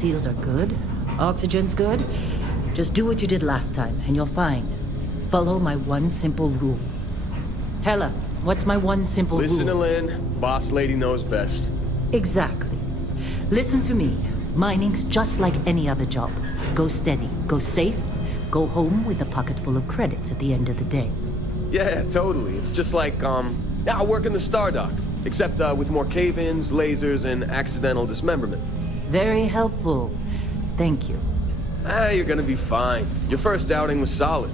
seals are good. Oxygen's good. Just do what you did last time, and you're fine. Follow my one simple rule. Hella, what's my one simple rule? Listen to Lynn. Boss lady knows best. Exactly. Listen to me. Mining's just like any other job. Go steady, go safe, go home with a pocket full of credits at the end of the day. Yeah, totally. It's just like, I work in the Star Dock. Except, with more cave-ins, lasers, and accidental dismemberment. Very helpful. Thank you. You're gonna be fine. Your first outing was solid.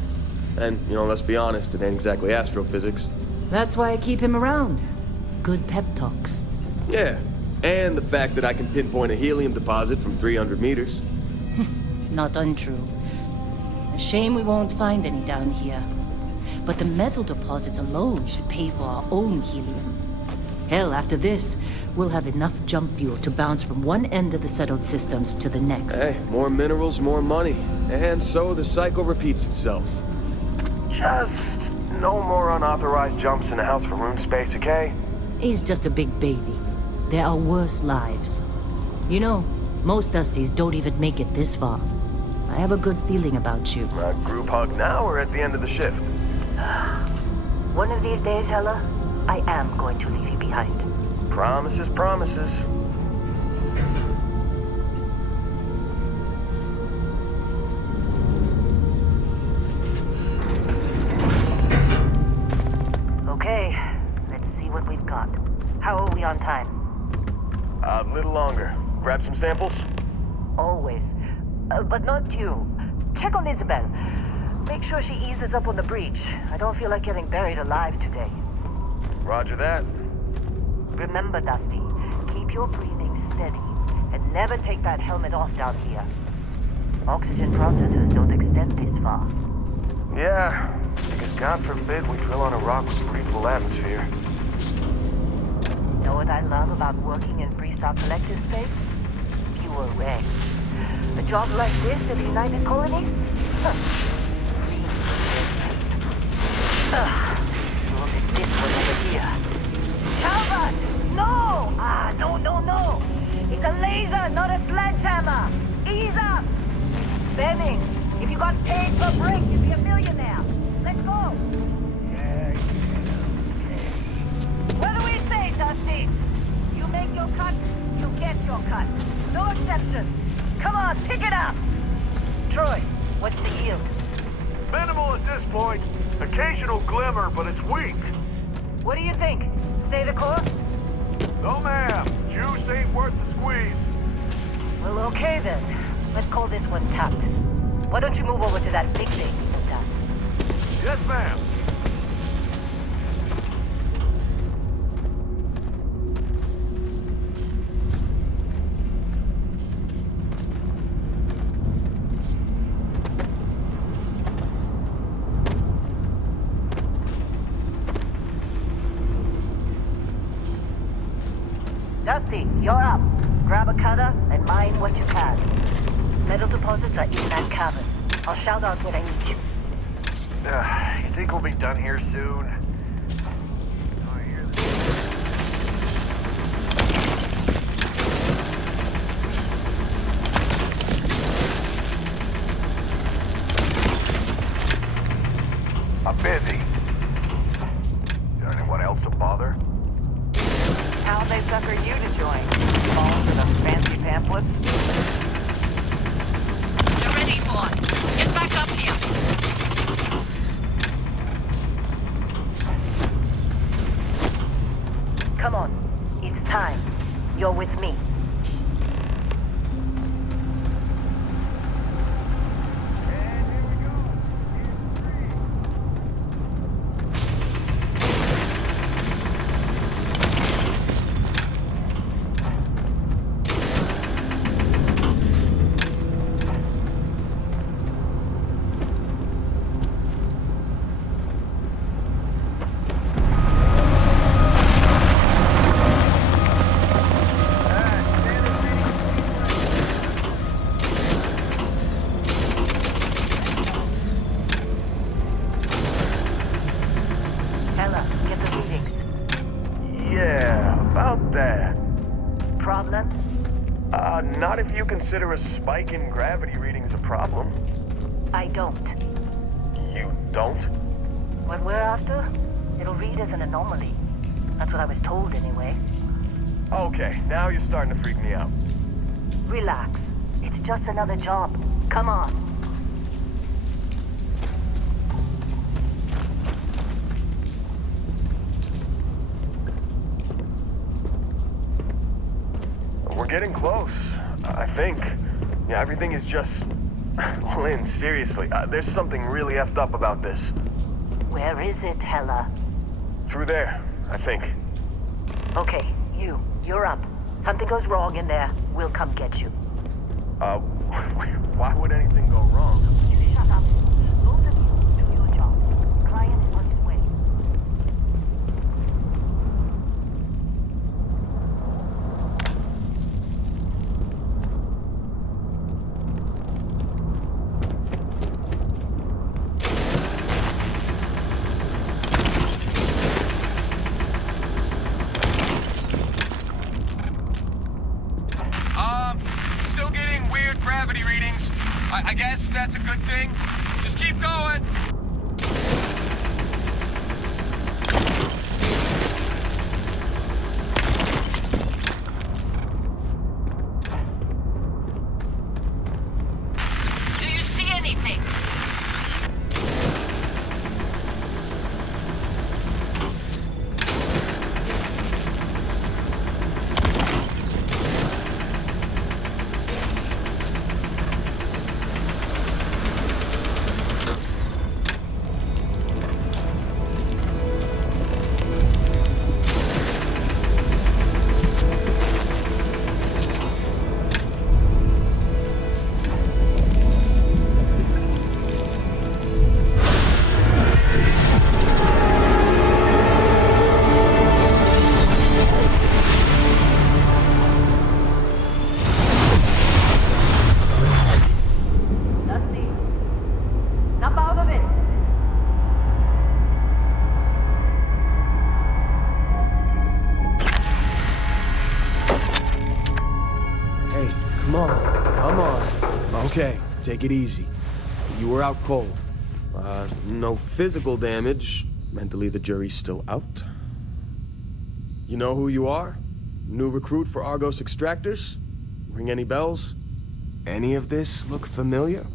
And, let's be honest, it ain't exactly astrophysics. That's why I keep him around. Good pep talks. Yeah, and the fact that I can pinpoint a helium deposit from 300 meters. Not untrue. A shame we won't find any down here. But the metal deposits alone should pay for our own helium. Hell, after this, we'll have enough jump fuel to bounce from one end of the settled systems to the next. Hey, more minerals, more money. And so the cycle repeats itself. Just no more unauthorized jumps in the house for room space, okay? He's just a big baby. There are worse lives. You know, most Dusties don't even make it this far. I have a good feeling about you. A group hug now or at the end of the shift? One of these days, Hella, I am going to leave you behind. Promises, promises. Okay, let's see what we've got. How are we on time? A little longer. Grab some samples? Always. But not you. Check on Isabel. Make sure she eases up on the breach. I don't feel like getting buried alive today. Roger that. Remember, Dusty, keep your breathing steady and never take that helmet off down here. Oxygen processors don't extend this far. Yeah, because God forbid we drill on a rock with breathable atmosphere. Know what I love about working in Freestar Collective space? Fewer regs. A job like this at the United Colonies? Look at this one over here. Calvert! No! No. It's a laser, not a sledgehammer. Ease up! Benning, if you got paid per break, you'd be a millionaire. Let's go! Yeah. What do we say, Dusty? You make your cut, you get your cut. No exceptions. Come on, pick it up! Troy, what's the yield? Minimal at this point. Occasional glimmer, but it's weak. What do you think? Stay the course? No, ma'am. Juice ain't worth the squeeze. Well, okay then. Let's call this one tapped. Why don't you move over to that big thing you looked at? Yes, ma'am. Dusty, you're up. Grab a cutter and mine what you can. Metal deposits are in that cavern. I'll shout out when I need you. You think we'll be done here soon? Oh, I hear this. I'm busy. Got anyone else to bother? How'd they sucker you to join? Fall for the fancy pamphlets? You're ready, boss. Get back up here. Come on. It's time. You're with me. consider a spike in gravity readings a problem. I don't. You don't? What we're after, it'll read as an anomaly. That's what I was told anyway. Okay, now you're starting to freak me out. Relax. It's just another job. Come on. We're getting close, I think. Yeah, everything is just... Lynn, seriously, there's something really effed up about this. Where is it, Hella? Through there, I think. Okay, you're up. Something goes wrong in there, we'll come get you. Why would anything go wrong? You shut up. Both of you, do your jobs. Client is on his way. Still getting weird gravity readings. I guess that's a good thing. Just keep going. Do you see anything? Dusty, snap out of it. Hey, come on. Okay, take it easy. You were out cold. No physical damage. Mentally, the jury's still out. You know who you are? New recruit for Argos Extractors? Ring any bells? Any of this look familiar?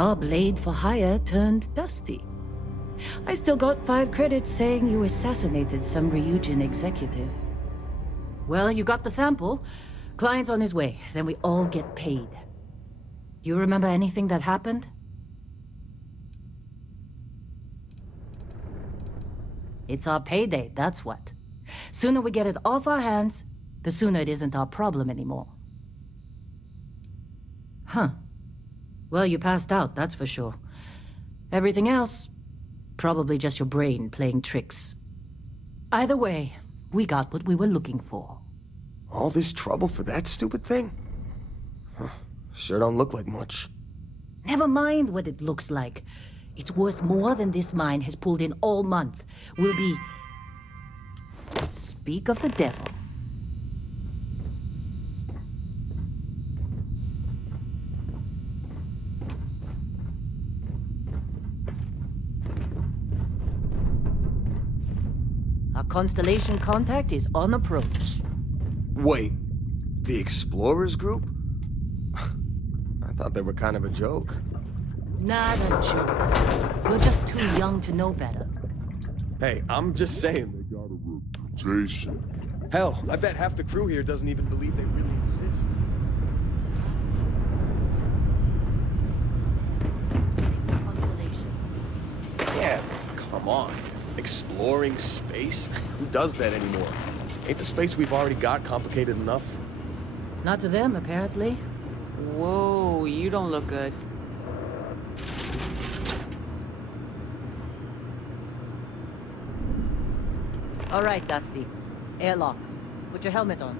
Our blade for hire turned dusty. I still got 5 credits saying you assassinated some Ryujin executive. Well, you got the sample. Client's on his way, then we all get paid. You remember anything that happened? It's our payday, that's what. Sooner we get it off our hands, the sooner it isn't our problem anymore. Huh. Well, you passed out, that's for sure. Everything else, probably just your brain playing tricks. Either way, we got what we were looking for. All this trouble for that stupid thing? Huh. Sure don't look like much. Never mind what it looks like. It's worth more than this mine has pulled in all month. We'll be... Speak of the devil. Our constellation contact is on approach. Wait, the Explorers group? I thought they were kind of a joke. Not a joke. You're just too young to know better. Hey, I'm just saying they got a reputation. Hell, I bet half the crew here doesn't even believe they really exist. Constellation. Yeah, come on. Exploring space? Who does that anymore? Ain't the space we've already got complicated enough? Not to them, apparently. Whoa, you don't look good. All right, Dusty. Airlock. Put your helmet on.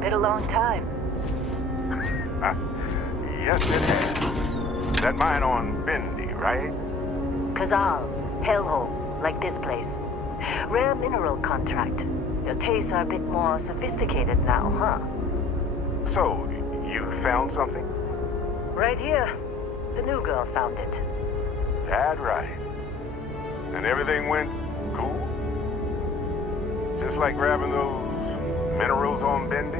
Been a long time. Yes, it has. That mine on Bendy, right? Kazal, hellhole, like this place. Rare mineral contract. Your tastes are a bit more sophisticated now, huh? So, you found something? Right here. The new girl found it. That right. And everything went cool? Just like grabbing those minerals on Bendy?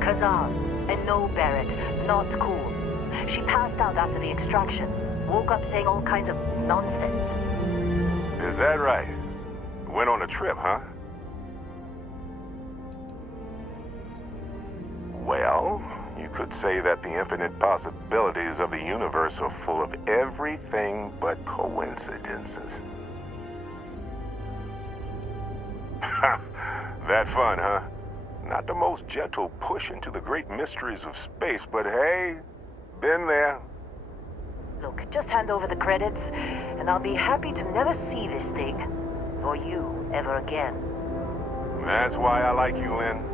Kazal, and no Barrett, not cool. She passed out after the extraction. Woke up saying all kinds of nonsense. Is that right? Went on a trip, huh? Well, you could say that the infinite possibilities of the universe are full of everything but coincidences. That fun, huh? Not the most gentle push into the great mysteries of space, but hey, been there. Look, just hand over the credits, and I'll be happy to never see this thing, or you, ever again. That's why I like you, Lynn.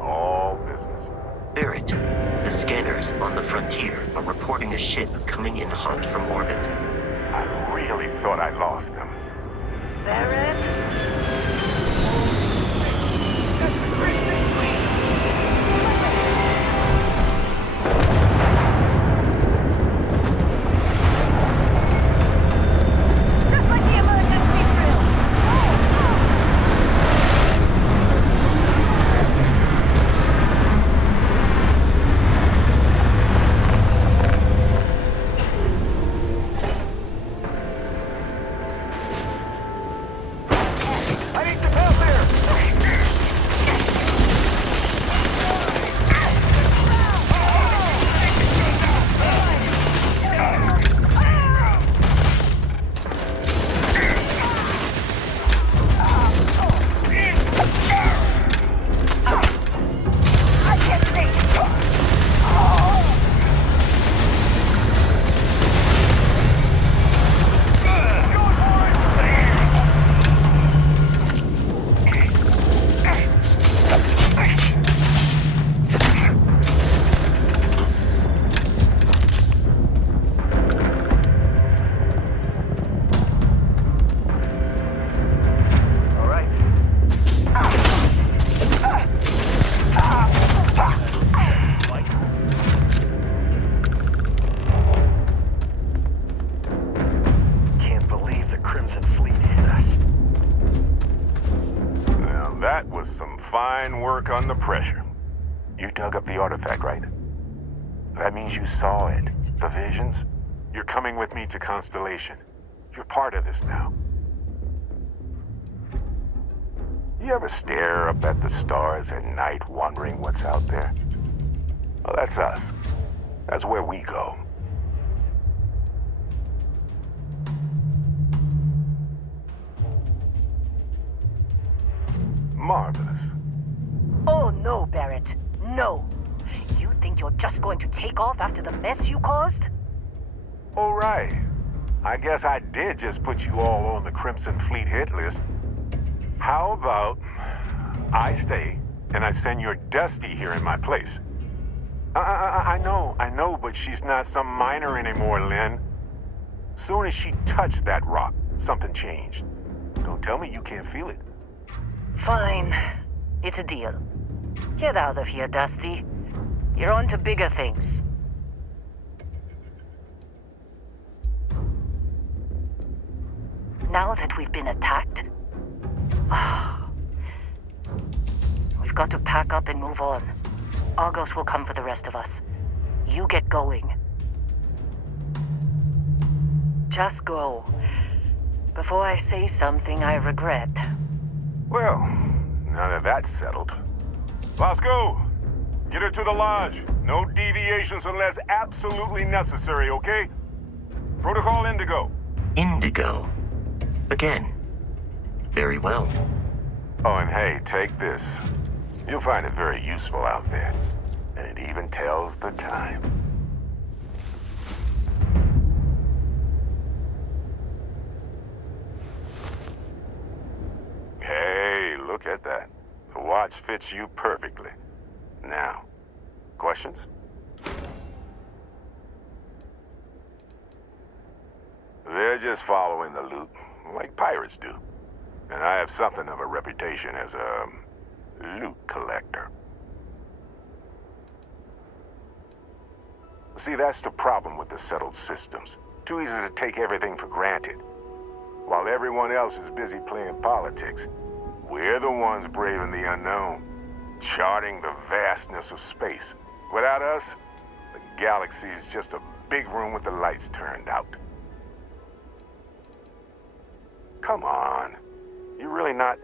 All business. Barrett, the scanners on the frontier are reporting a ship coming in hot from orbit. I really thought I lost them. Barrett? That's the great thing, please. Fine work under pressure. You dug up the artifact, right? That means you saw it. The visions? You're coming with me to Constellation. You're part of this now. You ever stare up at the stars at night wondering what's out there? Well, that's us. That's where we go. Marvelous. Oh no, Barrett. No. You think you're just going to take off after the mess you caused? All right. I guess I did just put you all on the Crimson Fleet hit list. How about I stay and I send your Dusty here in my place? I know, but she's not some minor anymore, Lynn. Soon as she touched that rock, something changed. Don't tell me you can't feel it. Fine. It's a deal. Get out of here, Dusty. You're on to bigger things. Now that we've been attacked, we've got to pack up and move on. Argos will come for the rest of us. You get going. Just go. Before I say something I regret. Well, now that that's settled. Bosco, get her to the lodge. No deviations unless absolutely necessary, okay? Protocol Indigo. Indigo. Again. Very well. Oh, and hey, take this. You'll find it very useful out there. And it even tells the time. Hey, look at that. The watch fits you perfectly. Now, questions? They're just following the loot, like pirates do. And I have something of a reputation as a loot collector. See, that's the problem with the settled systems. Too easy to take everything for granted. While everyone else is busy playing politics, we're the ones braving the unknown, charting the vastness of space. Without us, the galaxy is just a big room with the lights turned out. Come on. You're really not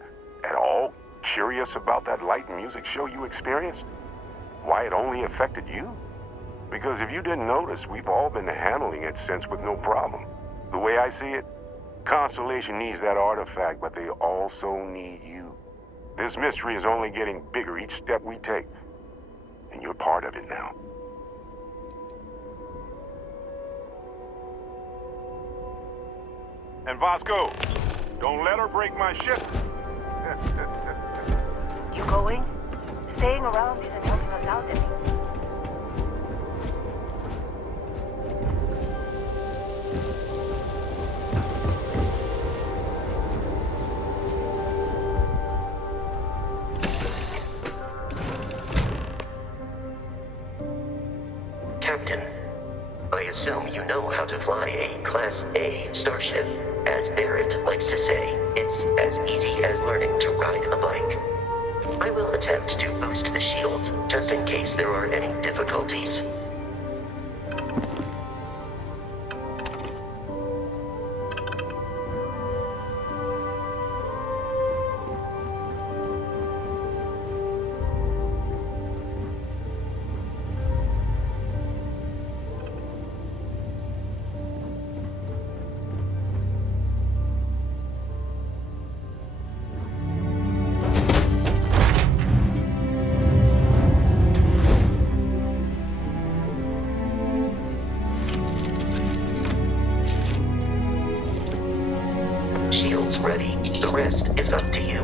at all curious about that light and music show you experienced? Why it only affected you? Because if you didn't notice, we've all been handling it since with no problem. The way I see it, Constellation needs that artifact, but they also need you. This mystery is only getting bigger each step we take, and you're part of it now. And Vasco, don't let her break my ship. You going? Staying around isn't helping us out any. Captain, I assume you know how to fly a Class A starship. As Barrett likes to say, it's as easy as learning to ride a bike. I will attempt to boost the shields, just in case there are any difficulties. Shields ready. The rest is up to you.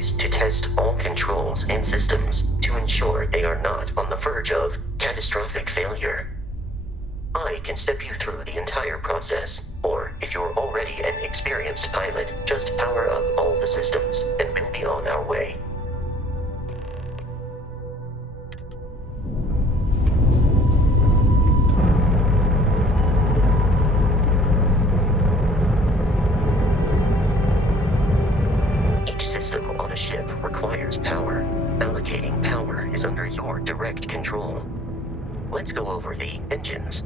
is to test all controls and systems to ensure they are not on the verge of catastrophic failure. I can step you through the entire process, or if you're already an experienced pilot, just power up all the systems and we'll be on our way. Each system on a ship requires power. Allocating power is under your direct control. Let's go over the engines.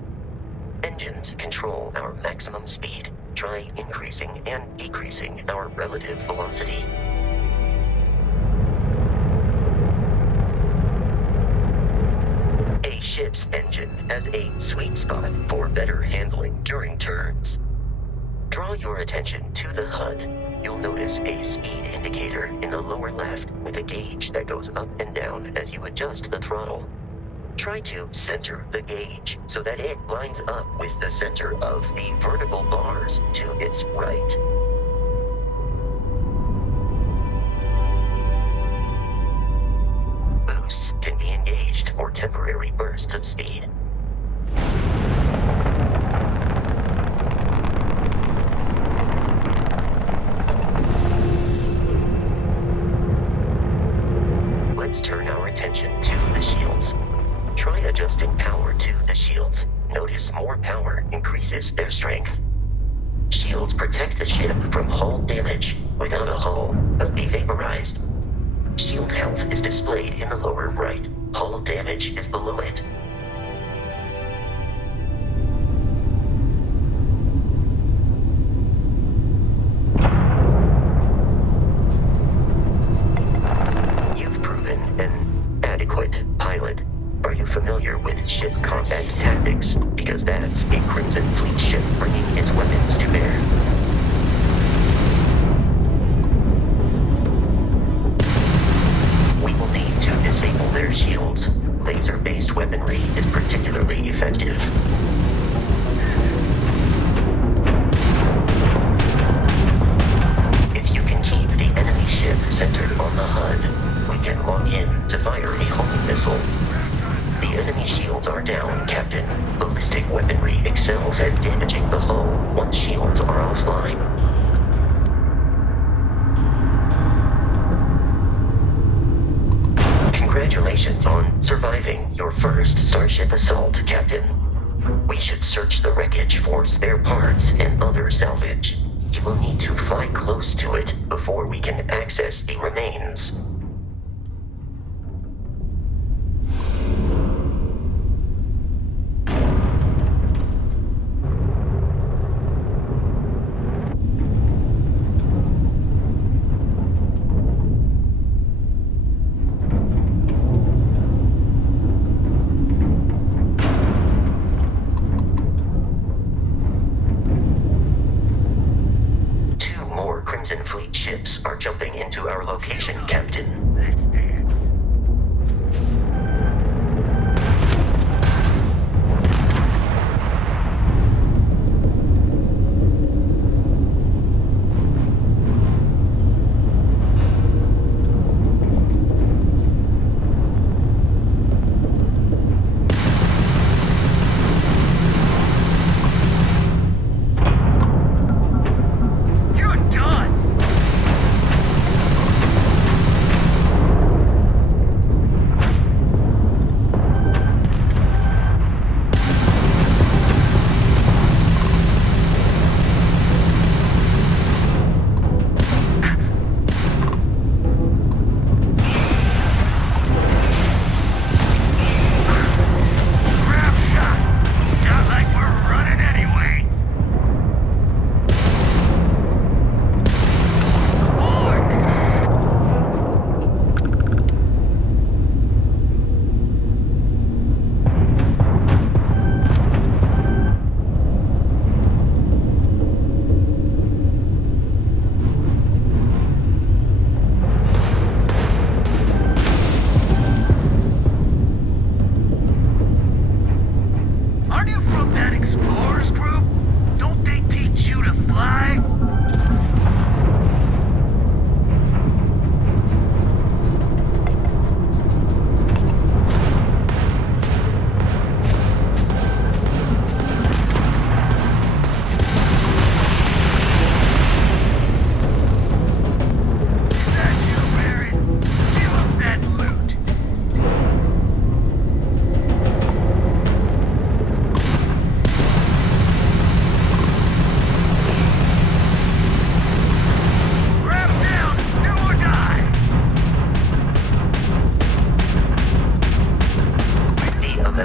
Engines control our maximum speed. Try increasing and decreasing our relative velocity. A ship's engine has a sweet spot for better handling during turns. Draw your attention to the HUD. You'll notice a speed indicator in the lower left with a gauge that goes up and down as you adjust the throttle. Try to center the gauge so that it lines up with the center of the vertical bars to its right. Boosts can be engaged for temporary bursts of speed. Let's turn our attention to the shields. Try adjusting power to the shields. Notice more power increases their strength. Shields protect the ship from hull damage. Without a hull, but be vaporized. Shield health is displayed in the lower right. Hull damage is below it. You've proven an adequate pilot. Are you familiar with ship combat tactics? Because that's a Crimson Fleet ship bringing its weapons to bear. We will need to disable their shields. Laser-based weaponry is particularly effective. If you can keep the enemy ship centered on the HUD, we can lock in to fire a homing missile. The enemy shields are down, Captain. Ballistic weaponry excels at damaging the hull once shields are offline. Congratulations on surviving your first Starship assault, Captain. We should search the wreckage for spare parts and other salvage. You will need to fly close to it before we can access the remains. Crimson Fleet ships are jumping into our location, Captain.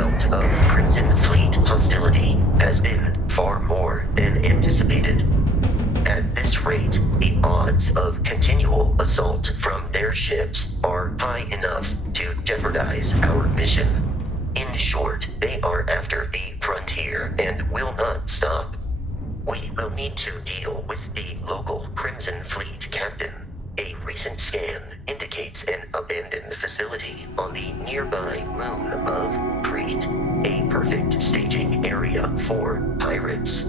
amount of Crimson Fleet hostility has been far more than anticipated. At this rate, the odds of continual assault from their ships are high enough to jeopardize our mission. In short, they are after the frontier and will not stop. We will need to deal with the local Crimson Fleet captain. A recent scan indicates an abandoned facility on the nearby moon of Crete, a perfect staging area for pirates.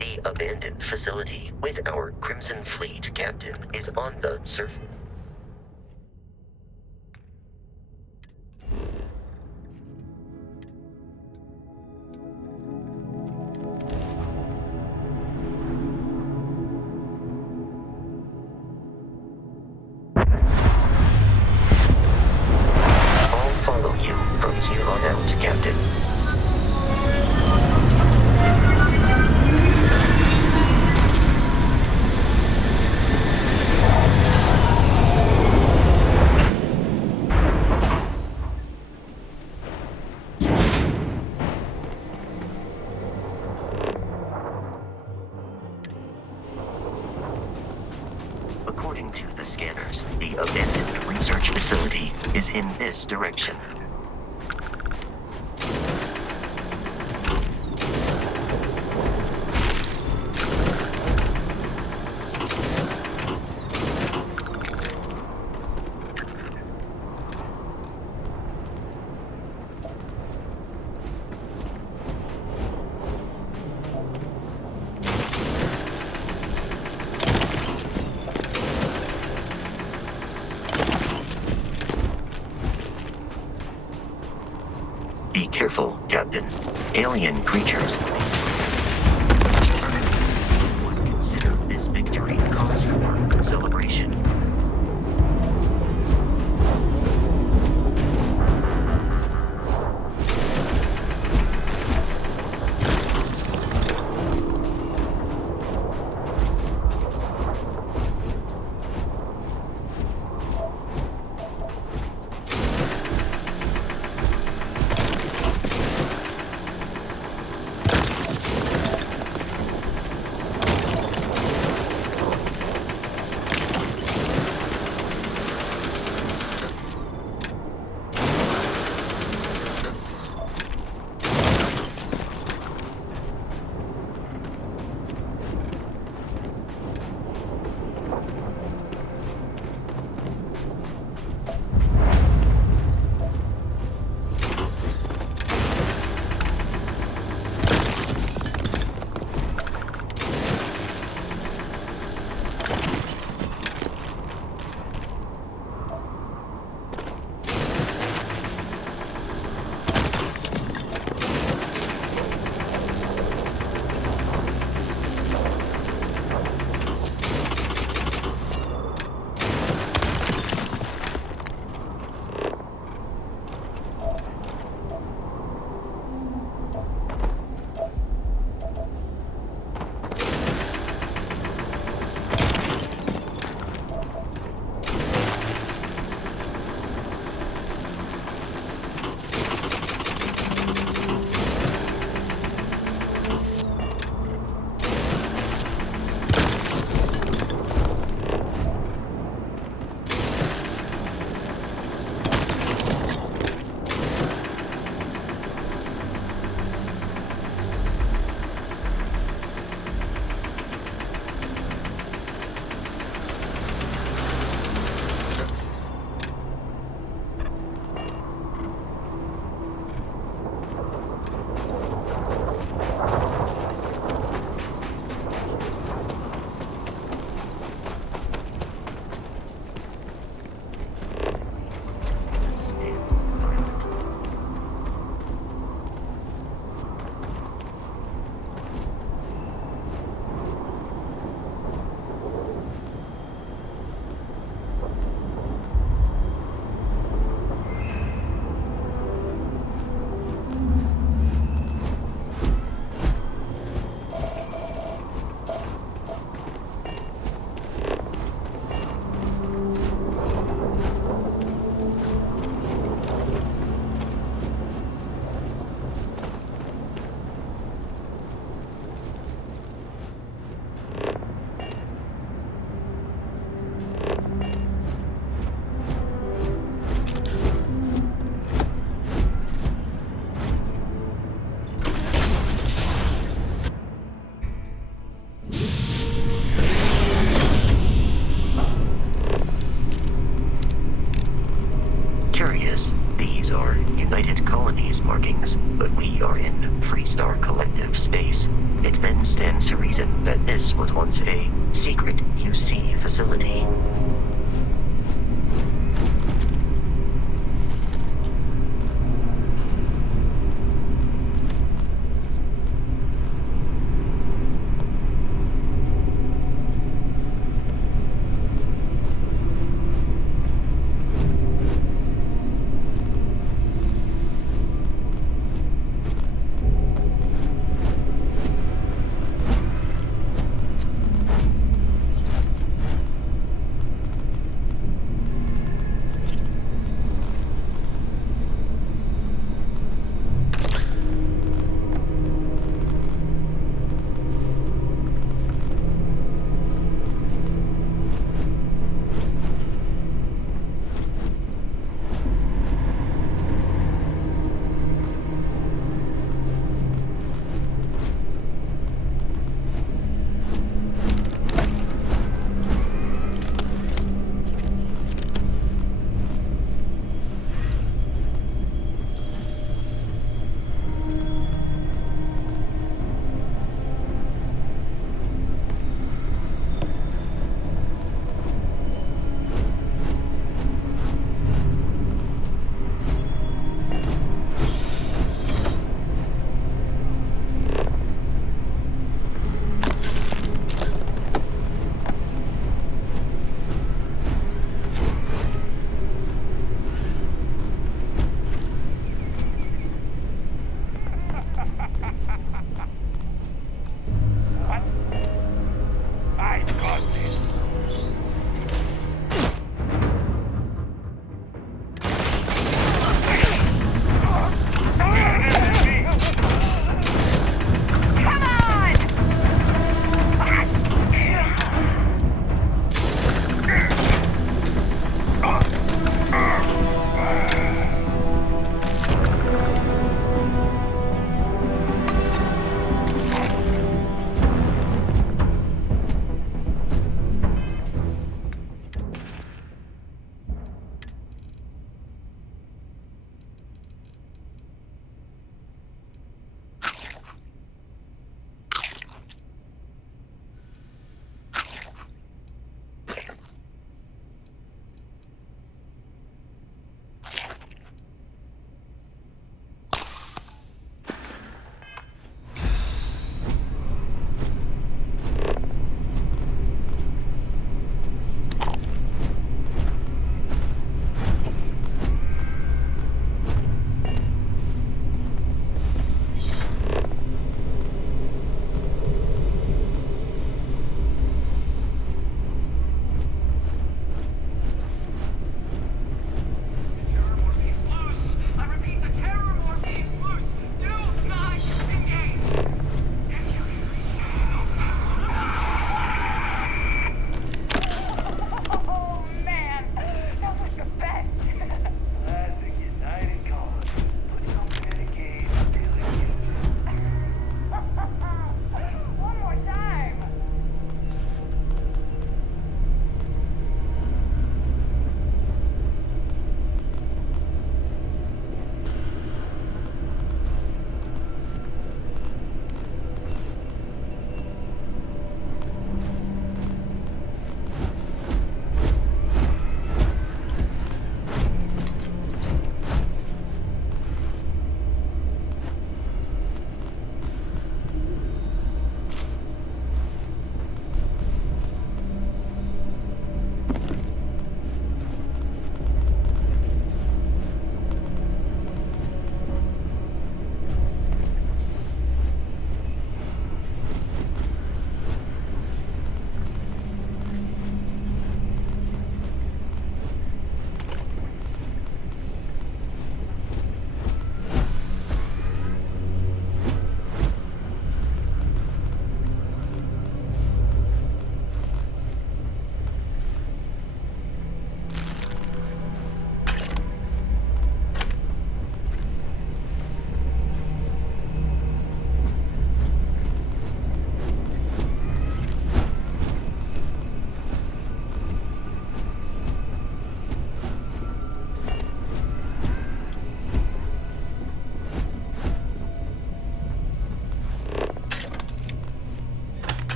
The abandoned facility with our Crimson Fleet captain is on the surface. I'll follow you from here on out, Captain. According to the scanners, the abandoned research facility is in this direction. Be careful, Captain. Alien creatures would consider this victory cause for celebration. Those are United Colonies markings, but we are in Freestar Collective space. It then stands to reason that this was once a secret UC facility.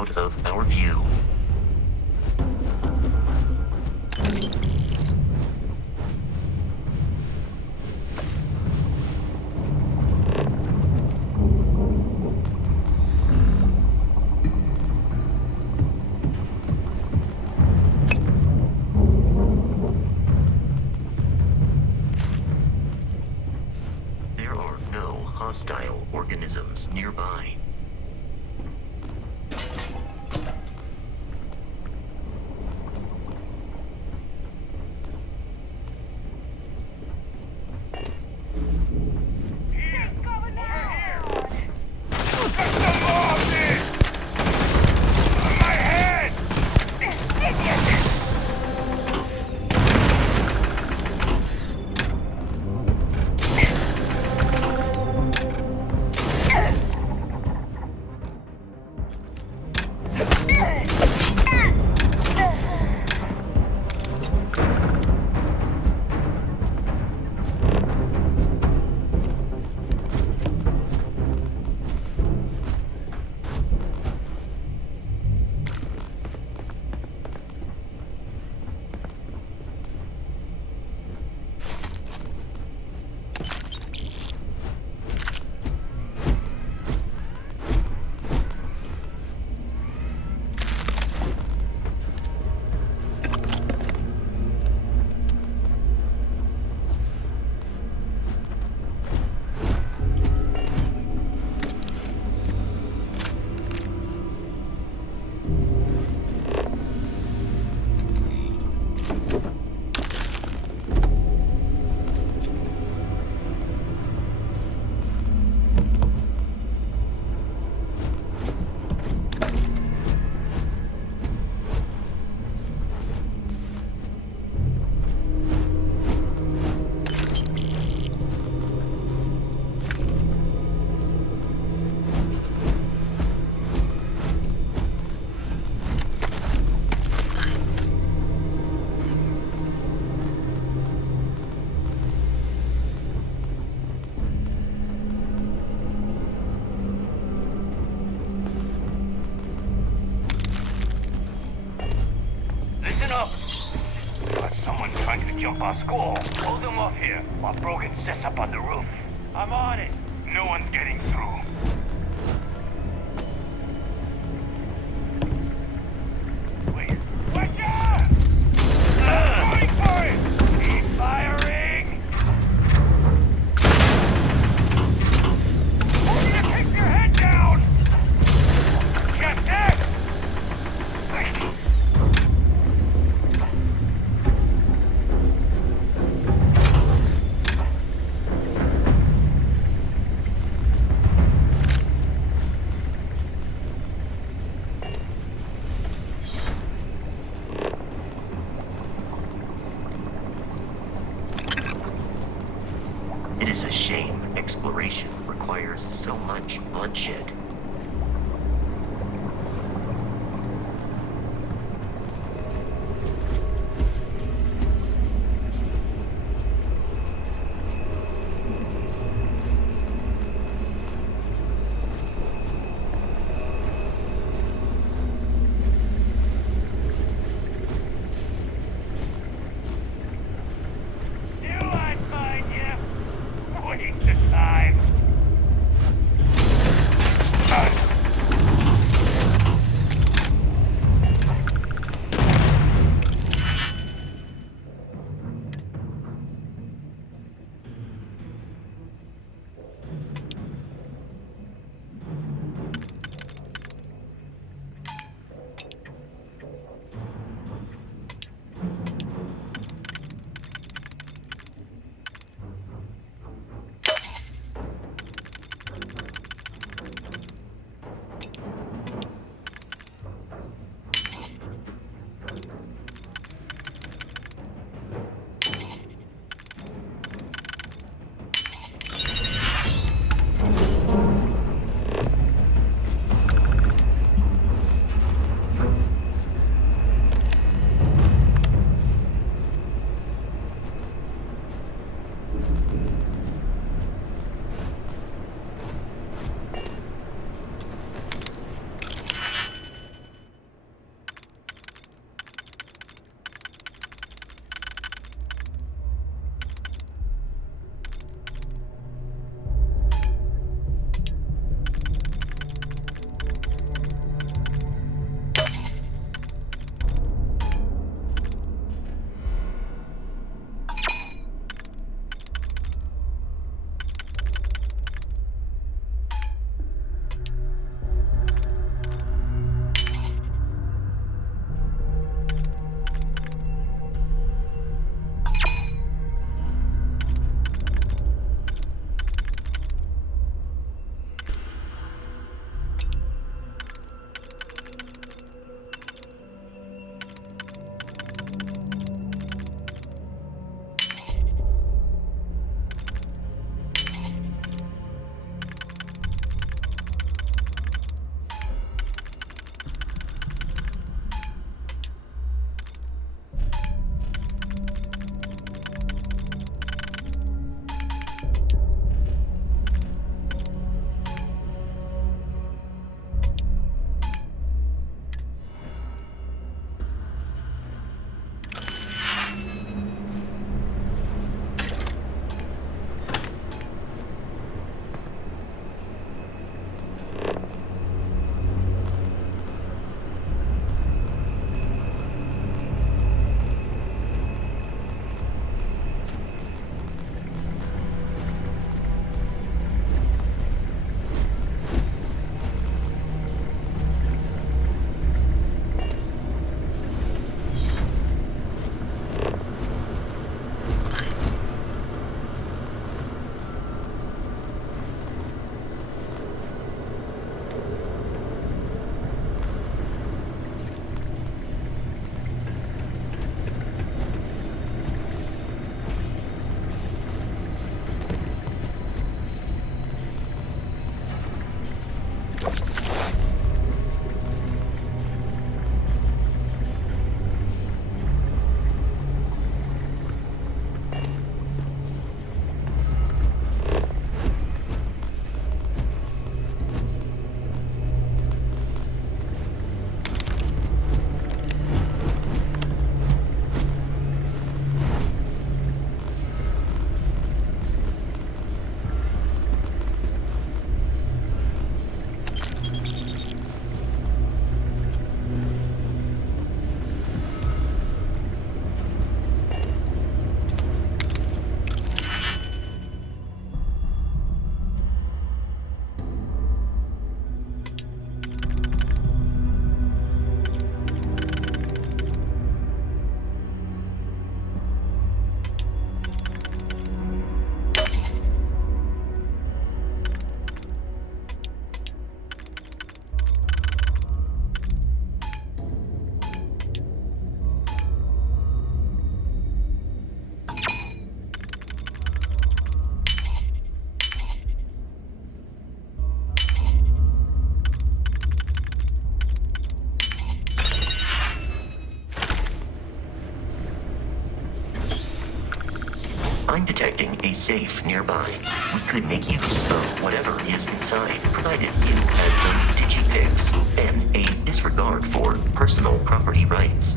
out of our view. There are no hostile organisms nearby. Jump our score. Hold them off here while Brogan sets up on the roof. I'm on it. No one's getting through. Wait. Watch out! Going for it! Keep firing! I want you to keep your head down! Get dead! It is a shame exploration requires so much bloodshed. Waste of time. detecting a safe nearby. We could make use of whatever is inside, provided you had some digipics and a disregard for personal property rights.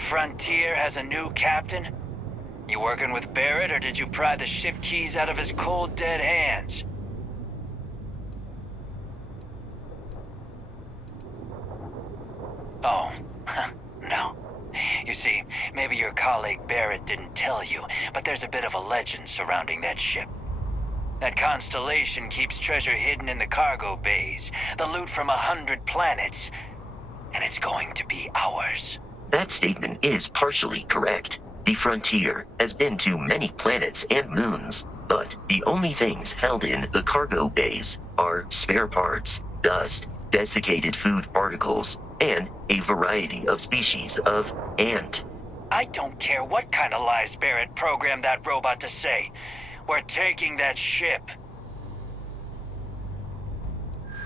Frontier has a new captain? You working with Barrett, or did you pry the ship keys out of his cold, dead hands? Oh, no. You see, maybe your colleague Barrett didn't tell you, but there's a bit of a legend surrounding that ship. That constellation keeps treasure hidden in the cargo bays, the loot from 100 planets, and it's going to be ours. That statement is partially correct. The Frontier has been to many planets and moons, but the only things held in the cargo bays are spare parts, dust, desiccated food particles, and a variety of species of ant. I don't care what kind of lies Barrett programmed that robot to say. We're taking that ship.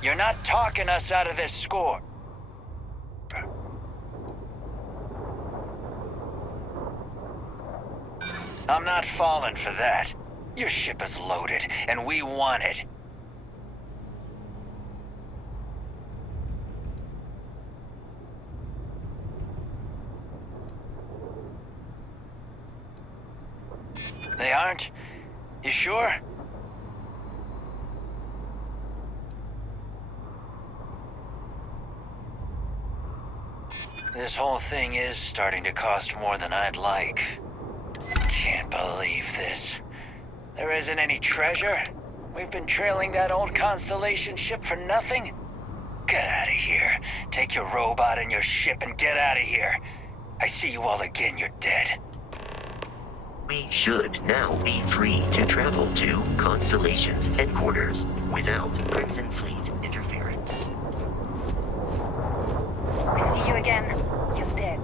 You're not talking us out of this score. I'm not falling for that. Your ship is loaded, and we want it. They aren't? You sure? This whole thing is starting to cost more than I'd like. Can't believe this. There isn't any treasure? We've been trailing that old Constellation ship for nothing? Get out of here. Take your robot and your ship and get out of here. I see you all again, you're dead. We should now be free to travel to Constellation's headquarters without Crimson Fleet interference. See you again. You're dead.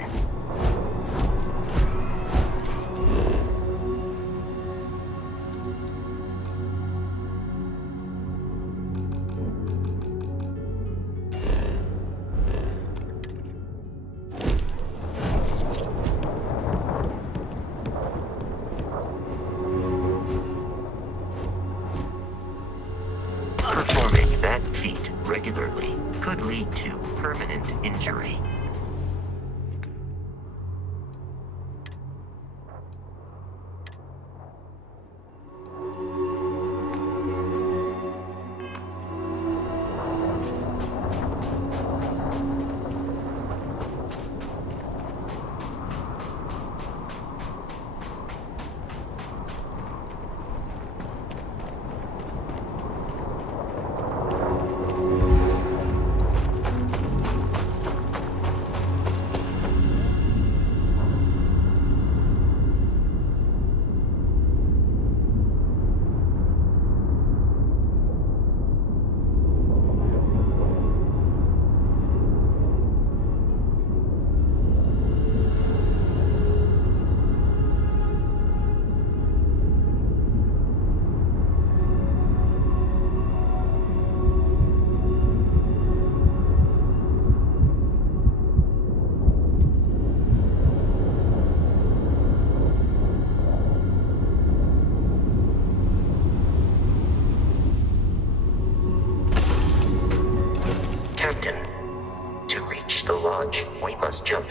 Performing that feat regularly could lead to permanent injury.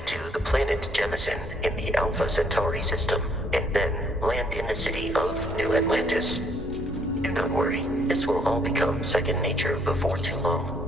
to the planet Jemison in the Alpha Centauri system, and then land in the city of New Atlantis. Do not worry, this will all become second nature before too long.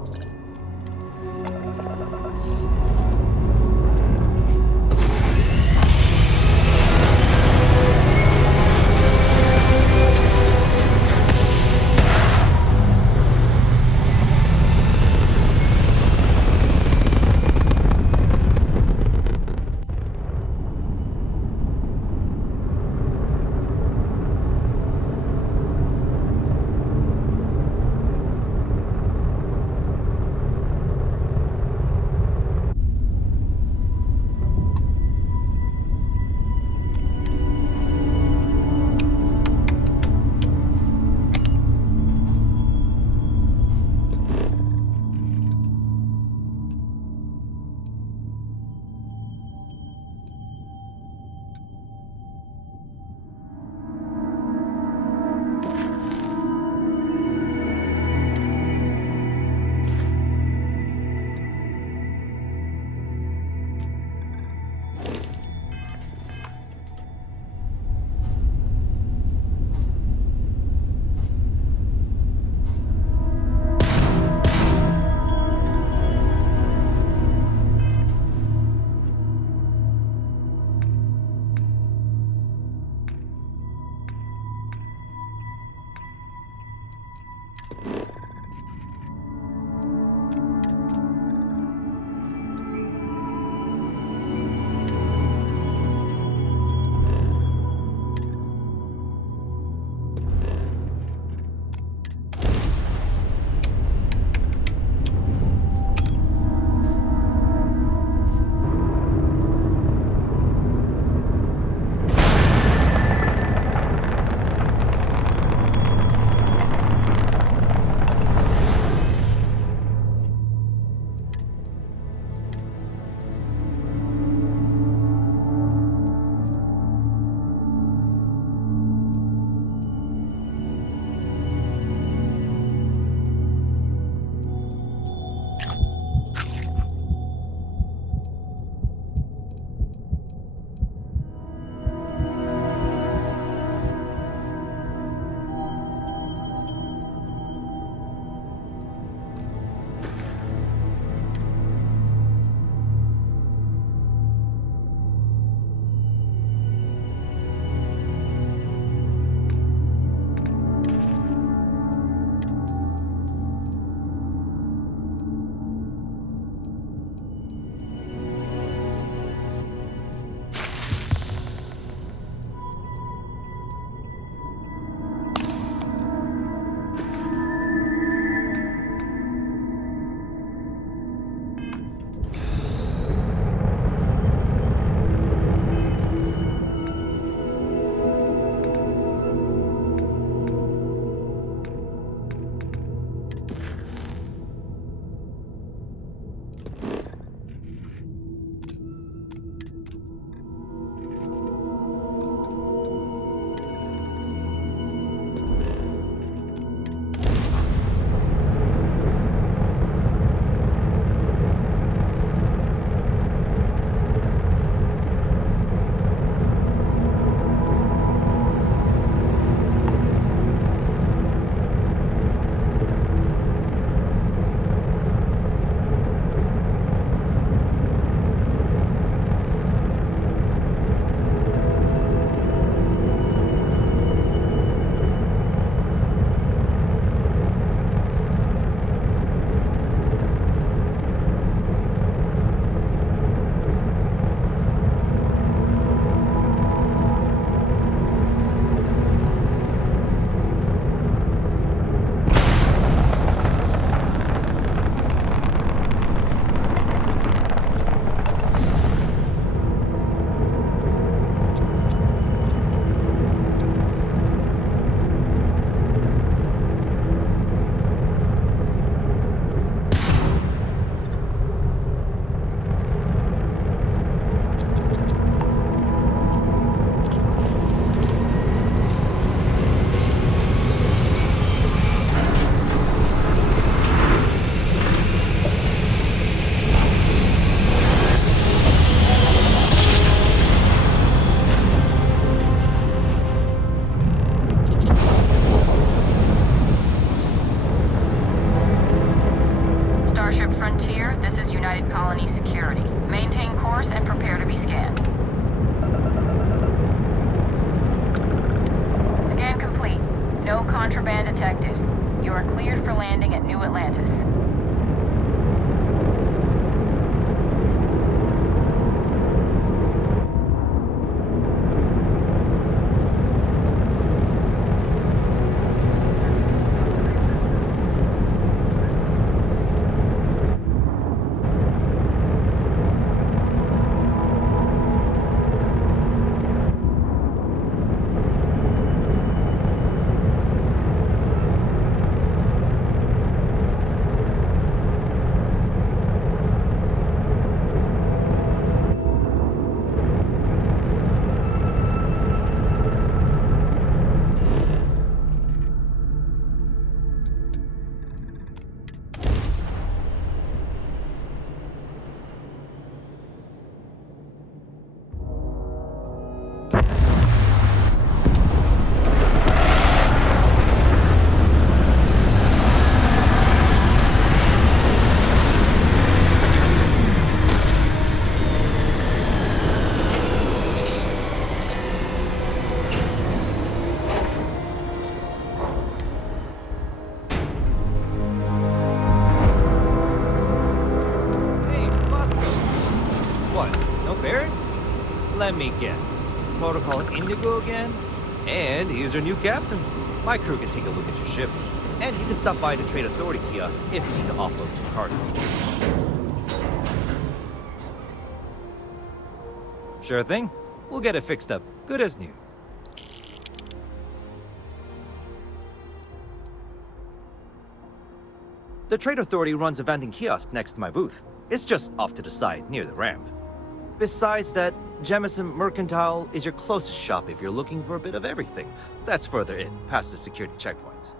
Let me guess. Protocol Indigo again? And here's your new captain. My crew can take a look at your ship. And you can stop by the Trade Authority kiosk if you need to offload some cargo. Sure thing. We'll get it fixed up. Good as new. The Trade Authority runs a vending kiosk next to my booth. It's just off to the side, near the ramp. Besides that, Jemison Mercantile is your closest shop if you're looking for a bit of everything. That's further in, past the security checkpoint.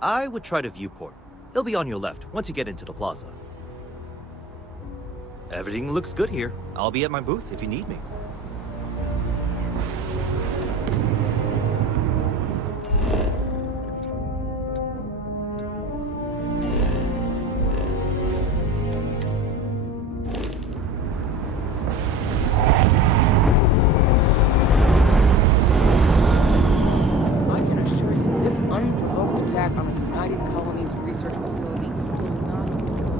I would try the viewport. It'll be on your left once you get into the plaza. Everything looks good here. I'll be at my booth if you need me. I can assure you, this unprovoked attack on a United Colonies research facility will not go.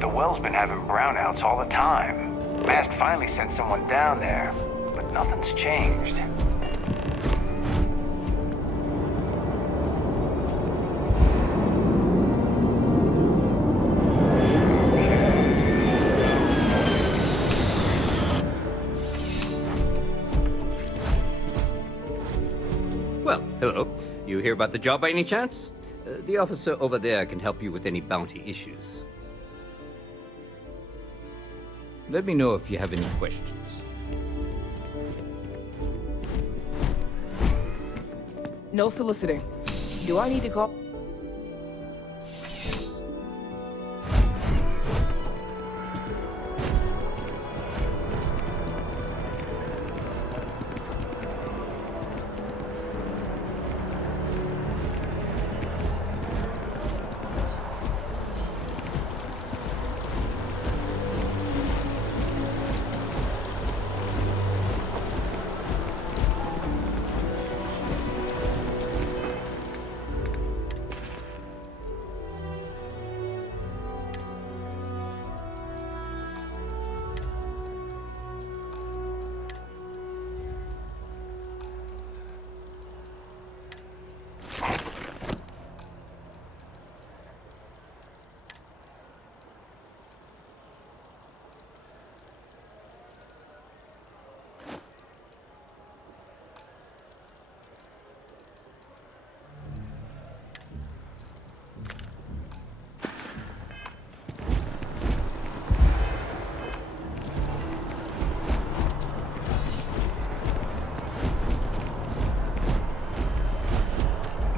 The well's been having brownouts all the time. Mast finally sent someone down there, but nothing's changed. Well, hello. You hear about the job by any chance? The officer over there can help you with any bounty issues. Let me know if you have any questions. No soliciting. Do I need to call?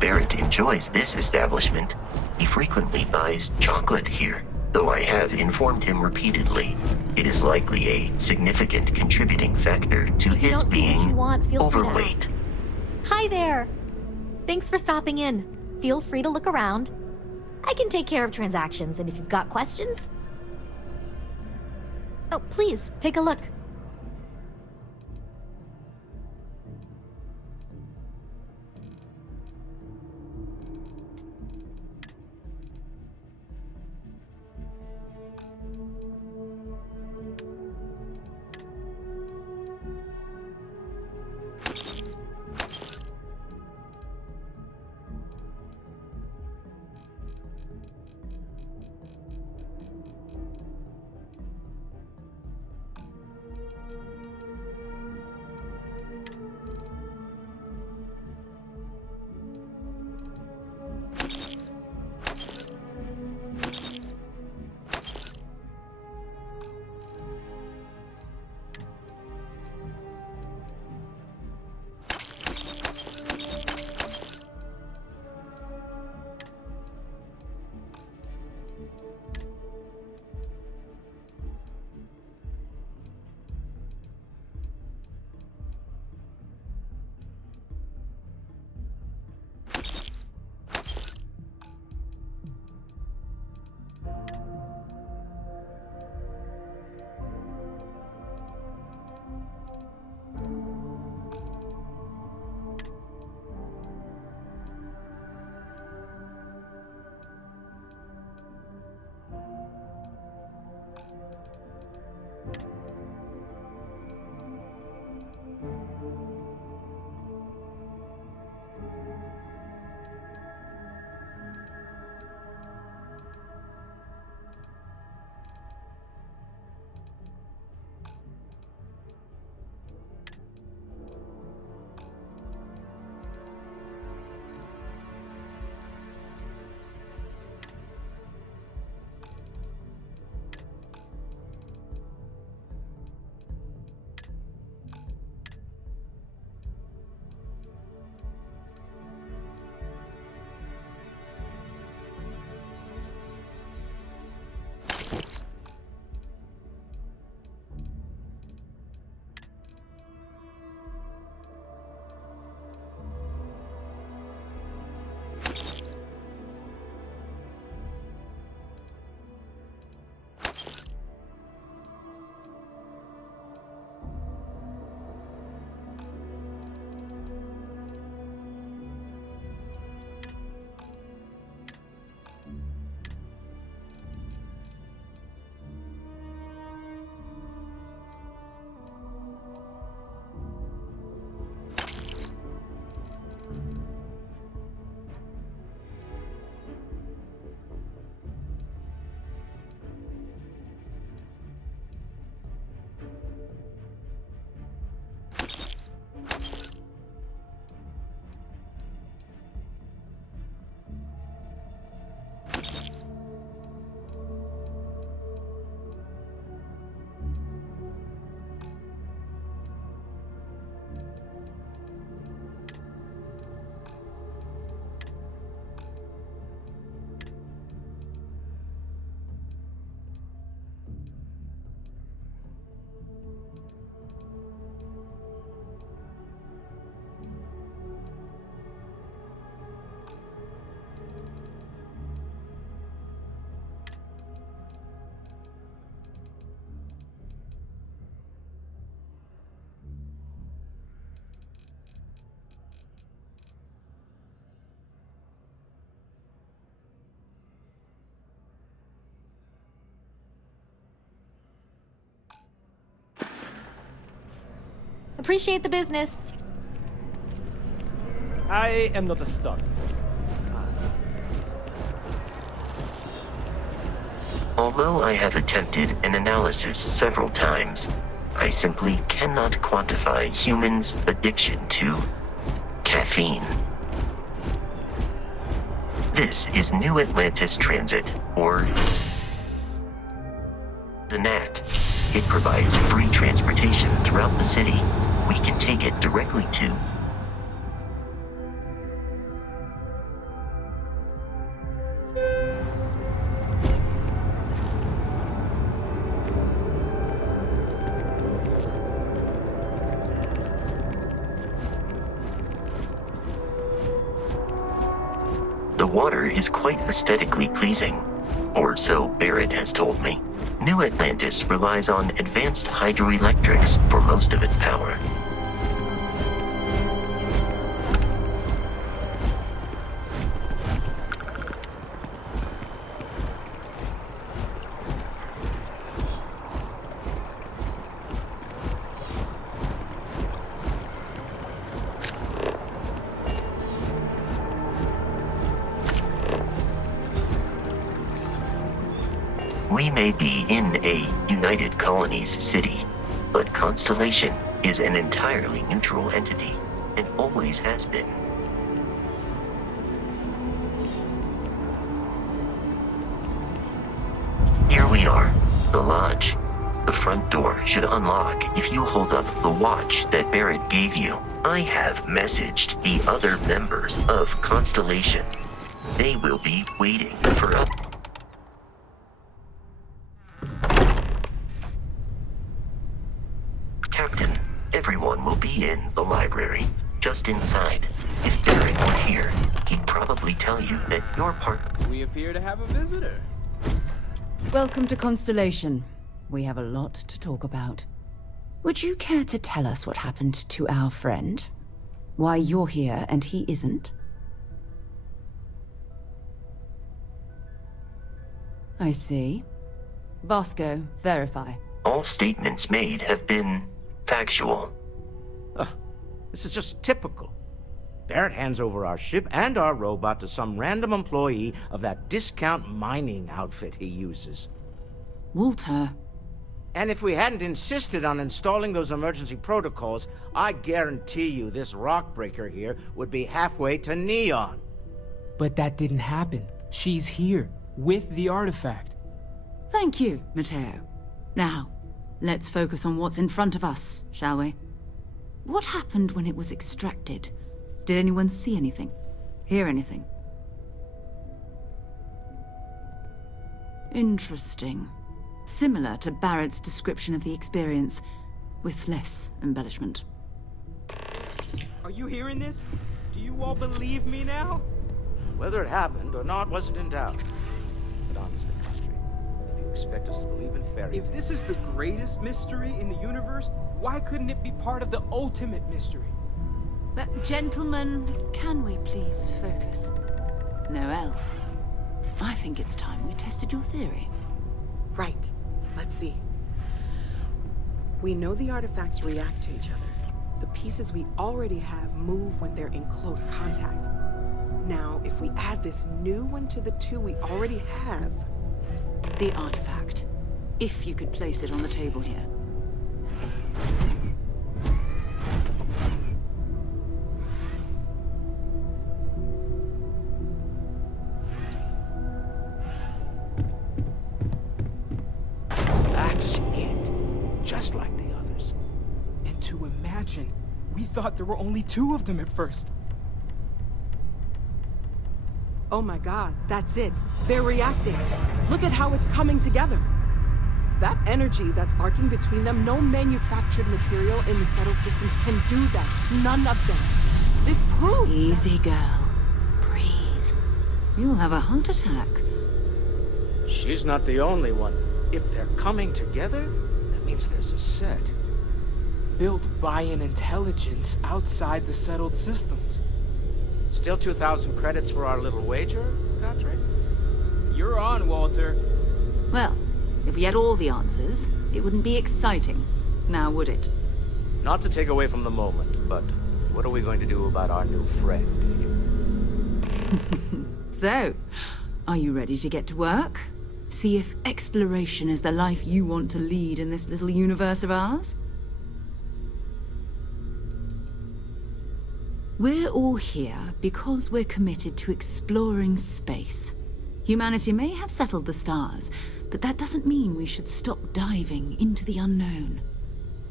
Barrett enjoys this establishment. He frequently buys chocolate here, though I have informed him repeatedly. It is likely a significant contributing factor to If you his don't see what being you want, feel free to overweight. ask. Hi there! Thanks for stopping in. Feel free to look around. I can take care of transactions, and if you've got questions... Oh, please, take a look. Appreciate the business. I am not a stud. Although I have attempted an analysis several times, I simply cannot quantify humans' addiction to caffeine. This is New Atlantis Transit, or the NAT. It provides free transportation throughout the city. We can take it directly to The water is quite aesthetically pleasing, or so Barrett has told me. New Atlantis relies on advanced hydroelectrics for most of its power. We may be in a United Colonies city, but Constellation is an entirely neutral entity, and always has been. Here we are, the lodge. The front door should unlock if you hold up the watch that Barrett gave you. I have messaged the other members of Constellation. They will be waiting for us. Captain, everyone will be in the library, just inside. If Barrett were here, he'd probably tell you that your part... We appear to have a visitor. Welcome to Constellation. We have a lot to talk about. Would you care to tell us what happened to our friend? Why you're here and he isn't? I see. Vasco, verify. All statements made have been factual. This is just typical. Barrett hands over our ship and our robot to some random employee of that discount mining outfit he uses. Walter. And if we hadn't insisted on installing those emergency protocols, I guarantee you this rock breaker here would be halfway to Neon. But that didn't happen. She's here, with the artifact. Thank you, Matteo. Now, let's focus on what's in front of us, shall we? What happened when it was extracted? Did anyone see anything? Hear anything? Interesting. Similar to Barrett's description of the experience, with less embellishment. Are you hearing this? Do you all believe me now? Whether it happened or not wasn't in doubt. But honestly, Country, if you expect us to believe in fairy tales... If this is the greatest mystery in the universe, why couldn't it be part of the ultimate mystery? But gentlemen, can we please focus? Noel, I think it's time we tested your theory. Right. Let's see. We know the artifacts react to each other. The pieces we already have move when they're in close contact. Now, if we add this new one to the two we already have... The artifact. If you could place it on the table here. That's it. Just like the others. And to imagine, we thought there were only two of them at first. Oh my god, that's it. They're reacting. Look at how it's coming together. That energy that's arcing between them, no manufactured material in the settled systems can do that. None of them. This proves... Easy, girl. Breathe. You'll have a heart attack. She's not the only one. If they're coming together, that means there's a set. Built by an intelligence outside the settled systems. Still 2,000 credits for our little wager, Godric? You're on, Walter. Well, if we had all the answers, it wouldn't be exciting, now would it? Not to take away from the moment, but what are we going to do about our new friend? So, are you ready to get to work? See if exploration is the life you want to lead in this little universe of ours? We're all here because we're committed to exploring space. Humanity may have settled the stars, but that doesn't mean we should stop diving into the unknown.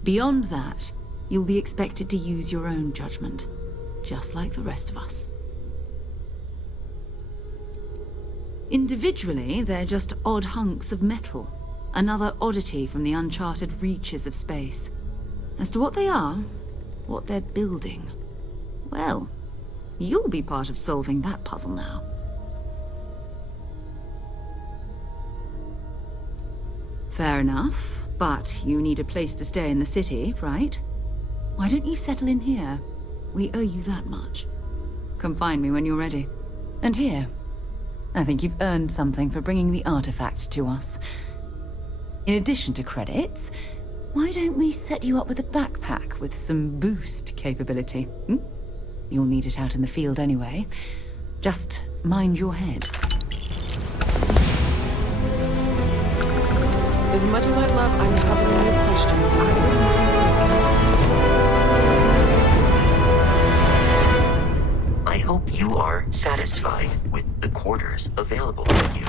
Beyond that, you'll be expected to use your own judgment, just like the rest of us. Individually, they're just odd hunks of metal, another oddity from the uncharted reaches of space. As to what they are, what they're building, well, you'll be part of solving that puzzle now. Fair enough, but you need a place to stay in the city, right? Why don't you settle in here? We owe you that much. Come find me when you're ready. And here, I think you've earned something for bringing the artifact to us. In addition to credits, why don't we set you up with a backpack with some boost capability? You'll need it out in the field anyway. Just mind your head. As much as I love uncovering your questions, I wouldn't mind if you answered. I hope you are satisfied with the quarters available to you.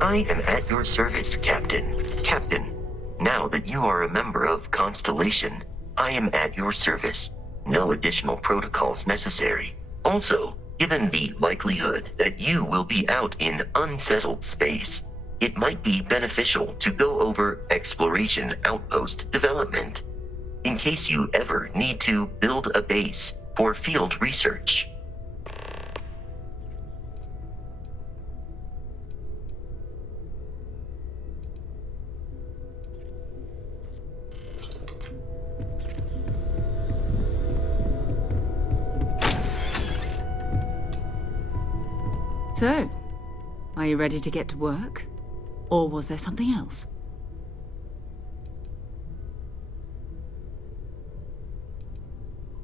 I am at your service, Captain. Captain, now that you are a member of Constellation, I am at your service. No additional protocols necessary. Also, given the likelihood that you will be out in unsettled space, it might be beneficial to go over exploration outpost development, in case you ever need to build a base for field research. So, are you ready to get to work? Or was there something else?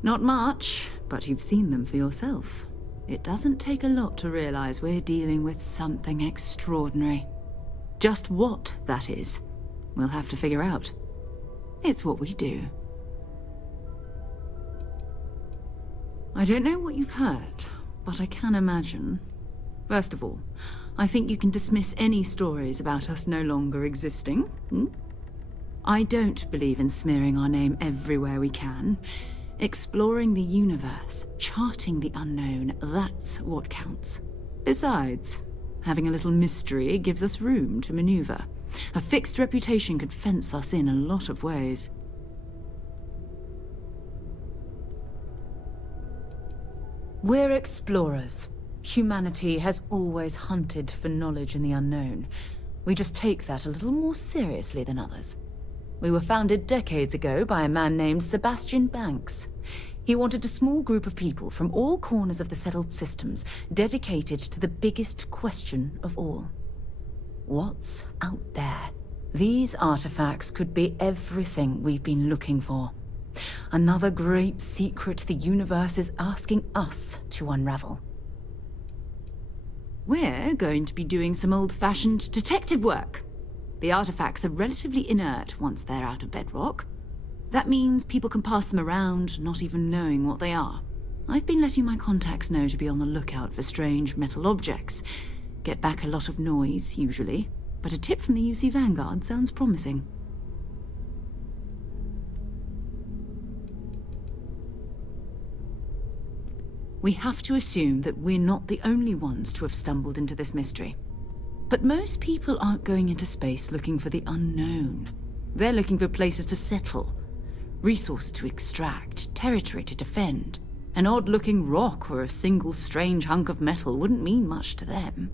Not much, but you've seen them for yourself. It doesn't take a lot to realize we're dealing with something extraordinary. Just what that is, we'll have to figure out. It's what we do. I don't know what you've heard, but I can imagine First of all, I think you can dismiss any stories about us no longer existing. I don't believe in smearing our name everywhere we can. Exploring the universe, charting the unknown, that's what counts. Besides, having a little mystery gives us room to maneuver. A fixed reputation could fence us in a lot of ways. We're explorers. Humanity has always hunted for knowledge in the unknown. We just take that a little more seriously than others. We were founded decades ago by a man named Sebastian Banks. He wanted a small group of people from all corners of the settled systems dedicated to the biggest question of all. What's out there? These artifacts could be everything we've been looking for. Another great secret the universe is asking us to unravel. We're going to be doing some old-fashioned detective work. The artifacts are relatively inert once they're out of bedrock. That means people can pass them around, not even knowing what they are. I've been letting my contacts know to be on the lookout for strange metal objects. Get back a lot of noise, usually, but a tip from the UC Vanguard sounds promising. We have to assume that we're not the only ones to have stumbled into this mystery. But most people aren't going into space looking for the unknown. They're looking for places to settle, resources to extract, territory to defend. An odd-looking rock or a single strange hunk of metal wouldn't mean much to them.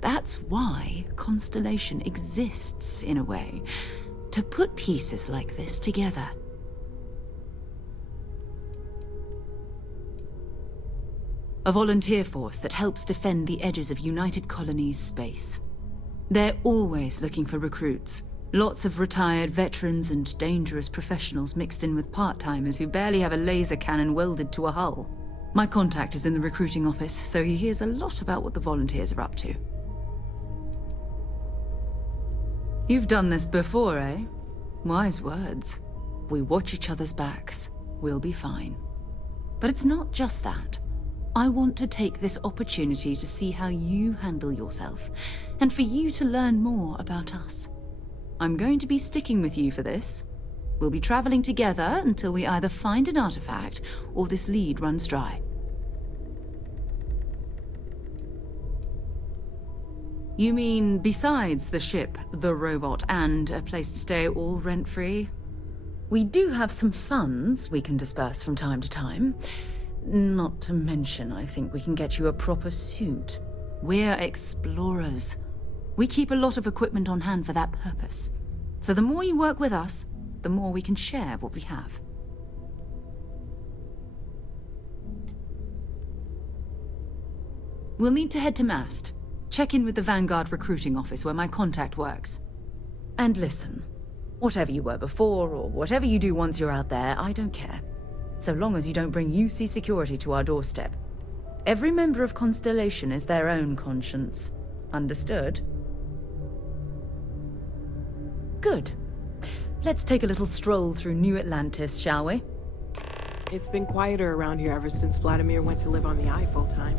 That's why Constellation exists, in a way, to put pieces like this together. A volunteer force that helps defend the edges of United Colonies space. They're always looking for recruits. Lots of retired veterans and dangerous professionals mixed in with part-timers who barely have a laser cannon welded to a hull. My contact is in the recruiting office, so he hears a lot about what the volunteers are up to. You've done this before, eh? Wise words. If we watch each other's backs, we'll be fine. But it's not just that. I want to take this opportunity to see how you handle yourself, and for you to learn more about us. I'm going to be sticking with you for this. We'll be traveling together until we either find an artifact or this lead runs dry. You mean besides the ship, the robot, and a place to stay all rent-free? We do have some funds we can disperse from time to time. Not to mention, I think we can get you a proper suit. We're explorers. We keep a lot of equipment on hand for that purpose. So the more you work with us, the more we can share what we have. We'll need to head to Mast. Check in with the Vanguard recruiting office where my contact works. And listen, whatever you were before, or whatever you do once you're out there, I don't care. So long as you don't bring UC security to our doorstep. Every member of Constellation is their own conscience. Understood? Good. Let's take a little stroll through New Atlantis, shall we? It's been quieter around here ever since Vladimir went to live on the Eye full-time.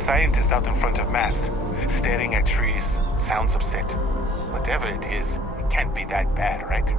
Scientist out in front of Mast, staring at trees, sounds upset. Whatever it is, it can't be that bad, right?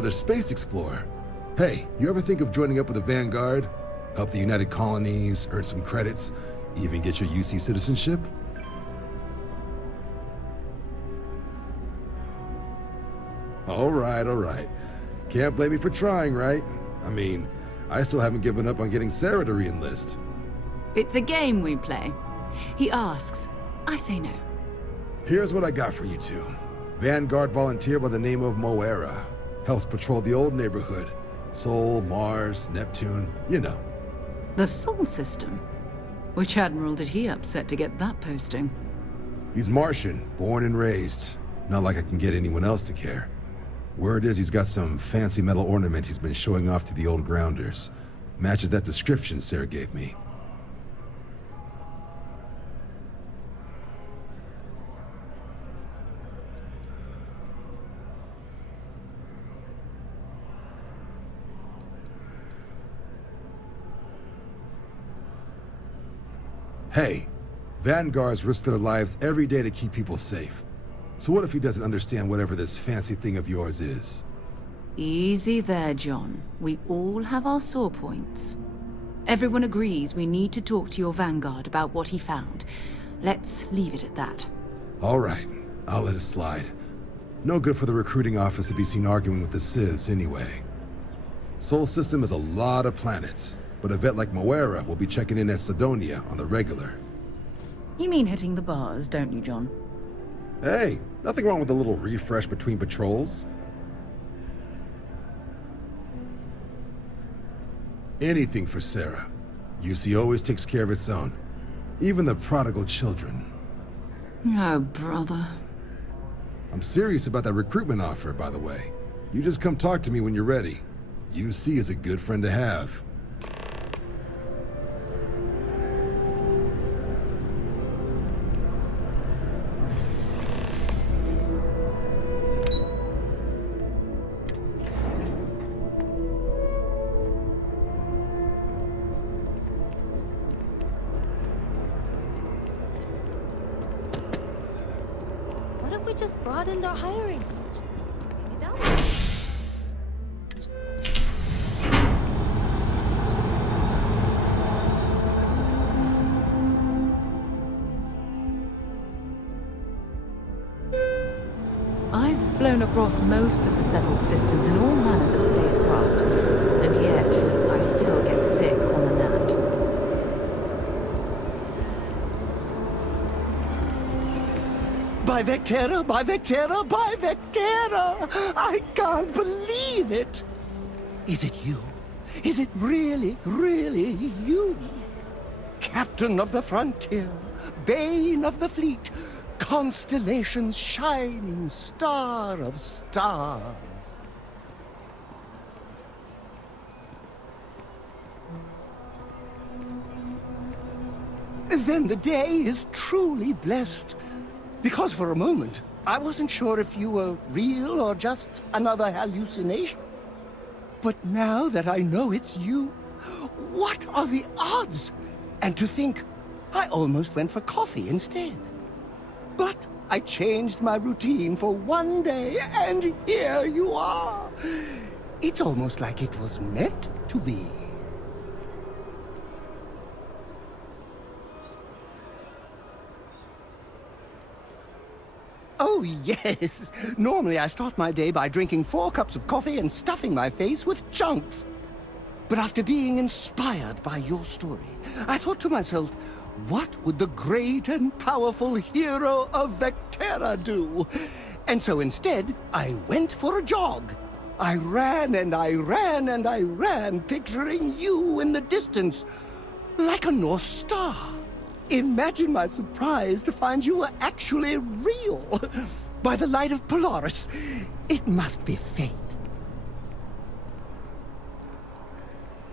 another space explorer. Hey, you ever think of joining up with the Vanguard? Help the United Colonies, earn some credits, even get your UC citizenship? All right. Can't blame me for trying, right? I mean, I still haven't given up on getting Sarah to re-enlist. It's a game we play. He asks, I say no. Here's what I got for you two. Vanguard volunteer by the name of Moira. Helps patrol the old neighborhood. Sol, Mars, Neptune, you know. The Sol system? Which admiral did he upset to get that posting? He's Martian, born and raised. Not like I can get anyone else to care. Word is he's got some fancy metal ornament he's been showing off to the old grounders. Matches that description Sarah gave me. Hey, Vanguards risk their lives every day to keep people safe. So what if he doesn't understand whatever this fancy thing of yours is? Easy there, John. We all have our sore points. Everyone agrees we need to talk to your Vanguard about what he found. Let's leave it at that. All right, I'll let it slide. No good for the recruiting office to be seen arguing with the civs anyway. Sol system is a lot of planets, but a vet like Moira will be checking in at Sidonia on the regular. You mean hitting the bars, don't you, John? Hey, nothing wrong with a little refresh between patrols. Anything for Sarah. UC always takes care of its own. Even the prodigal children. Oh, brother. I'm serious about that recruitment offer, by the way. You just come talk to me when you're ready. UC is a good friend to have. What if we just broadened our hiring search? Maybe that would... I've flown across most of the settled systems in all manners of spacecraft, and yet I still get sick on the nat. By Vectera, by Vectera, by Vectera! I can't believe it! Is it you? Is it really, really you? Captain of the frontier, bane of the fleet, constellation's shining star of stars. Then the day is truly blessed. Because for a moment, I wasn't sure if you were real or just another hallucination. But now that I know it's you, what are the odds? And to think, I almost went for coffee instead. But I changed my routine for one day, and here you are. It's almost like it was meant to be. Oh, yes. Normally I start my day by drinking 4 cups of coffee and stuffing my face with chunks. But after being inspired by your story, I thought to myself, what would the great and powerful hero of Vectera do? And so instead, I went for a jog. I ran and I ran and I ran, picturing you in the distance, like a North Star. Imagine my surprise to find you were actually real. By the light of Polaris, it must be fate.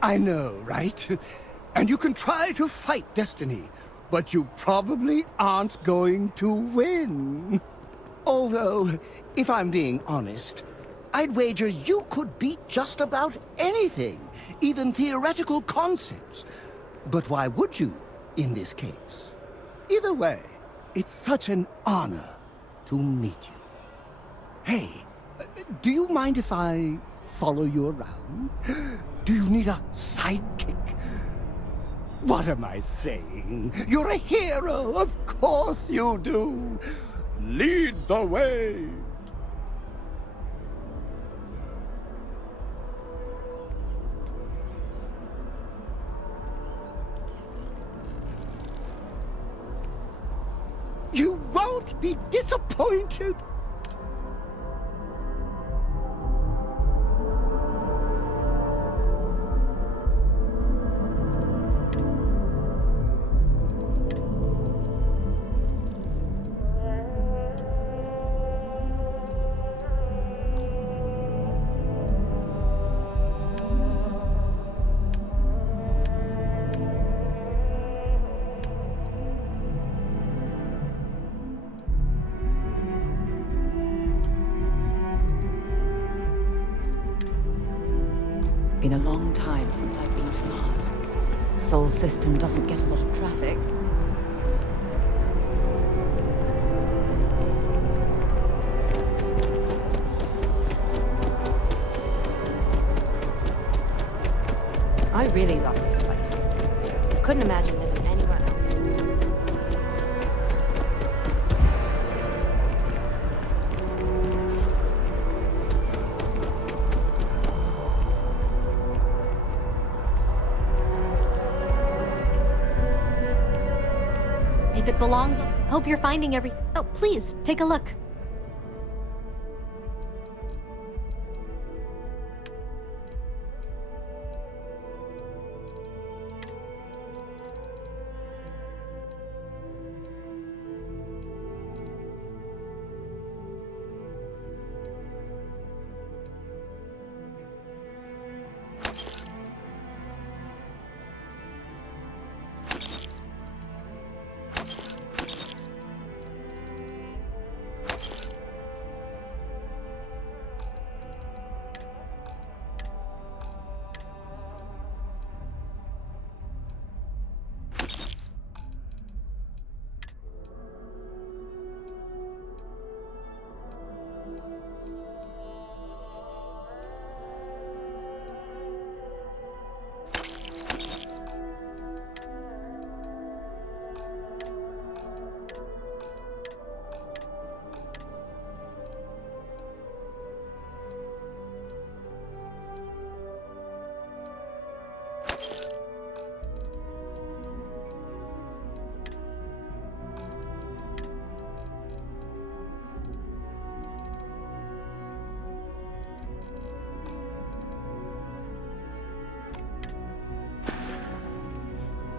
I know, right? And you can try to fight destiny, but you probably aren't going to win. Although, if I'm being honest, I'd wager you could beat just about anything, even theoretical concepts. But why would you? In this case. Either way, it's such an honor to meet you. Hey, do you mind if I follow you around? Do you need a sidekick? What am I saying? You're a hero, of course you do. Lead the way. You won't be disappointed. Been a long time since I've been to Mars. Sol system doesn't get a lot of traffic. I really love this place. Couldn't imagine living anywhere else. If it belongs, hope you're finding every. Oh, please, take a look.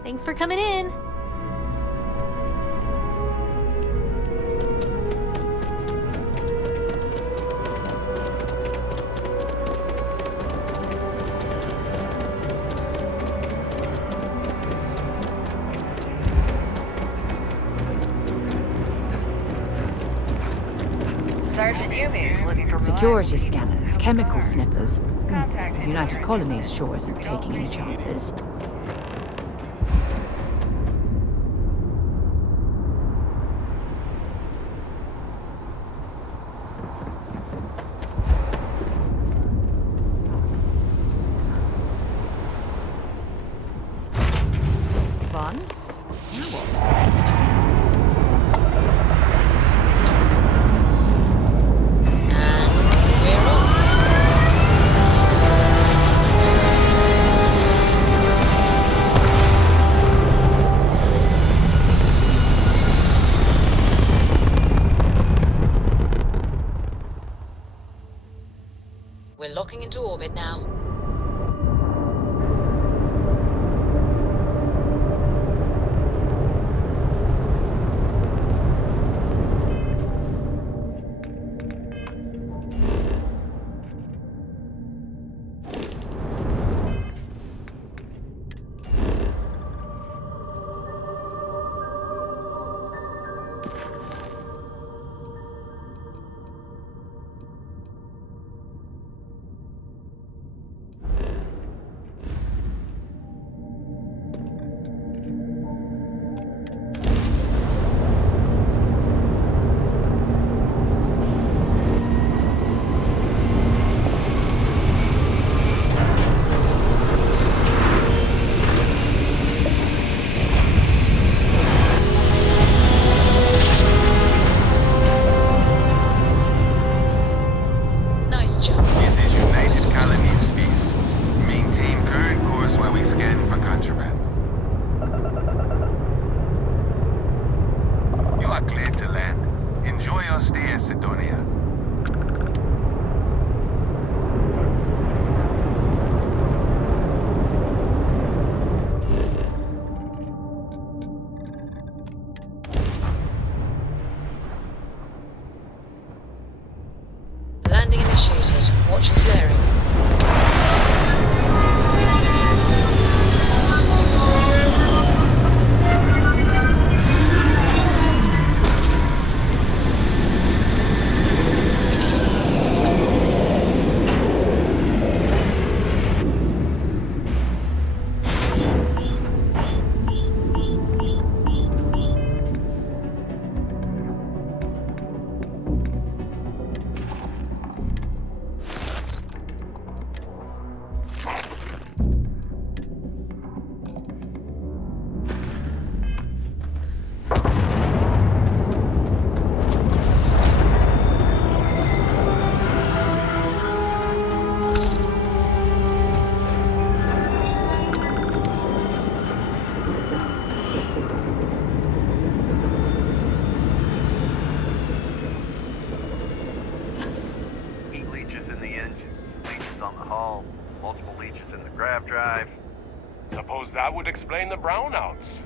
Thanks for coming in. Sergeant Yumi's looking for Security scanners, chemical sniffers. The United Colonies sure isn't taking any chances. Fun? Now what? We're locking into orbit now. Suppose that would explain the brownouts.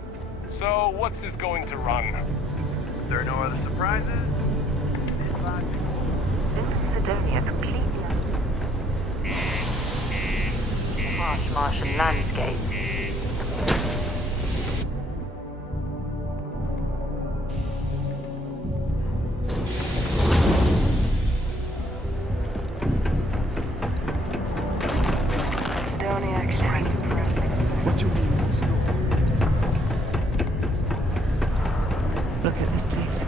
So, what's this going to run? There are no other surprises? Sidonia completely harsh Martian landscape. Sidonia can impressive. What do you mean? Look at this place.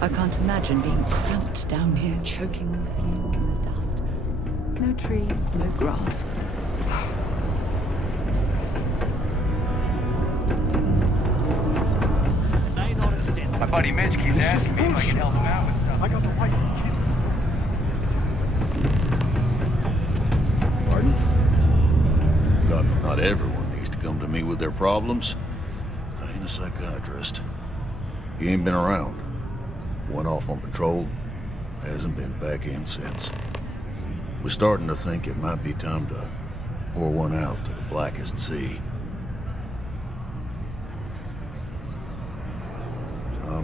I can't imagine being cramped down here, choking on the fumes and the dust. No trees, no grass. My buddy Mitch keeps asking me if I can help him out with something. I got the wife and kids. Pardon? Not everyone needs to come to me with their problems. I ain't a psychiatrist. He ain't been around. Went off on patrol. Hasn't been back in since. We're starting to think it might be time to pour one out to the blackest sea.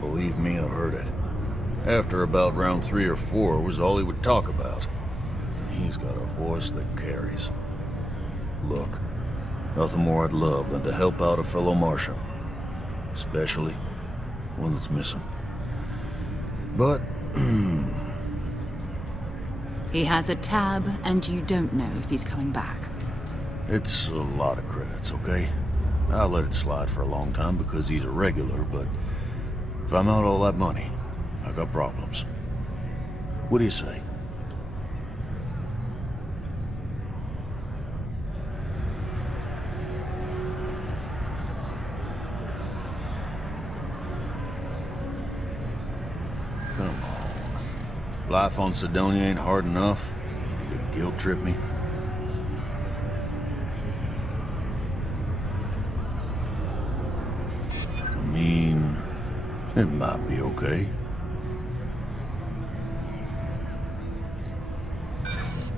Believe me, I've heard it. After about round 3 or 4 was all he would talk about. And he's got a voice that carries. Look, nothing more I'd love than to help out a fellow Martian. Especially one that's missing. But, He has a tab, and you don't know if he's coming back. it's a lot of credits, okay? I'll let it slide for a long time because he's a regular, but if I'm out all that money, I got problems. What do you say? Come on. Life on Sidonia ain't hard enough. You gonna guilt trip me? I mean, it might be okay.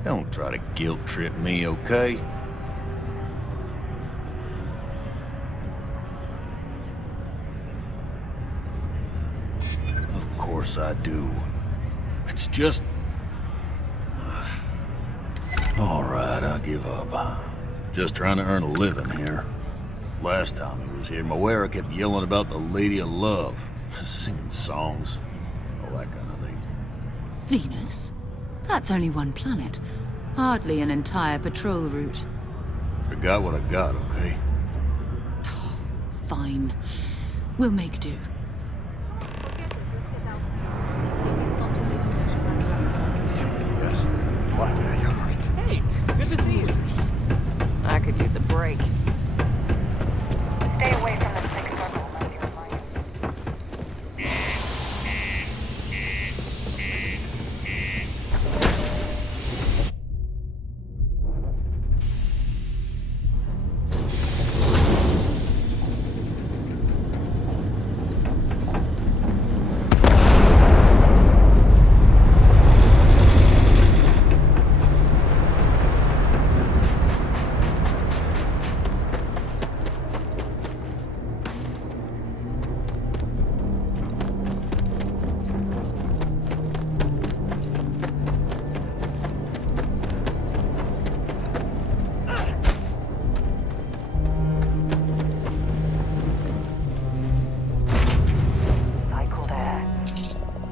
Don't try to guilt trip me, okay? Of course I do. It's just... All right, I give up. Just trying to earn a living here. Last time he was here, Moira kept yelling about the Lady of Love. Singing songs. All that kind of thing. Venus? That's only one planet. Hardly an entire patrol route. I got what I got, okay? Fine. We'll make do. Yes. What? You're right. Hey, good to see you. I could use a break. Stay away from the sixth circle unless you're invited.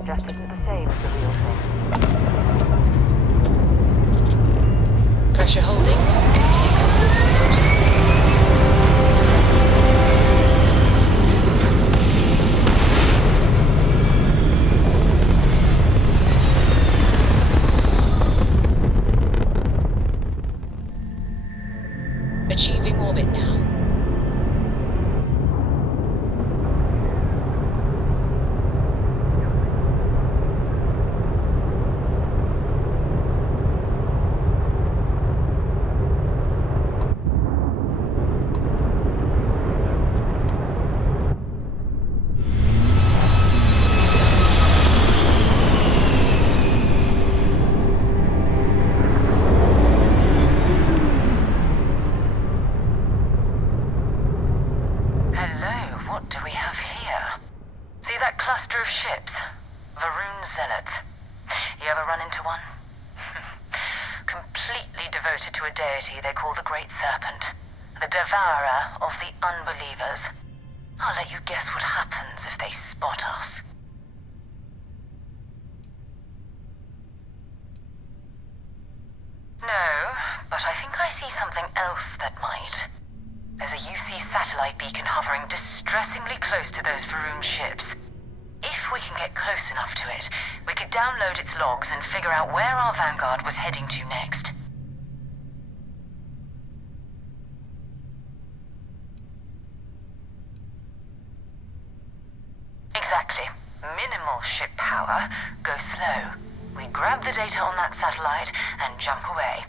Just isn't the same as the real thing. Pressure holding. Take cruise mode. Achieving orbit now. Great Serpent, the devourer of the unbelievers. I'll let you guess what happens if they spot us. No, but I think I see something else that might. There's a UC satellite beacon hovering distressingly close to those Faroon ships. If we can get close enough to it, we could download its logs and figure out where our vanguard was heading to next. Exactly. Minimal ship power. Go slow. We grab the data on that satellite and jump away.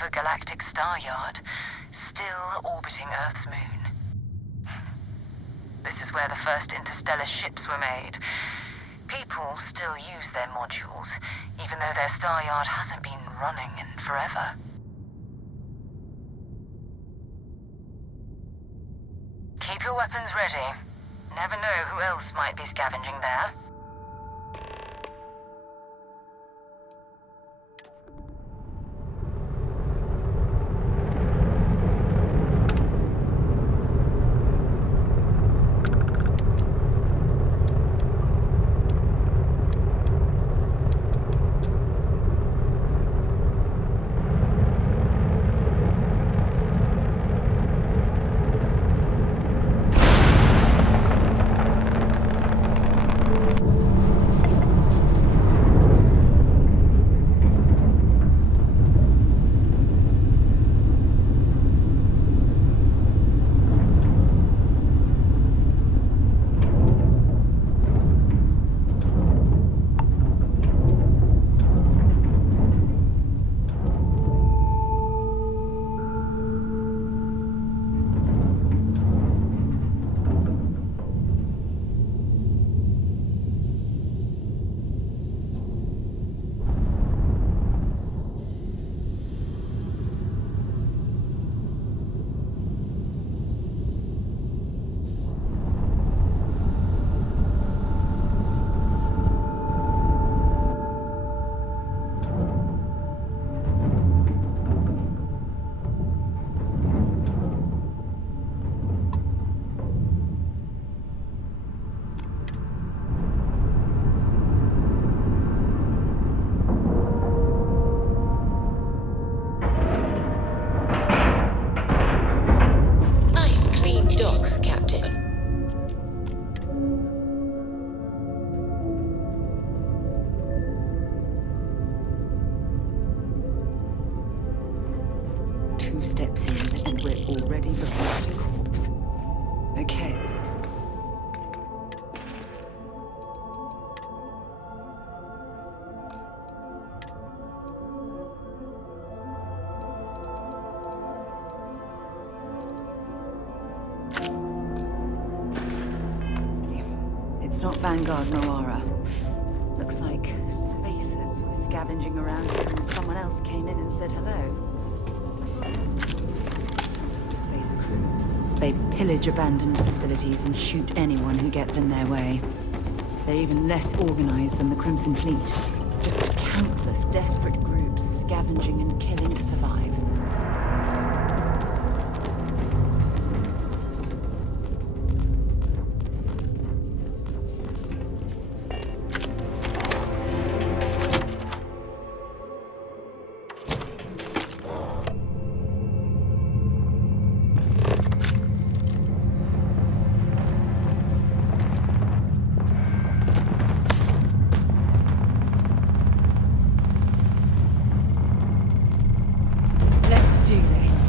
of a galactic star yard, still orbiting Earth's moon. This is where the first interstellar ships were made. People still use their modules, even though their star yard hasn't been running in forever. Keep your weapons ready. Never know who else might be scavenging there. Steps in, and we're already looking at a corpse. Okay. It's not Vanguard Noara. Looks like spacers were scavenging around here and someone else came in and said hello. Space crew. They pillage abandoned facilities and shoot anyone who gets in their way. They're even less organized than the Crimson Fleet. Just countless desperate groups scavenging and killing to survive. Do this.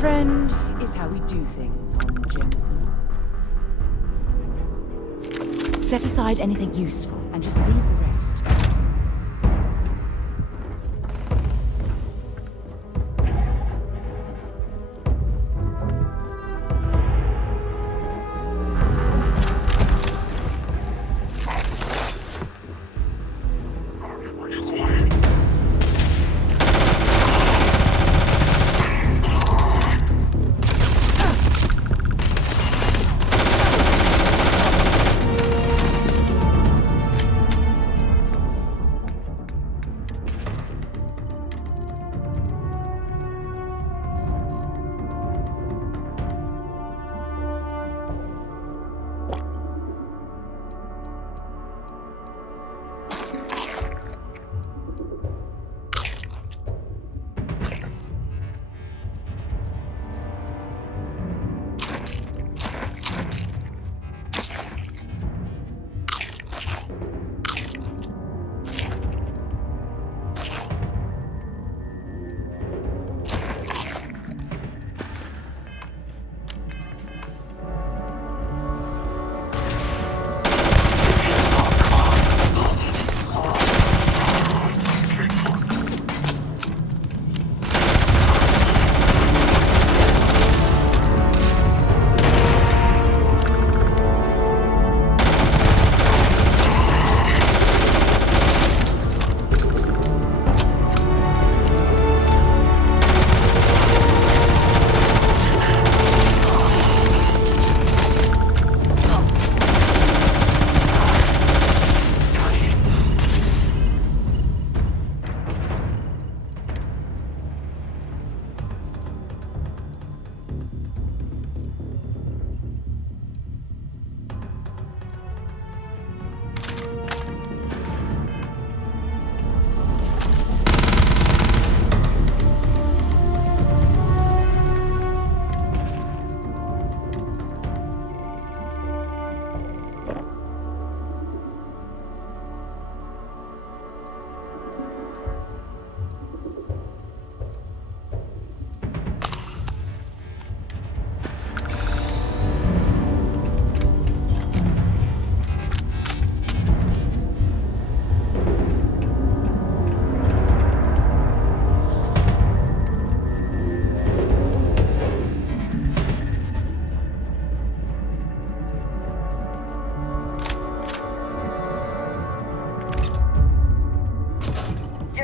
friend, is how we do things on Jameson. Set aside anything useful and just leave the rest.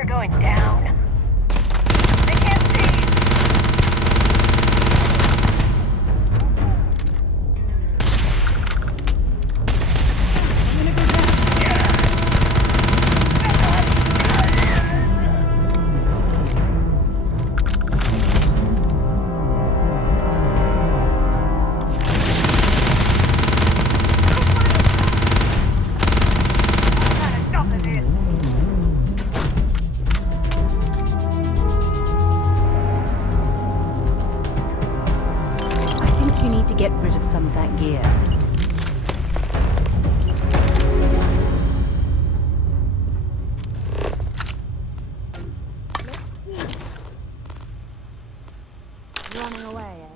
Going down. They can't see. Get rid of some of that gear. Running away, eh?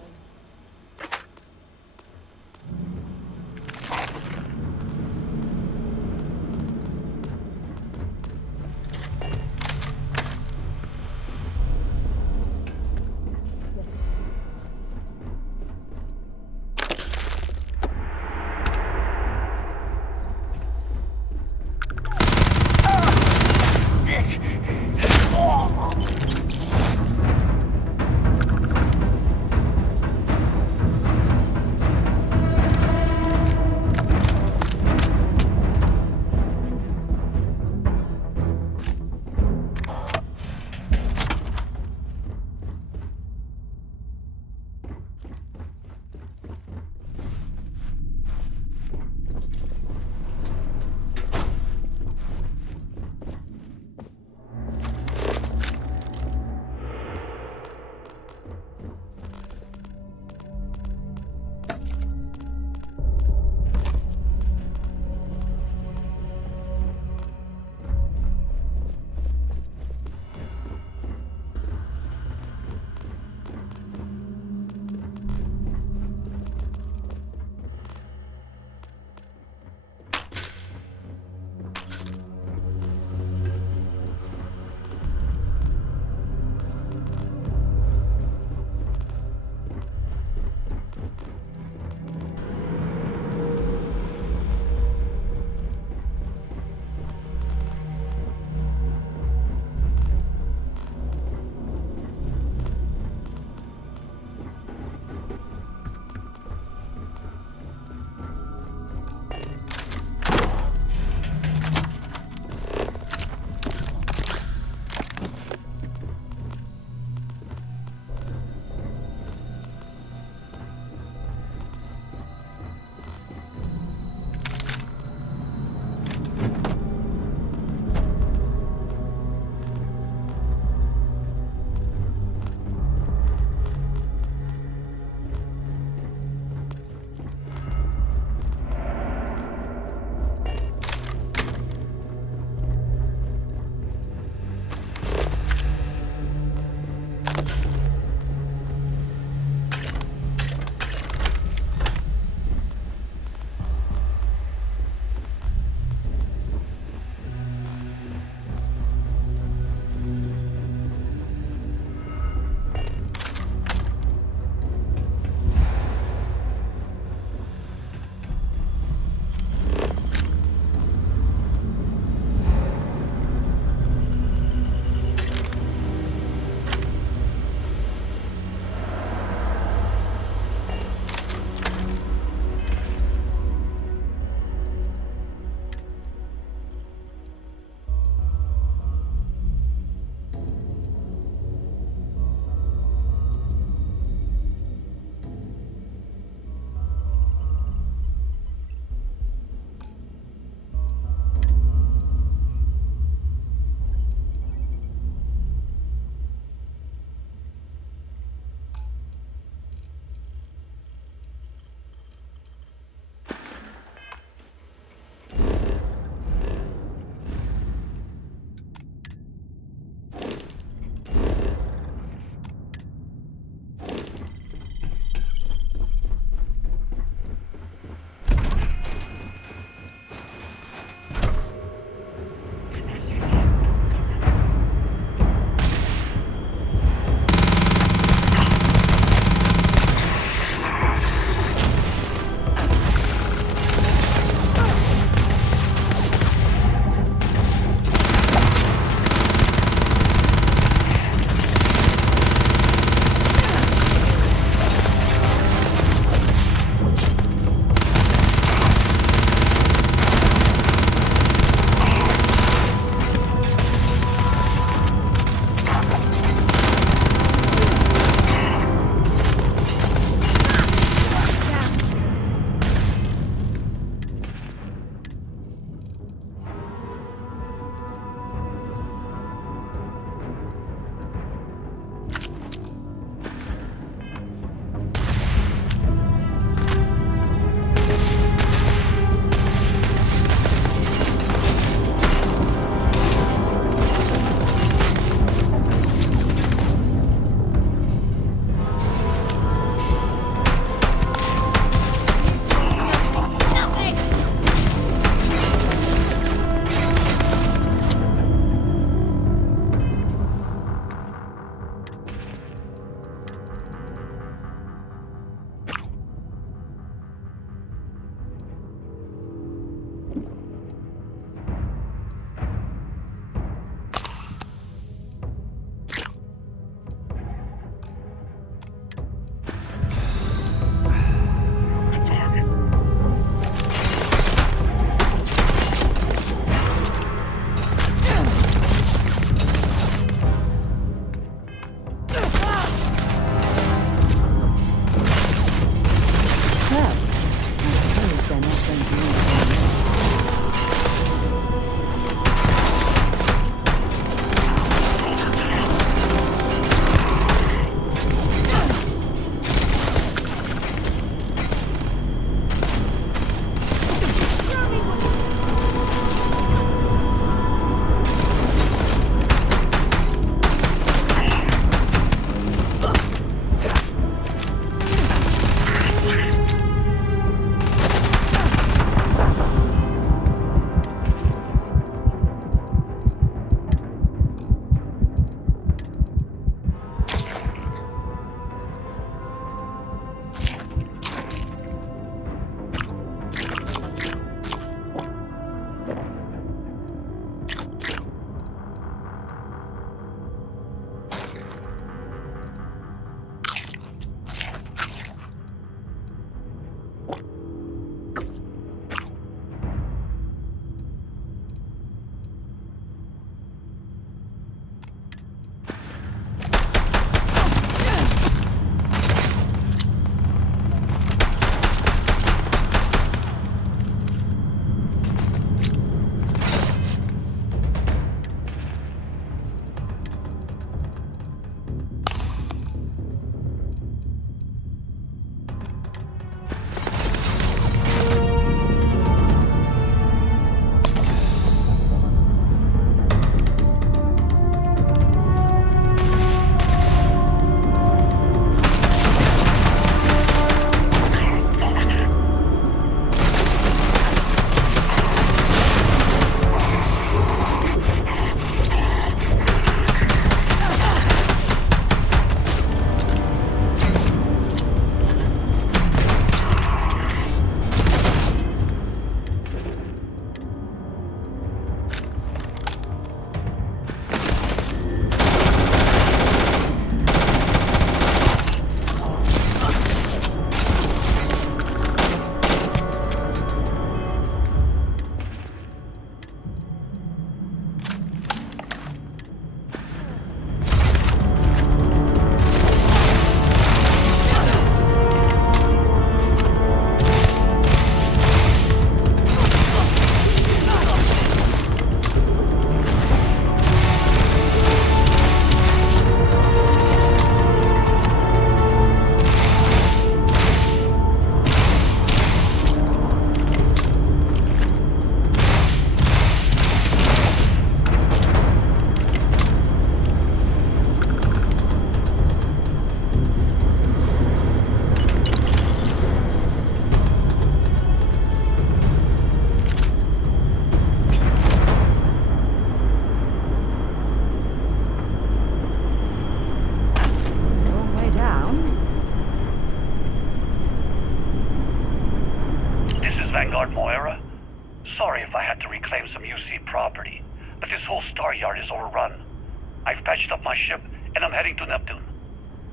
patched up my ship, and I'm heading to Neptune.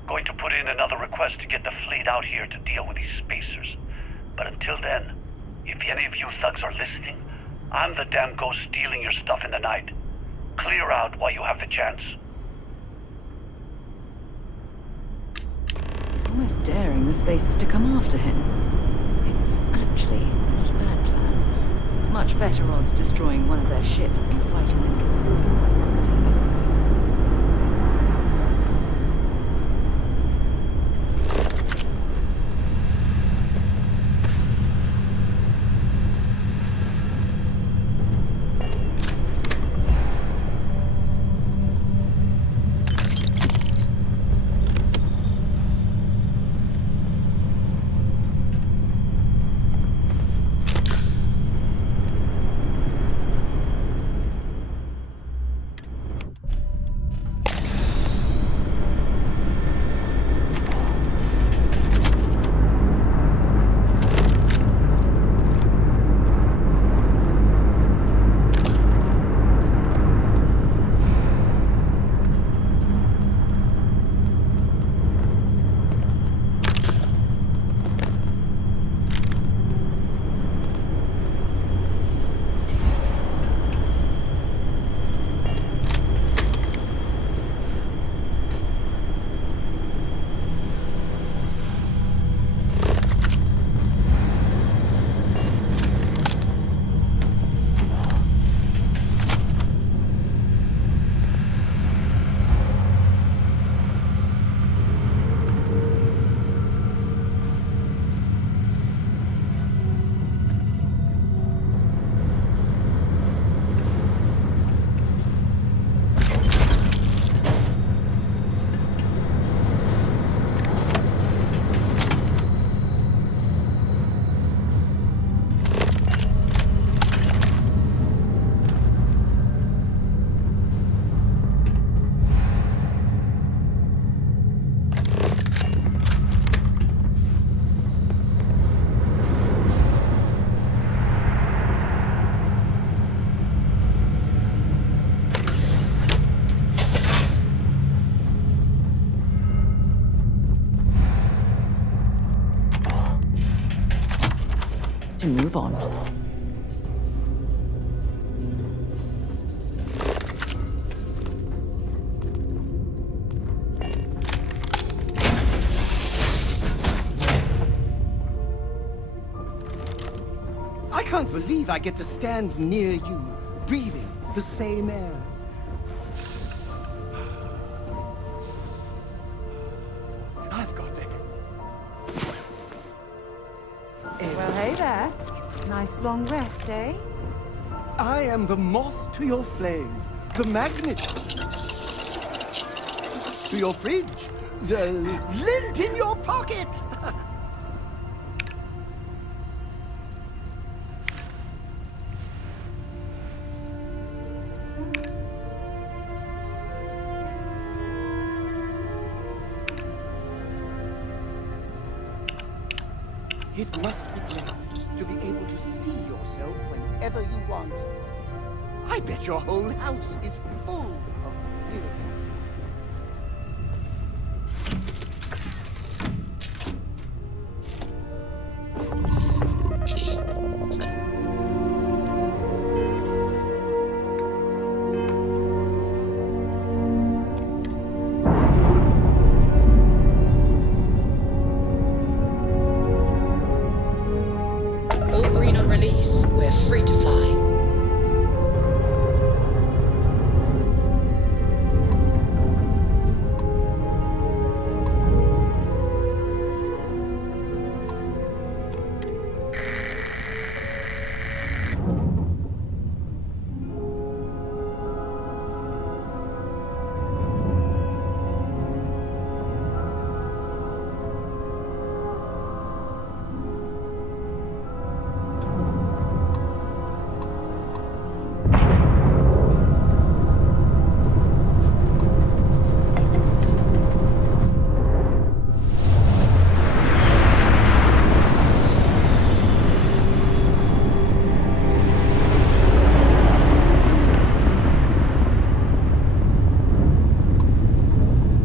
Going to put in another request to get the fleet out here to deal with these spacers. But until then, if any of you thugs are listening, I'm the damn ghost stealing your stuff in the night. Clear out while you have the chance. He's almost daring the spacers to come after him. It's actually not a bad plan. Much better odds destroying one of their ships than fighting them once here. To move on. I can't believe I get to stand near you, breathing the same air. I've got it. Well, hey there. Nice long rest, eh? I am the moth to your flame, the magnet to your fridge, the lint in your pocket. It must be great to be able to see yourself whenever you want. I bet your whole house is full of mirrors. All green on release. We're free to fly.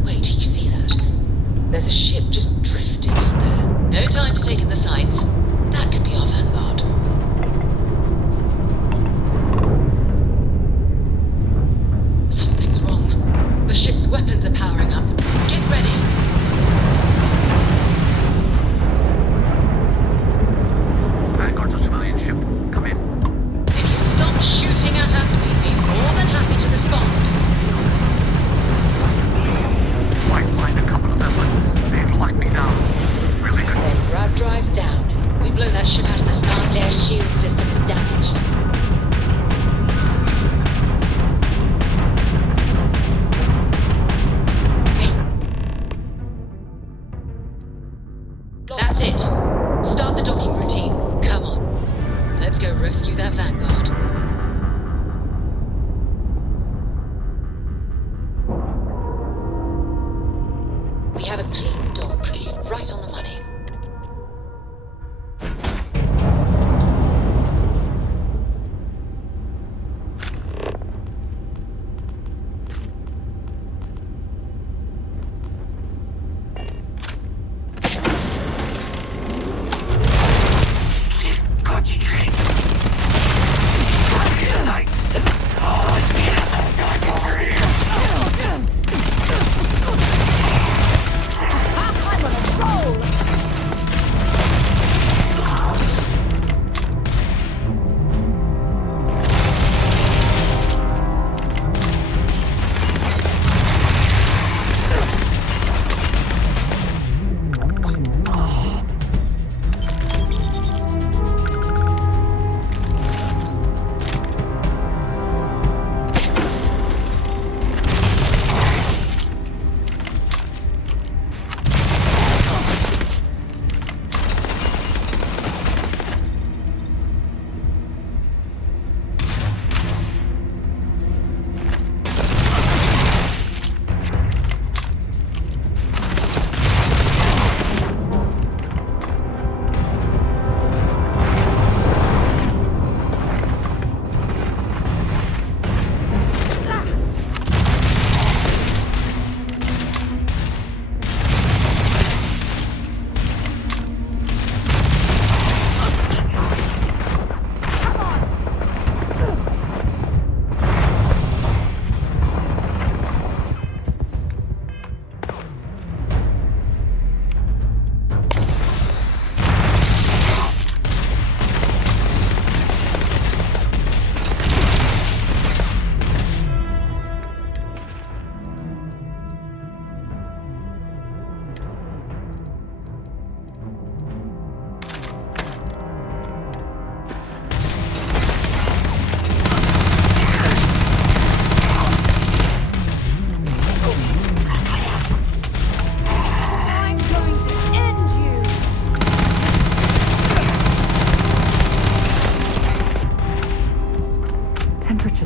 Wait, you see that? There's a ship just drifting out there. No time to take in the sights. That could be our vanguard. Something's wrong. The ship's weapons are powering up. Get ready. Vanguard's a civilian ship. Come in. If you stop shooting at us, we'd be more than happy to respond. Might find a couple of them, but they've locked me down. Really good. Then grab drives down. We blow that ship out of the star's air shield system is damaged. That's it. Start the docking routine. Come on. Let's go rescue that Vanguard. We have a clean dock, right on the money. Concentrate. Sight. Oh, it's me. I'm over here. I'm on a roll!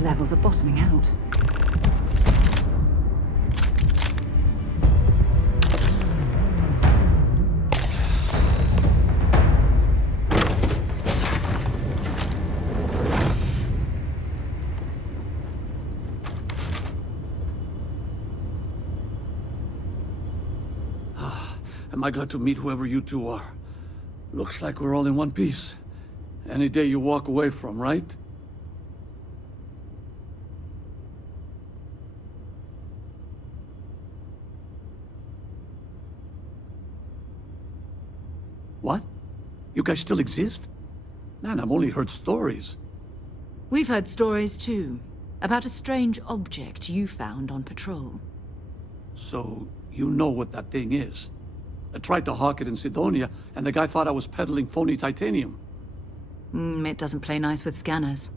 Levels are bottoming out. Am I glad to meet whoever you two are. Looks like we're all in one piece. Any day you walk away from, right? What? You guys still exist? Man, I've only heard stories. We've heard stories too, about a strange object you found on patrol. So, you know what that thing is? I tried to hawk it in Sidonia, and the guy thought I was peddling phony titanium. It doesn't play nice with scanners.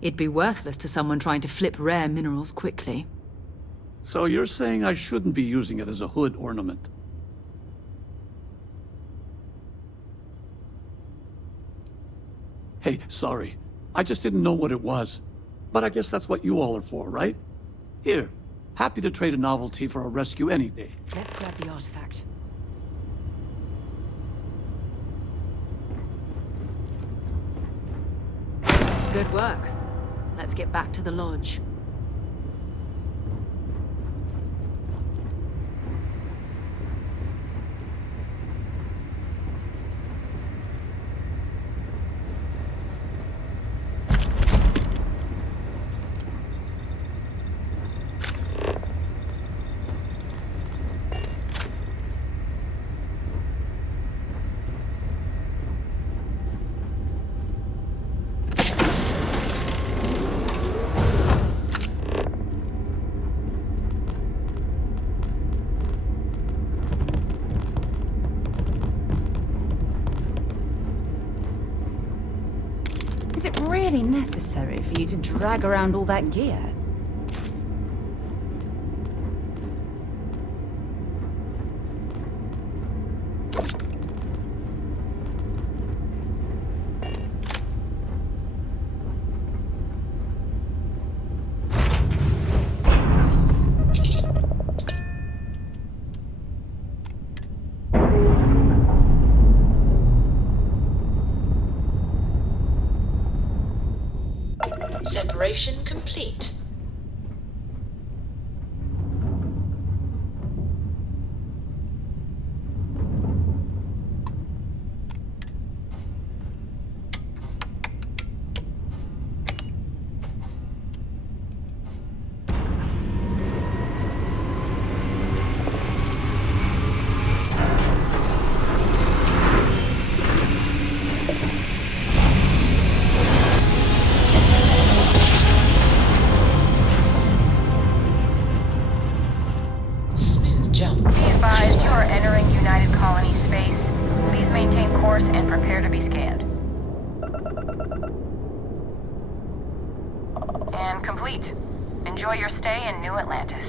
It'd be worthless to someone trying to flip rare minerals quickly. So you're saying I shouldn't be using it as a hood ornament? Hey, sorry. I just didn't know what it was. But I guess that's what you all are for, right? Here, happy to trade a novelty for a rescue any day. Let's grab the artifact. Good work. Let's get back to the lodge. really necessary for you to drag around all that gear? Separation complete. And complete. Enjoy your stay in New Atlantis.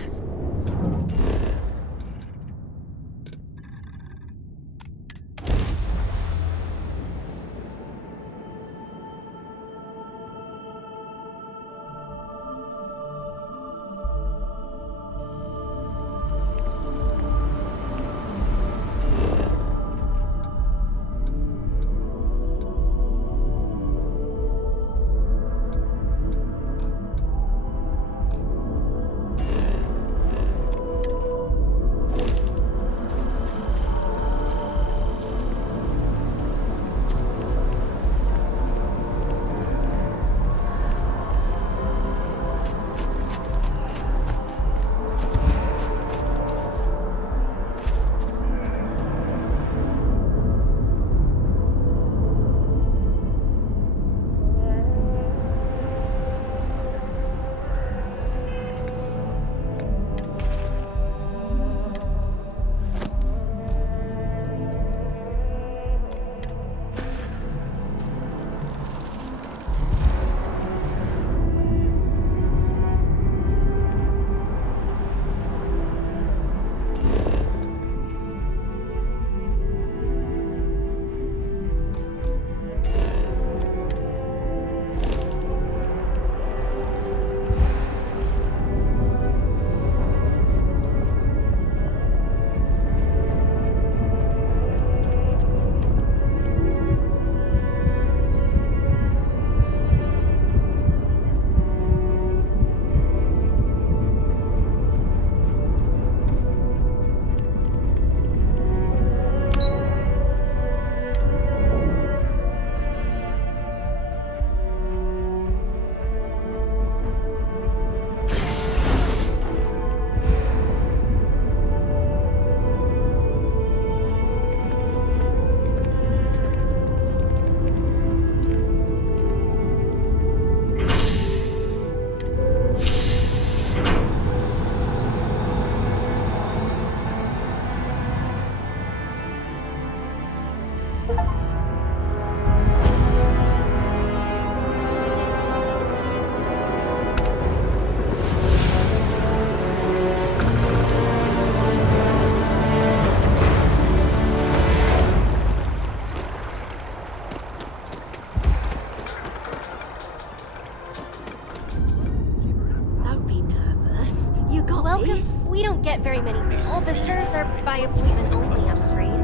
We don't get very many. All visitors are by appointment only, I'm afraid.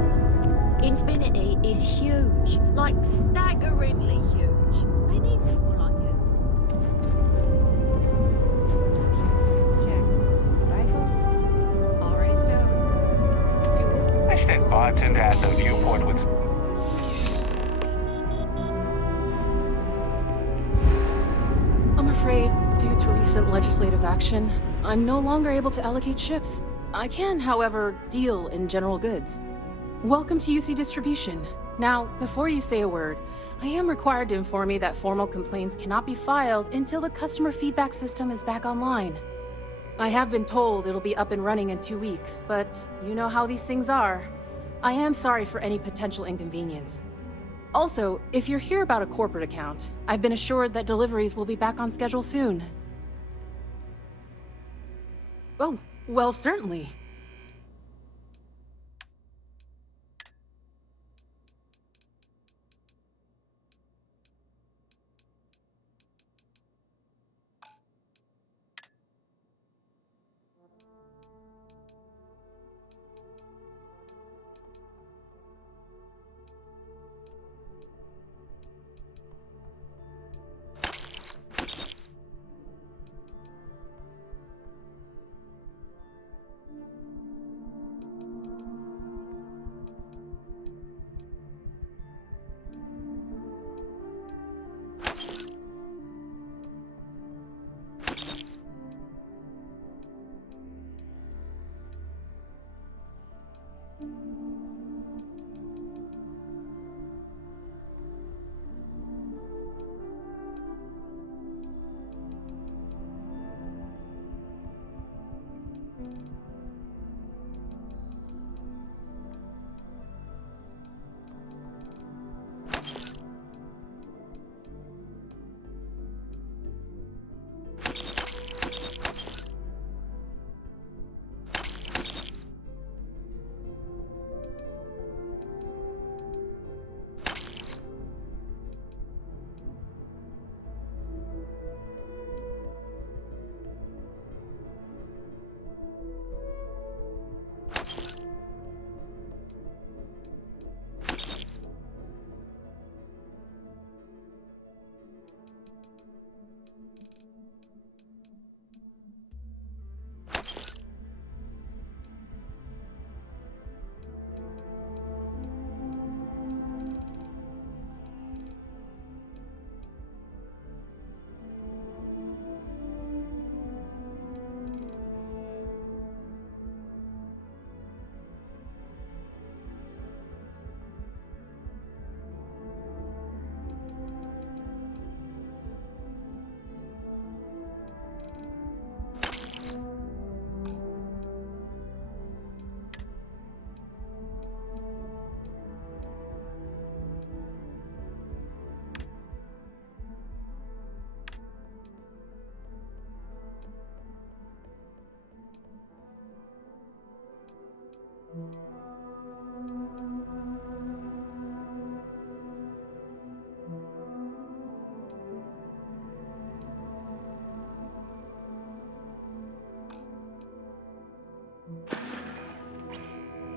Infinity is huge, like staggeringly huge. They need people like you. Check. Rifle? Already stowed. Fuel? I said bartender at the viewport with... I'm afraid, due to recent legislative action, I'm no longer able to allocate ships. I can, however, deal in general goods. Welcome to UC Distribution. Now, before you say a word, I am required to inform you that formal complaints cannot be filed until the customer feedback system is back online. I have been told it'll be up and running in 2 weeks, but you know how these things are. I am sorry for any potential inconvenience. Also, if you're here about a corporate account, I've been assured that deliveries will be back on schedule soon. Oh, well, certainly.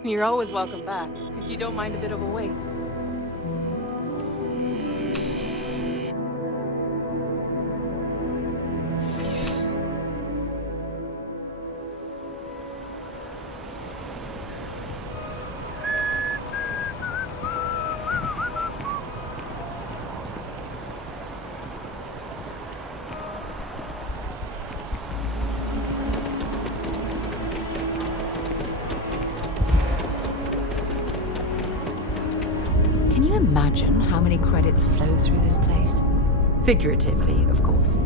You're always welcome back, if you don't mind a bit of a wait. Can you imagine how many credits flow through this place? Figuratively, of course.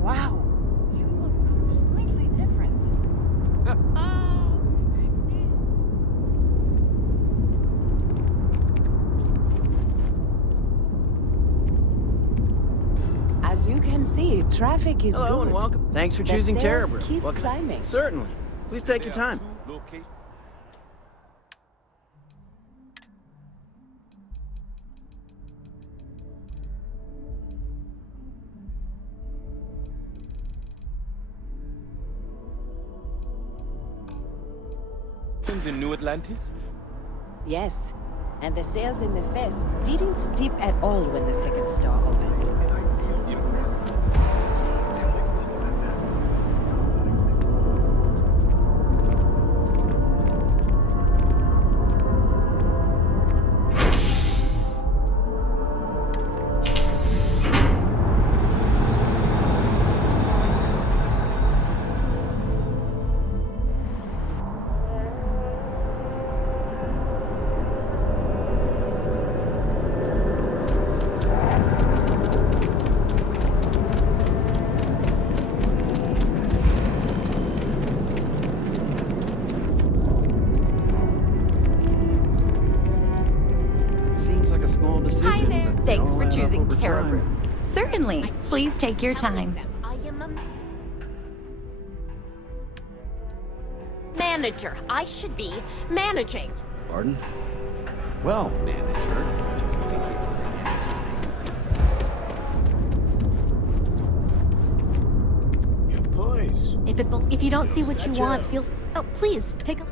Wow, you look completely different. As you can see, traffic is Hello good. and welcome. Thanks for The choosing sales Terrabrook. keep What can- climbing. Certainly. Please take your time. In New Atlantis? Yes, and the sales in the fest didn't dip at all when the second store opened. using Caribou. Certainly. Please take your time. I am a manager. I should be managing. Pardon? Well, manager, do you think you can manage? Your place. If you don't see what you want, feel. Oh, please take a.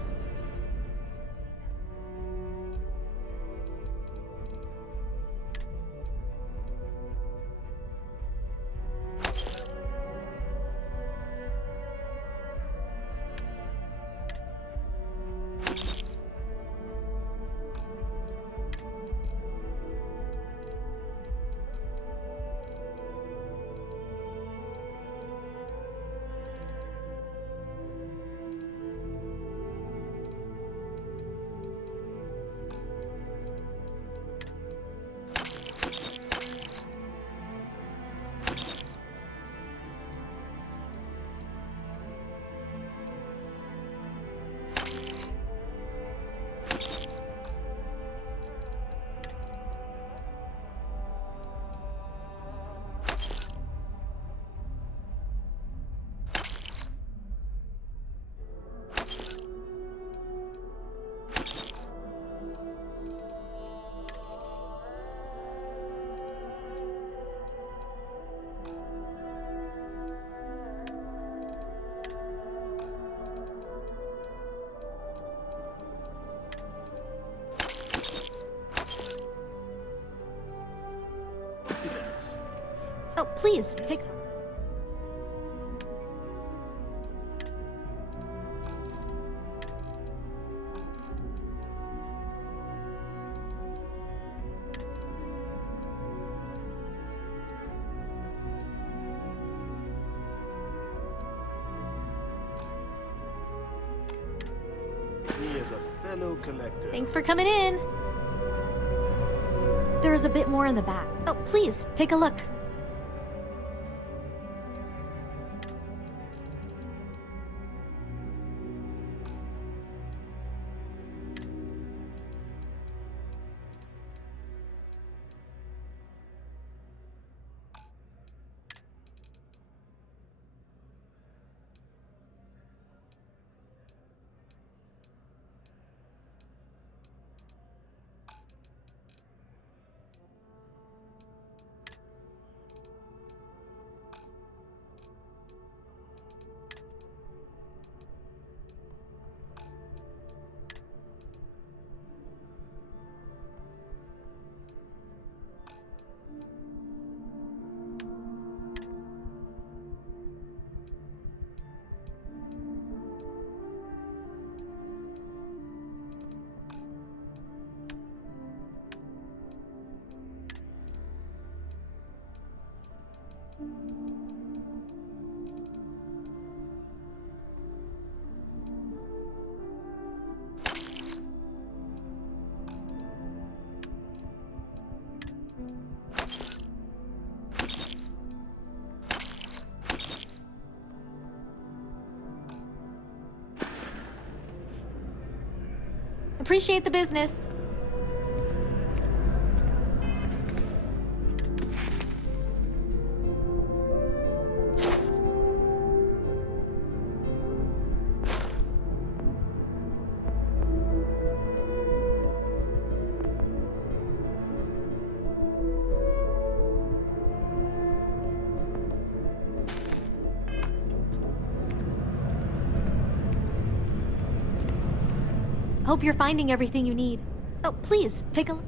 Oh, please take. Me as a fellow collector. Thanks for coming in. There is a bit more in the back. Oh, please take a look. Appreciate the business. Hope you're finding everything you need. Oh, please, take a look.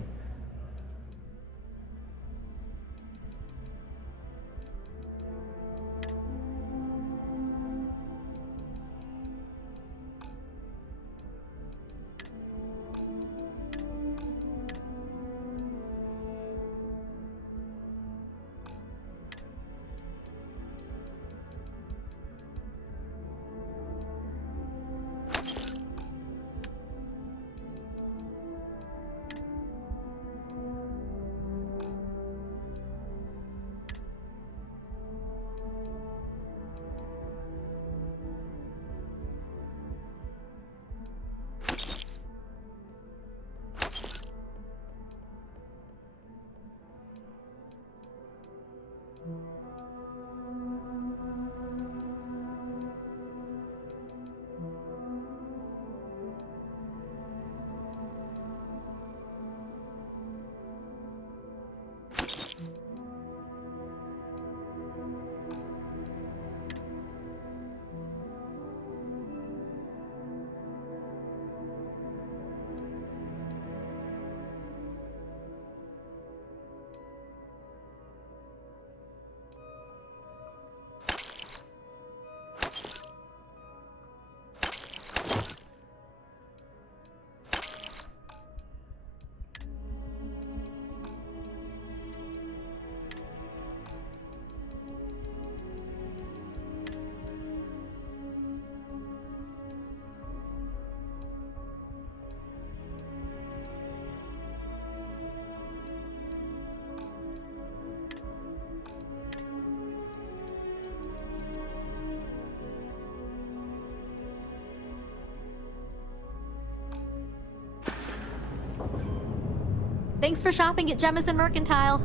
Thanks for shopping at Jemison Mercantile.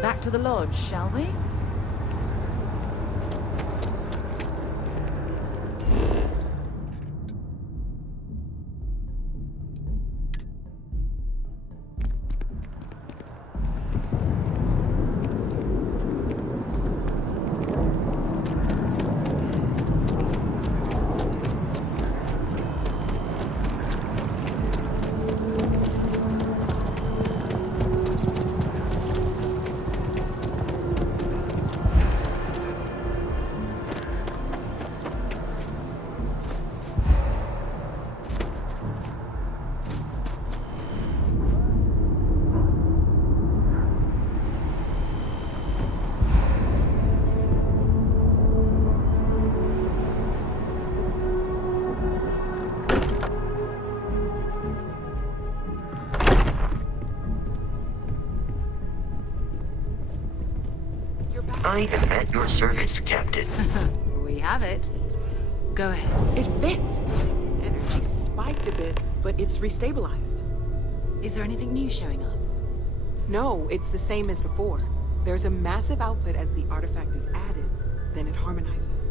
Back to the lodge, shall we? I am at your service, Captain. We have it. Go ahead. It fits. Energy spiked a bit, but it's restabilized. Is there anything new showing up? No, it's the same as before. There's a massive output as the artifact is added, then it harmonizes.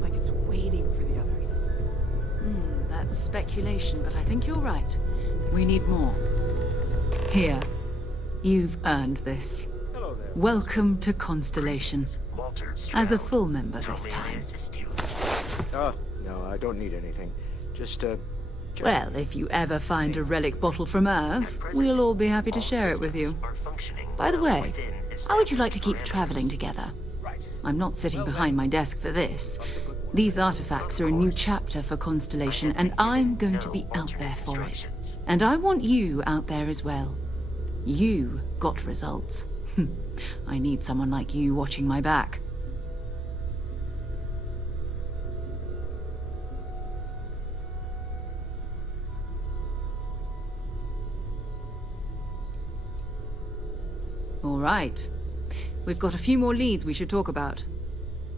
Like it's waiting for the others. That's speculation, but I think you're right. We need more. Here. You've earned this. Welcome to Constellation. As a full member this time. Oh, no, I don't need anything. Just, Well, if you ever find a relic bottle from Earth, we'll all be happy to share it with you. By the way, how would you like to keep traveling together? I'm not sitting behind my desk for this. These artifacts are a new chapter for Constellation, and I'm going to be out there for it. And I want you out there as well. You got results. I need someone like you watching my back. All right. We've got a few more leads we should talk about.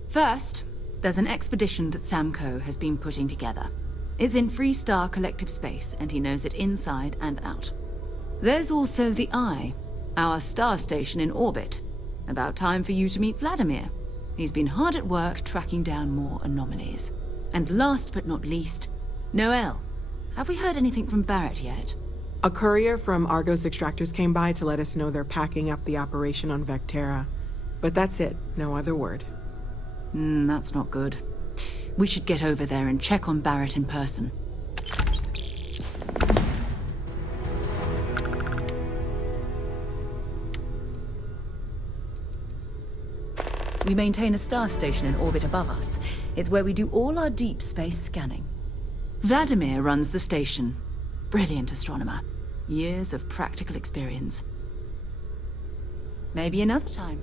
First, there's an expedition that Samco has been putting together. It's in Freestar Collective Space, and he knows it inside and out. There's also the Eye, our star station in orbit. About time for you to meet Vladimir. He's been hard at work tracking down more anomalies. And last but not least, Noel. Have we heard anything from Barrett yet? A courier from Argos Extractors came by to let us know they're packing up the operation on Vectera. But that's it, no other word. That's not good. We should get over there and check on Barrett in person. We maintain a star station in orbit above us. It's where we do all our deep space scanning. Vladimir runs the station. Brilliant astronomer. Years of practical experience. Maybe another time.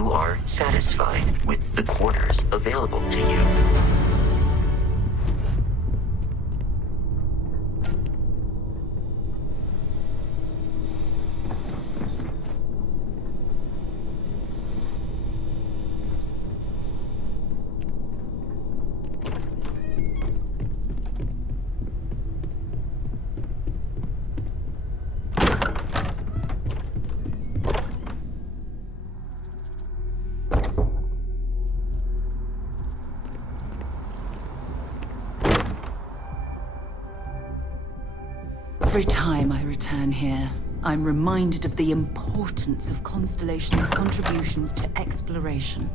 you are satisfied with the quarters available to you. Every time I return here, I'm reminded of the importance of Constellation's contributions to exploration.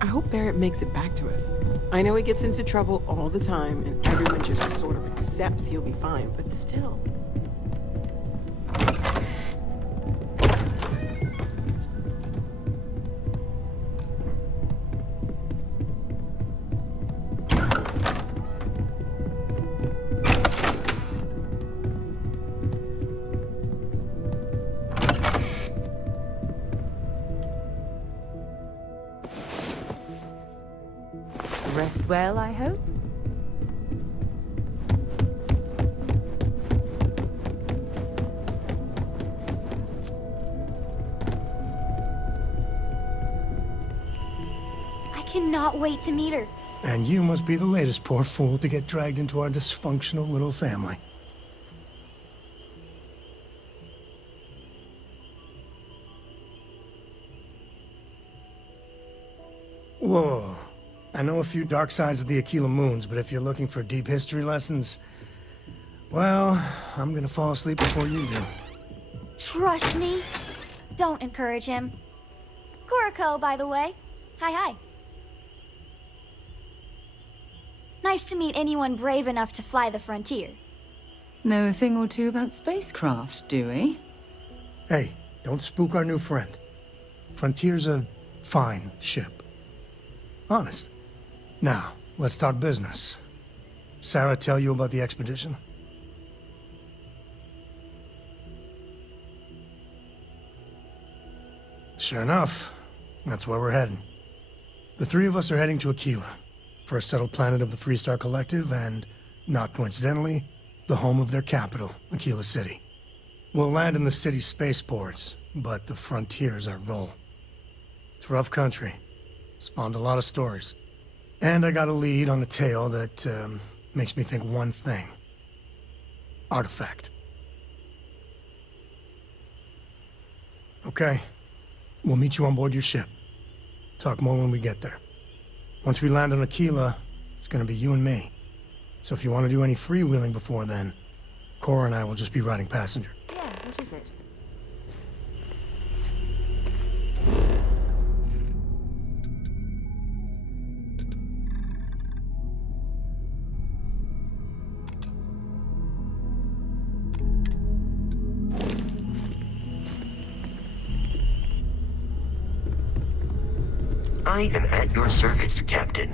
I hope Barrett makes it back to us. I know he gets into trouble all the time, and everyone just sort of accepts he'll be fine, but still. Rest well, I hope? I cannot wait to meet her. And you must be the latest poor fool to get dragged into our dysfunctional little family. Whoa. I know a few dark sides of the Aquila Moons, but if you're looking for deep history lessons, well, I'm gonna fall asleep before you do. Trust me. Don't encourage him. Kuriko, by the way. Hi. Nice to meet anyone brave enough to fly the frontier. Know a thing or two about spacecraft, do we? Hey, don't spook our new friend. Frontier's a fine ship. Honest. Now, let's talk business. Sarah tell you about the expedition? Sure enough, that's where we're heading. The three of us are heading to Aquila, first settled planet of the Freestar Collective and, not coincidentally, the home of their capital, Aquila City. We'll land in the city's spaceports, but the frontier's our goal. It's rough country. Spawned a lot of stories. And I got a lead on a tale that makes me think one thing. Artifact. Okay. We'll meet you on board your ship. Talk more when we get there. Once we land on Aquila, it's gonna be you and me. So if you want to do any freewheeling before then, Cora and I will just be riding passenger. Yeah, what is it? I am at your service, Captain.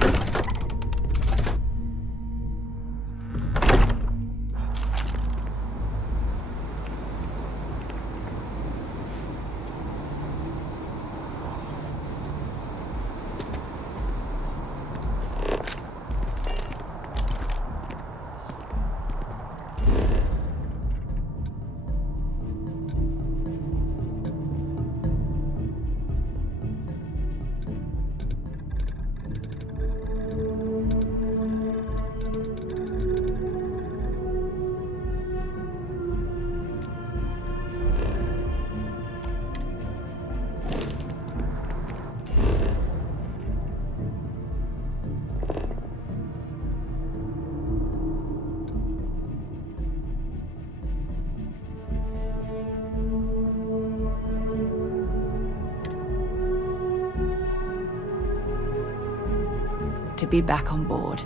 To be back on board.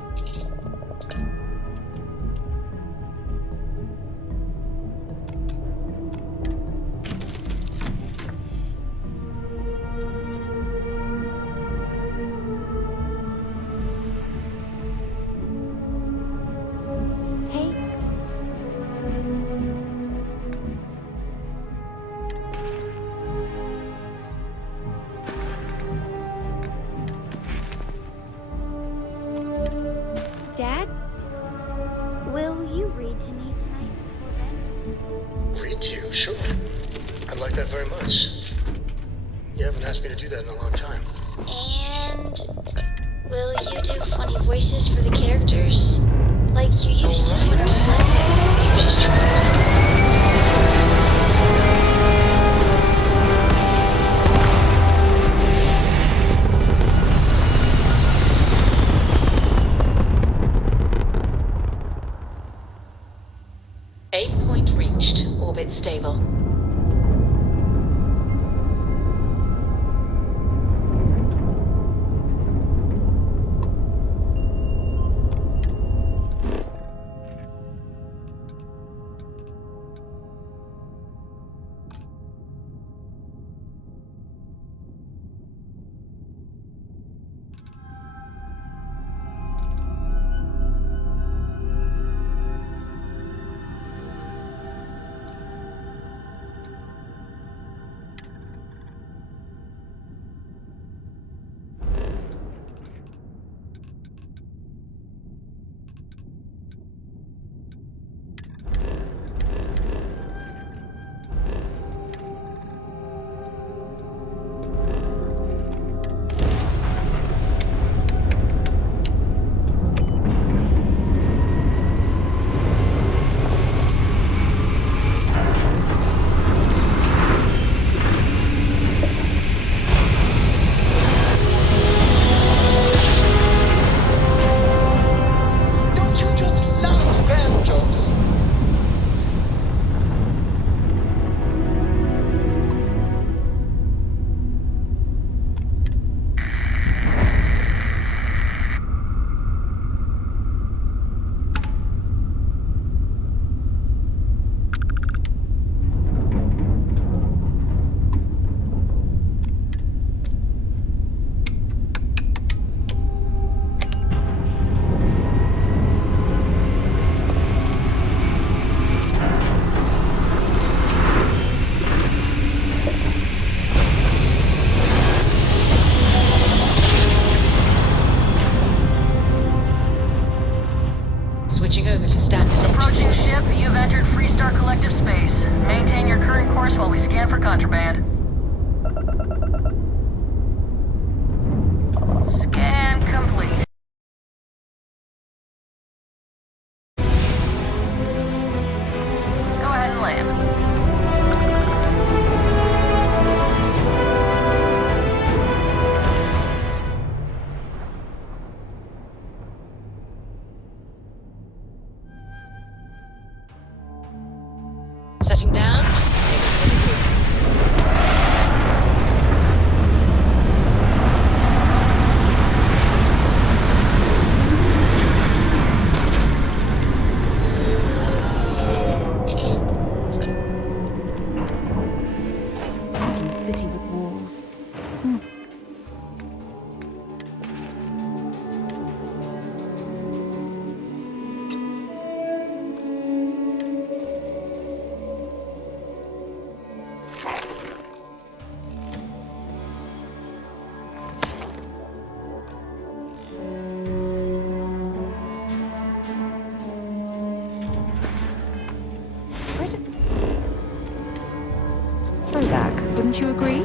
Will you read to me tonight before bed? Read to you? Sure. I'd like that very much. You haven't asked me to do that in a long time. And will you do funny voices for the characters? Like you used to when I was little? You just tried. Aim point reached. Orbit stable. Switching over to standard Approaching engines. ship, you've entered Freestar Collective space. Maintain your current course while we scan for contraband. Scan complete. Go ahead and land. Setting down. Everything in the group. City with walls. Throwback, wouldn't you agree?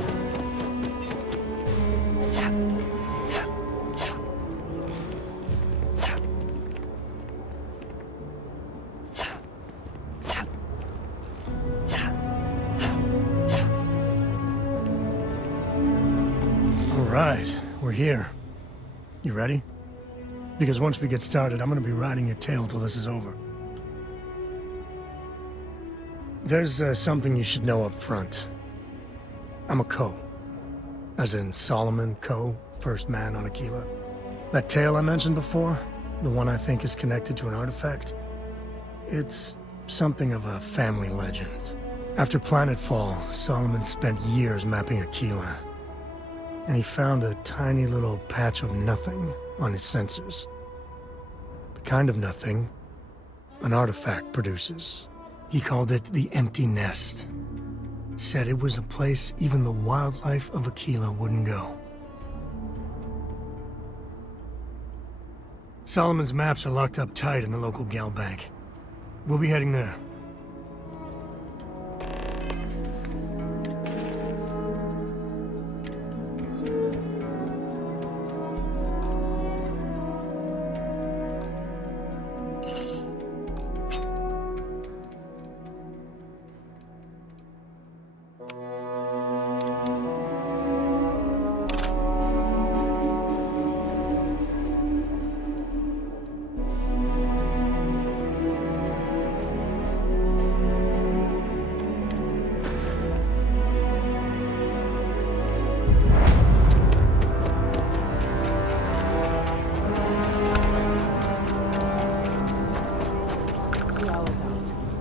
All right, we're here. You ready? Because once we get started, I'm gonna be riding your tail till this is over. There's something you should know up front. I'm a Co. As in Solomon Co., first man on Aquila. That tale I mentioned before, the one I think is connected to an artifact, it's something of a family legend. After Planetfall, Solomon spent years mapping Aquila, and he found a tiny little patch of nothing on his sensors. The kind of nothing an artifact produces. He called it the Empty Nest. Said it was a place even the wildlife of Aquila wouldn't go. Solomon's maps are locked up tight in the local gal bank. We'll be heading there.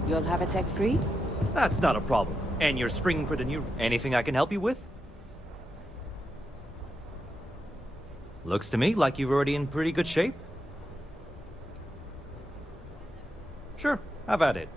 You'll have a tech free? That's not a problem. And you're springing for the new... Anything I can help you with? Looks to me like you're already in pretty good shape. Sure, have at it.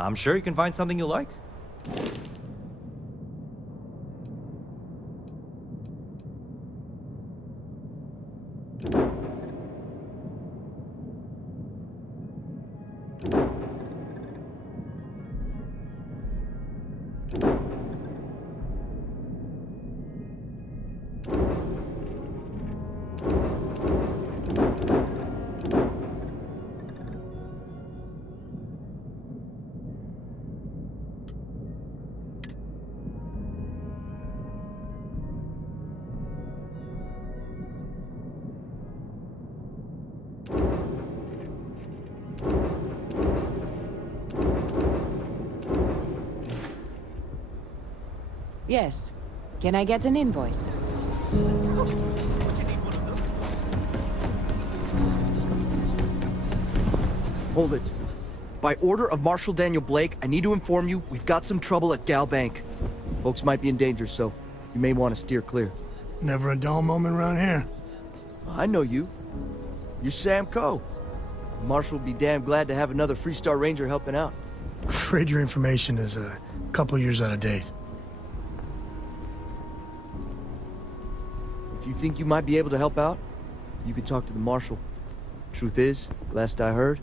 I'm sure you can find something you like. Yes. Can I get an invoice? Hold it. By order of Marshal Daniel Blake, I need to inform you we've got some trouble at Gal Bank. Folks might be in danger, so you may want to steer clear. Never a dull moment around here. I know you. You're Sam Coe. Marshal would be damn glad to have another Freestar Ranger helping out. Afraid your information is a couple years out of date. If you think you might be able to help out, you could talk to the Marshal. Truth is, last I heard,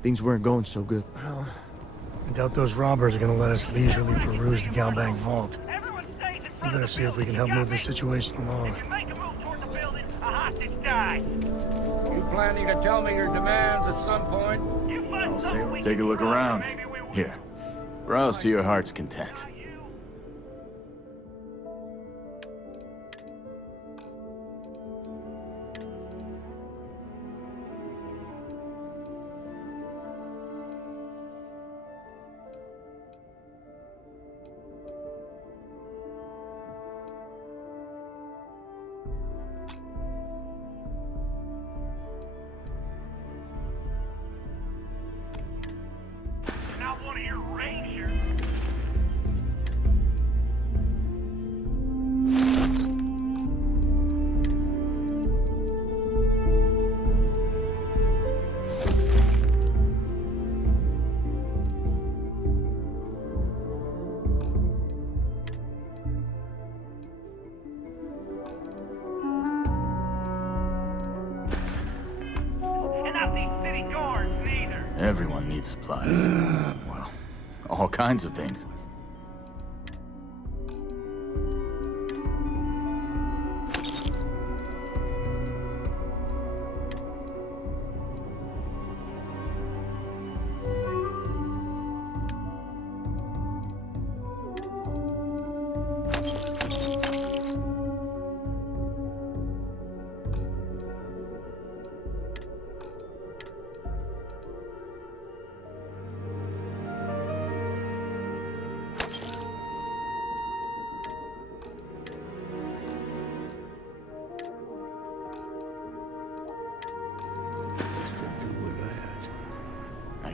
things weren't going so good. Well, I doubt those robbers are gonna let us leisurely peruse the Galbank vault. We better see if we can help move this situation along. You planning to tell me your demands at some point? I'll say, take a look around. Here, browse to your heart's content. Not one of your Rangers. And not these city guards, neither. Everyone needs supplies. Well, all kinds of things.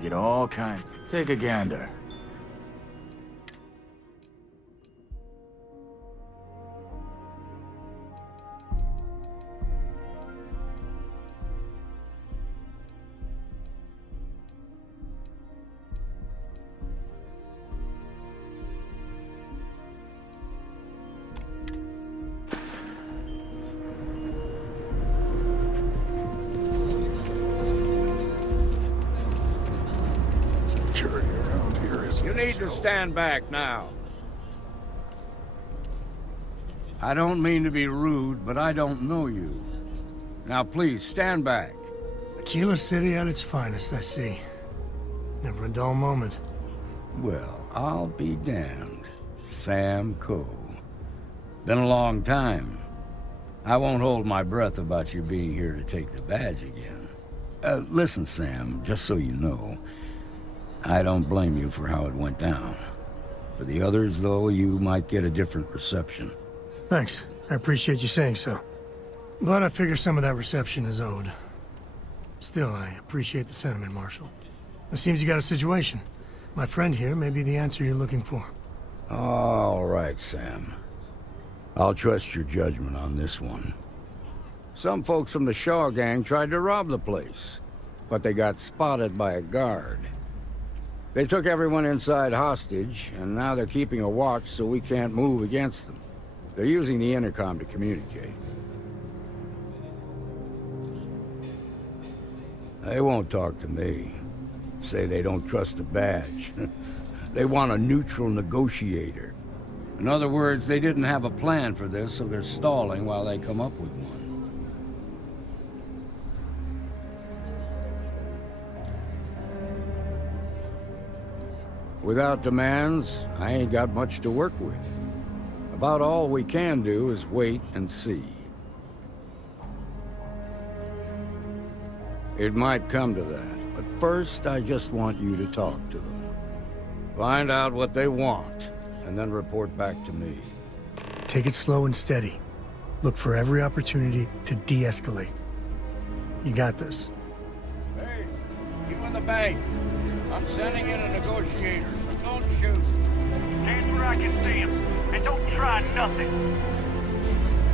get all kinds. Take a gander. You need to stand back now. I don't mean to be rude, but I don't know you. Now please, stand back. Aquila City at its finest, I see. Never a dull moment. Well, I'll be damned. Sam Coe. Been a long time. I won't hold my breath about you being here to take the badge again. Listen, Sam, just so you know, I don't blame you for how it went down. For the others, though, you might get a different reception. Thanks. I appreciate you saying so. But I figure some of that reception is owed. Still, I appreciate the sentiment, Marshal. It seems you got a situation. My friend here may be the answer you're looking for. All right, Sam. I'll trust your judgment on this one. Some folks from the Shaw gang tried to rob the place, but they got spotted by a guard. They took everyone inside hostage, and now they're keeping a watch so we can't move against them. They're using the intercom to communicate. They won't talk to me. Say they don't trust the badge. They want a neutral negotiator. In other words, they didn't have a plan for this, so they're stalling while they come up with one. Without demands, I ain't got much to work with. About all we can do is wait and see. It might come to that, but first I just want you to talk to them. Find out what they want, and then report back to me. Take it slow and steady. Look for every opportunity to de-escalate. You got this. Hey, you in the bank. I'm sending in a negotiator, so don't shoot. Stand where I can see him, and don't try nothing.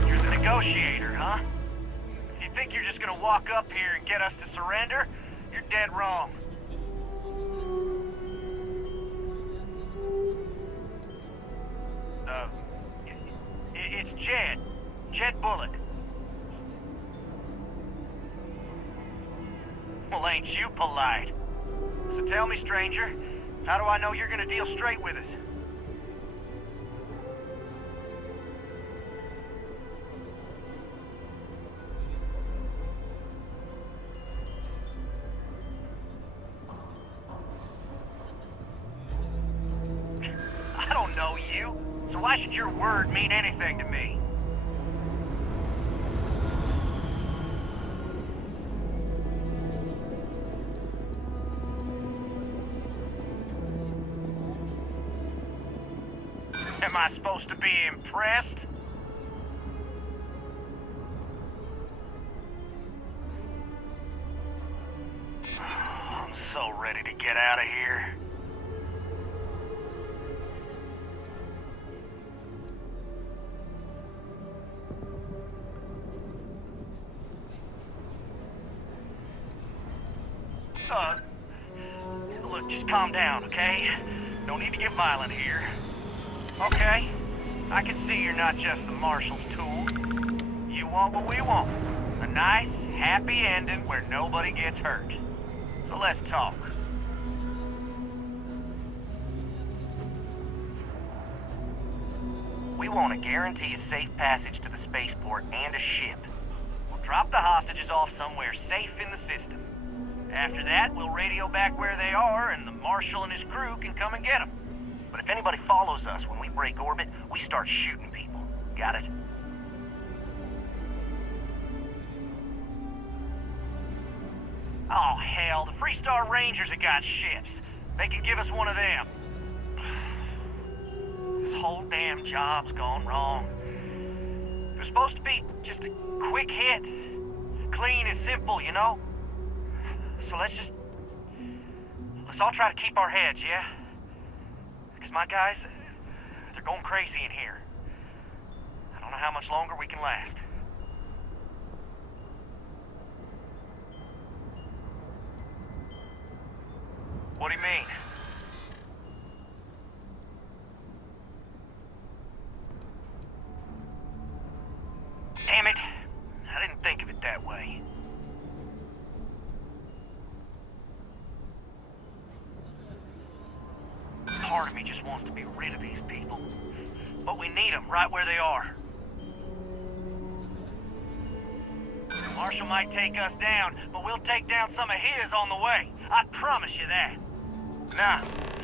You're the negotiator, huh? If you think you're just gonna walk up here and get us to surrender, you're dead wrong. It's Jed. Jed Bullock. Well, ain't you polite? So tell me, stranger, how do I know you're gonna deal straight with us? I don't know you, so why should your word mean anything to me? Am I supposed to be impressed? I'm so ready to get out of here. Look, just calm down, okay? No need to get violent here. Okay, I can see you're not just the Marshal's tool. You want what we want. A nice, happy ending where nobody gets hurt. So let's talk. We want to guarantee a safe passage to the spaceport and a ship. We'll drop the hostages off somewhere safe in the system. After that, we'll radio back where they are, and the Marshal and his crew can come and get them. But if anybody follows us when we break orbit, we start shooting people. Got it? Oh, hell, the Freestar Rangers have got ships. They can give us one of them. This whole damn job's gone wrong. It was supposed to be just a quick hit. Clean and simple, you know? So let's Let's all try to keep our heads, yeah? Because my guys, they're going crazy in here. I don't know how much longer we can last. What do you mean? Damn it! I didn't think of it that way. Part of me just wants to be rid of these people. But we need them right where they are. Marshall might take us down, but we'll take down some of his on the way. I promise you that. Nah,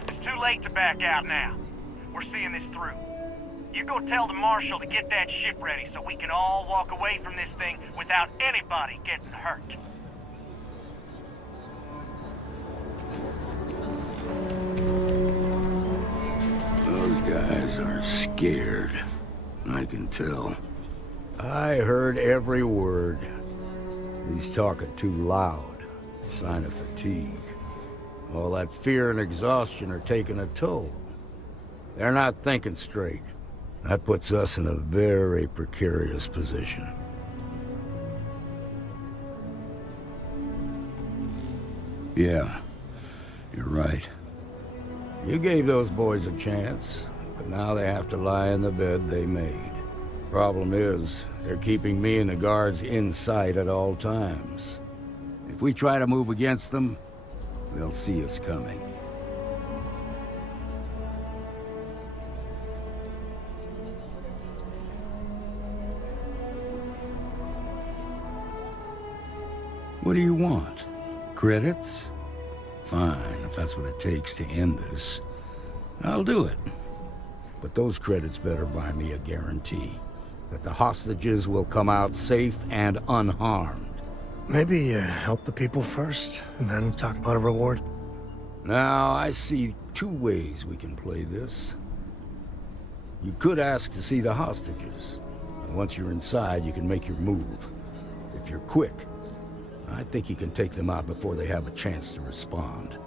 it's too late to back out now. We're seeing this through. You go tell the Marshal to get that ship ready so we can all walk away from this thing without anybody getting hurt. Those guys are scared. I can tell. I heard every word. He's talking too loud. Sign of fatigue. All that fear and exhaustion are taking a toll. They're not thinking straight. That puts us in a very precarious position. Yeah, you're right. You gave those boys a chance, but now they have to lie in the bed they made. Problem is, they're keeping me and the guards in sight at all times. If we try to move against them, they'll see us coming. What do you want? Credits? Fine, if that's what it takes to end this. I'll do it. But those credits better buy me a guarantee that the hostages will come out safe and unharmed. Maybe help the people first, and then talk about a reward? Now, I see two ways we can play this. You could ask to see the hostages. And once you're inside, you can make your move. If you're quick, I think you can take them out before they have a chance to respond.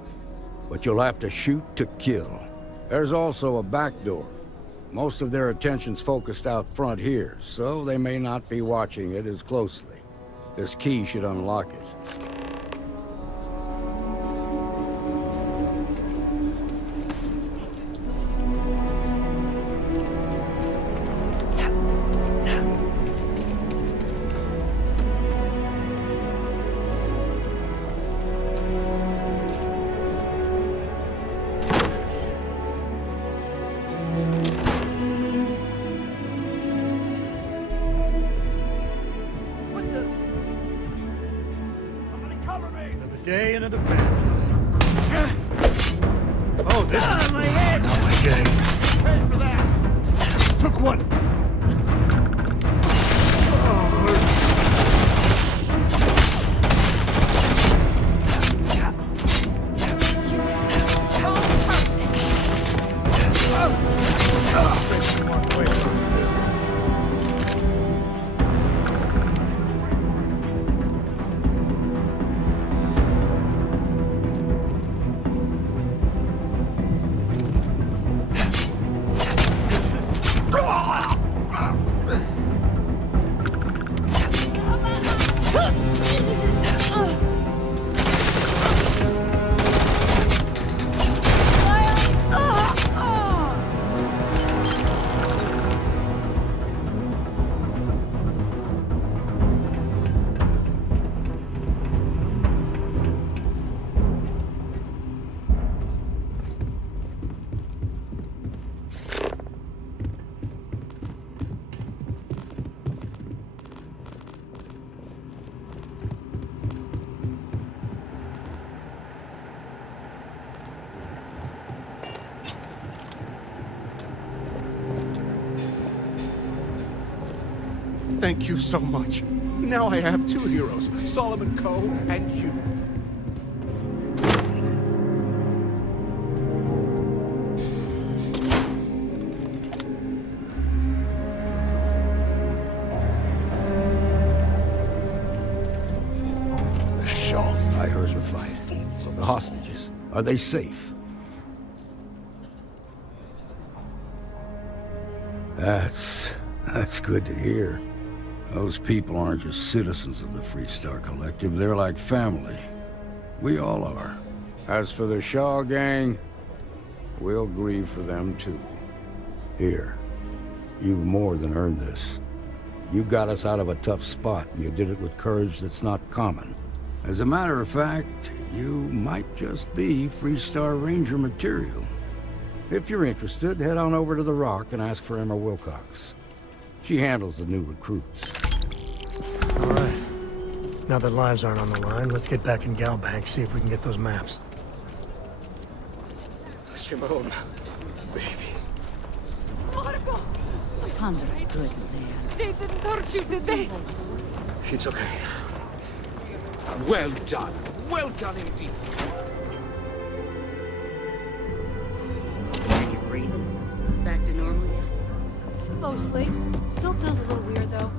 But you'll have to shoot to kill. There's also a back door. Most of their attention's focused out front here, so they may not be watching it as closely. This key should unlock it. Day, another band. Oh, this is my head. Not my game. Ready for that. Took one. Thank you so much. Now I have two heroes, Solomon Coe and you. The shot. I heard the fight. So the hostages. Are they safe? That's good to hear. Those people aren't just citizens of the Freestar Collective, they're like family. We all are. As for the Shaw gang, we'll grieve for them too. Here, you've more than earned this. You got us out of a tough spot, and you did it with courage that's not common. As a matter of fact, you might just be Freestar Ranger material. If you're interested, head on over to the Rock and ask for Emma Wilcox. She handles the new recruits. All right. Now that lives aren't on the line, let's get back in Galbank, see if we can get those maps. Shimon, baby. Marco! Tom's a good man. They didn't hurt you, did they? It's okay. Well done. Well done indeed. Are you breathing? Back to normal yet? Mostly. Still feels a little weird, though.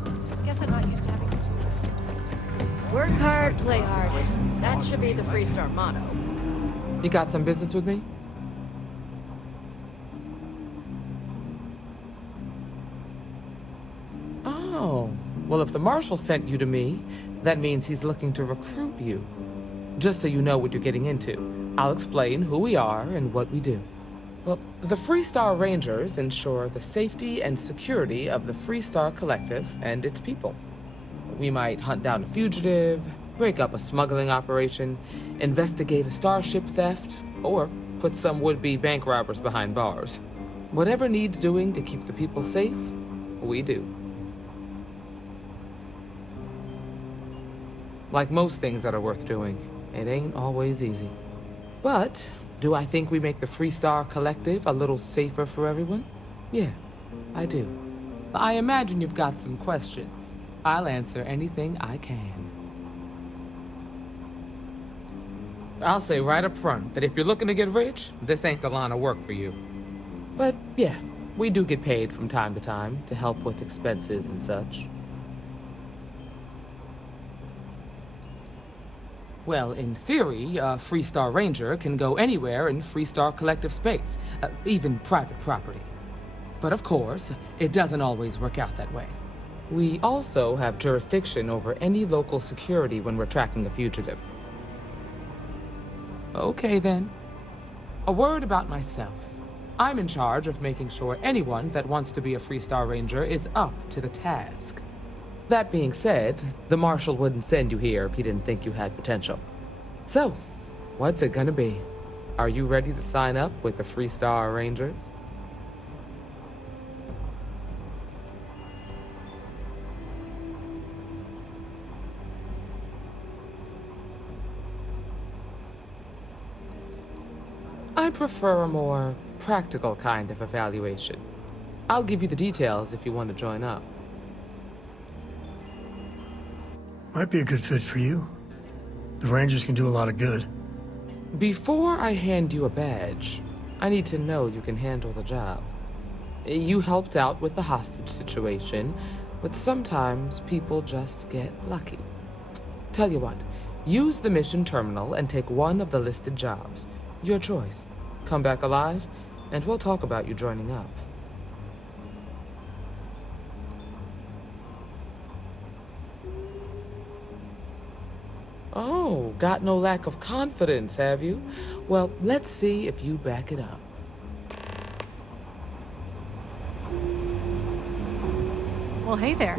Guess I'm not used to having to do that. Work hard, play hard. That should be the Freestar motto. You got some business with me? Oh. Well, if the Marshal sent you to me, that means he's looking to recruit you. Just so you know what you're getting into, I'll explain who we are and what we do. Well, the Freestar Rangers ensure the safety and security of the Freestar Collective and its people. We might hunt down a fugitive, break up a smuggling operation, investigate a starship theft, or put some would-be bank robbers behind bars. Whatever needs doing to keep the people safe, we do. Like most things that are worth doing, it ain't always easy. But do I think we make the Freestar Collective a little safer for everyone? Yeah, I do. I imagine you've got some questions. I'll answer anything I can. I'll say right up front that if you're looking to get rich, this ain't the line of work for you. But yeah, we do get paid from time to time to help with expenses and such. Well, in theory, a Freestar Ranger can go anywhere in Freestar Collective space, even private property. But of course, it doesn't always work out that way. We also have jurisdiction over any local security when we're tracking a fugitive. Okay then. A word about myself. I'm in charge of making sure anyone that wants to be a Freestar Ranger is up to the task. That being said, the Marshal wouldn't send you here if he didn't think you had potential. So, what's it gonna be? Are you ready to sign up with the Freestar Rangers? I prefer a more practical kind of evaluation. I'll give you the details if you want to join up. Might be a good fit for you. The Rangers can do a lot of good. Before I hand you a badge, I need to know you can handle the job. You helped out with the hostage situation, but sometimes people just get lucky. Tell you what, use the mission terminal and take one of the listed jobs. Your choice. Come back alive, and we'll talk about you joining up. Oh, got no lack of confidence, have you? Well, let's see if you back it up. Well, hey there.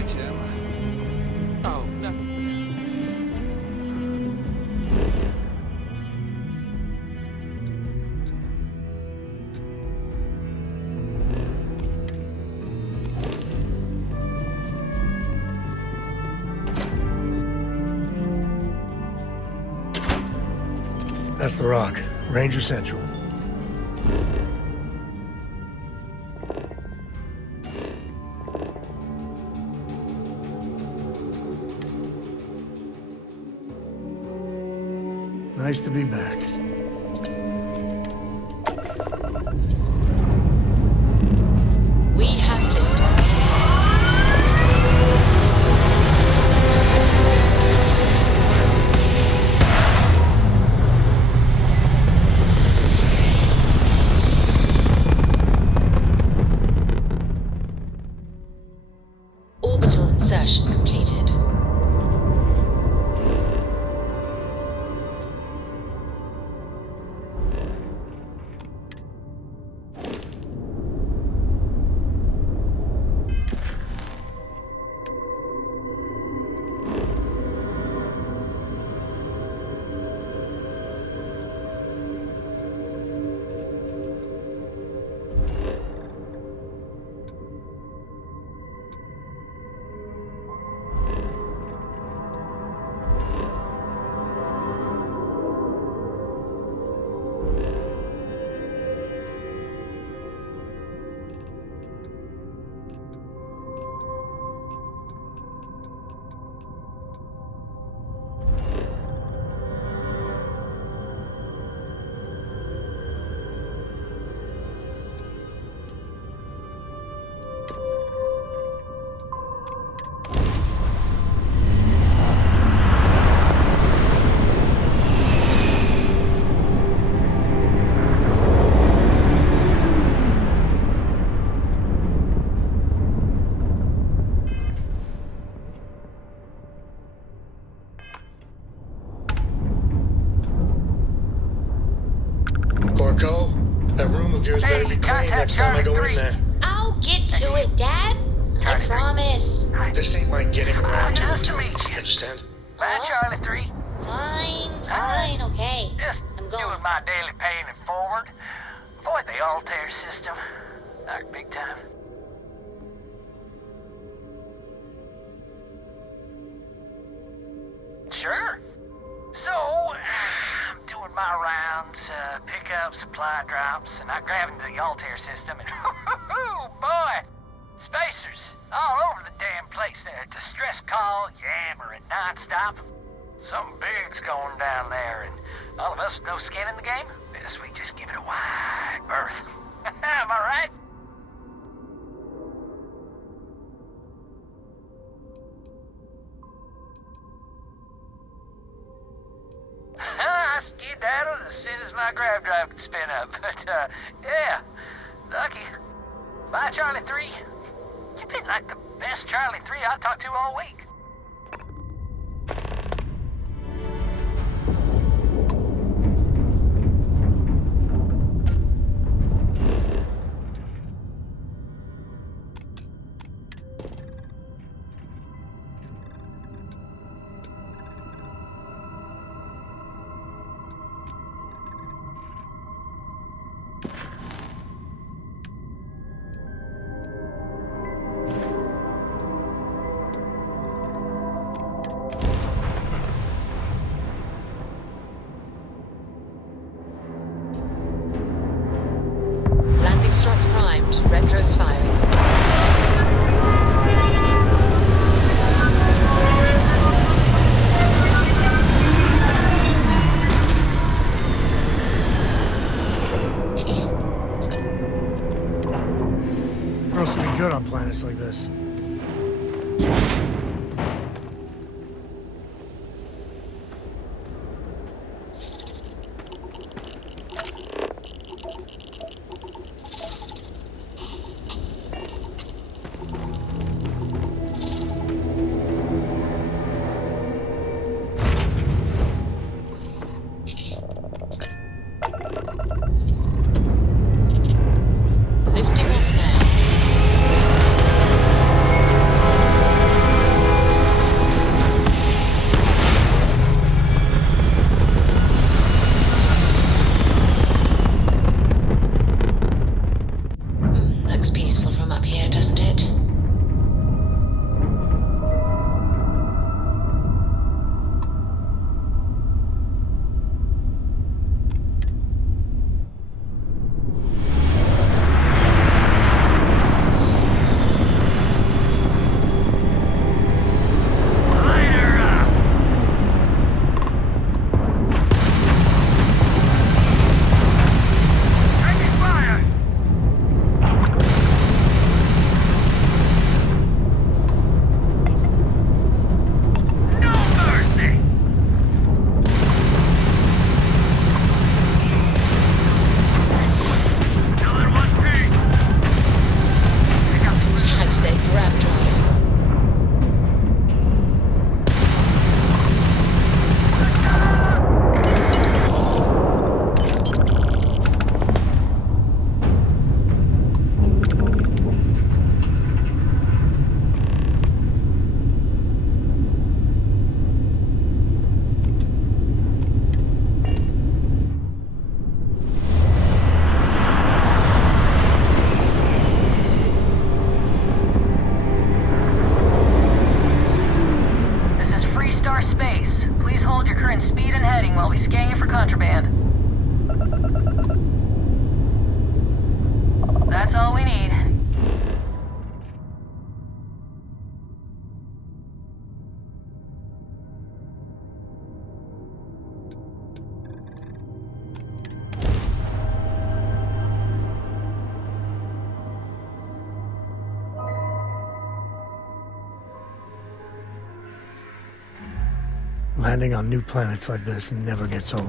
get you, Emma. Oh, nothing. That's the rock. Ranger Central. Nice to be back. We have liftoff. Orbital insertion completed. Corco, that room of yours better be clean next time I go in there. I'll get to it, Dad. I promise. This ain't like getting around to it, you understand? Bye, Charlie 3. Fine, okay. Just I'm going. doing my daily paying it forward. Avoid the Altair system. Like big time. Sure. So, I'm doing my rounds, pick up supply drops, and I grab into the Altair system, and oh boy, spacers all over the damn place there. Distress call, yammering nonstop. Something big's going down there, and all of us with no skin in the game, this week just give it a wide berth. Am I right? I skedaddled as soon as my grab drive could spin up, but, yeah, lucky. Bye, Charlie 3. You've been like the best Charlie 3 I talked to all week. Struts primed. Retros firing. Girls can be good on planets like this. Lifting off now. peaceful from up here, doesn't it? Landing on new planets like this never gets old.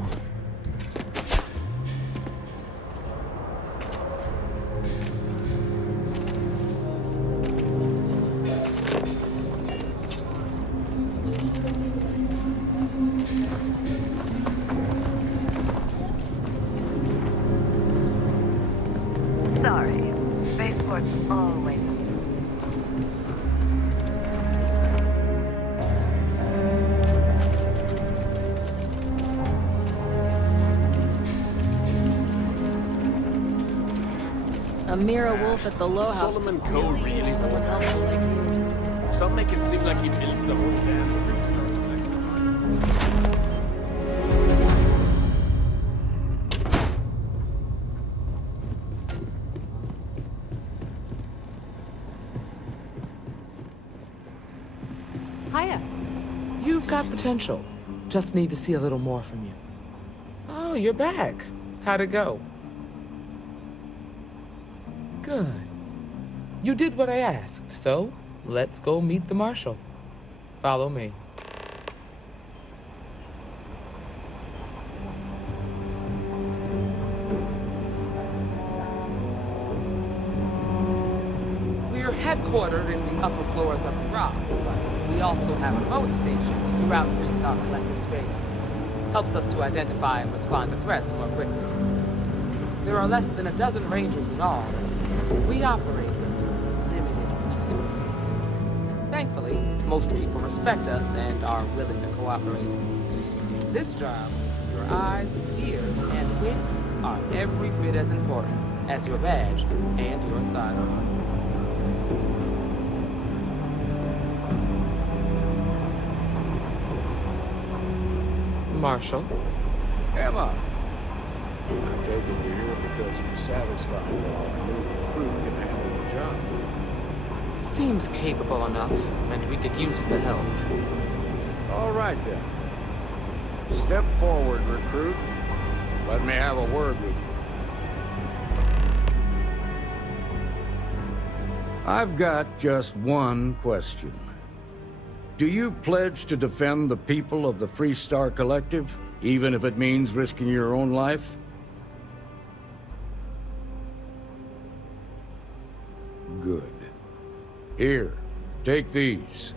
Sorry. Spaceport's always... Amira Wolf at the Low House. Solomon Cole really someone helpful like you. Some make it seem like he built the whole damn Hiya. You've got potential. Just need to see a little more from you. Oh, you're back. How'd it go? Good. You did what I asked, so let's go meet the Marshal. Follow me. We're headquartered in the upper floors of the Rock, but we also have remote stations throughout Freestar Collective space. Helps us to identify and respond to threats more quickly. There are less than a dozen Rangers in all. We operate with limited resources. Thankfully, most people respect us and are willing to cooperate. This job, your eyes, ears, and wits are every bit as important as your badge and your sidearm. Marshal? Emma! I take it you're here because you're satisfied that our new recruit can handle the job. Seems capable enough, and we could use the help. All right, then. Step forward, recruit. Let me have a word with you. I've got just one question. Do you pledge to defend the people of the Freestar Collective, even if it means risking your own life? Good. Here, take these.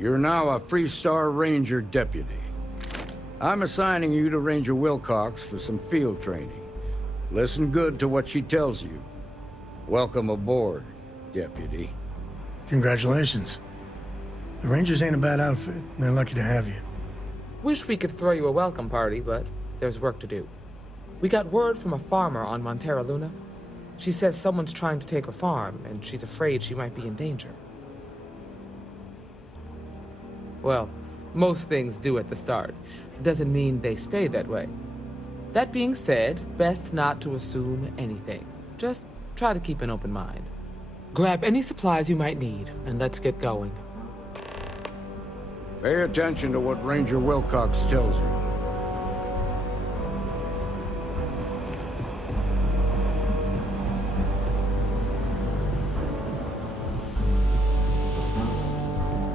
You're now a Freestar Ranger deputy. I'm assigning you to Ranger Wilcox for some field training. Listen good to what she tells you. Welcome aboard, deputy. Congratulations. The Rangers ain't a bad outfit. They're lucky to have you. Wish we could throw you a welcome party, but there's work to do. We got word from a farmer on Montera Luna. She says someone's trying to take her farm, and she's afraid she might be in danger. Well, most things do at the start. Doesn't mean they stay that way. That being said, best not to assume anything. Just try to keep an open mind. Grab any supplies you might need, and let's get going. Pay attention to what Ranger Wilcox tells you.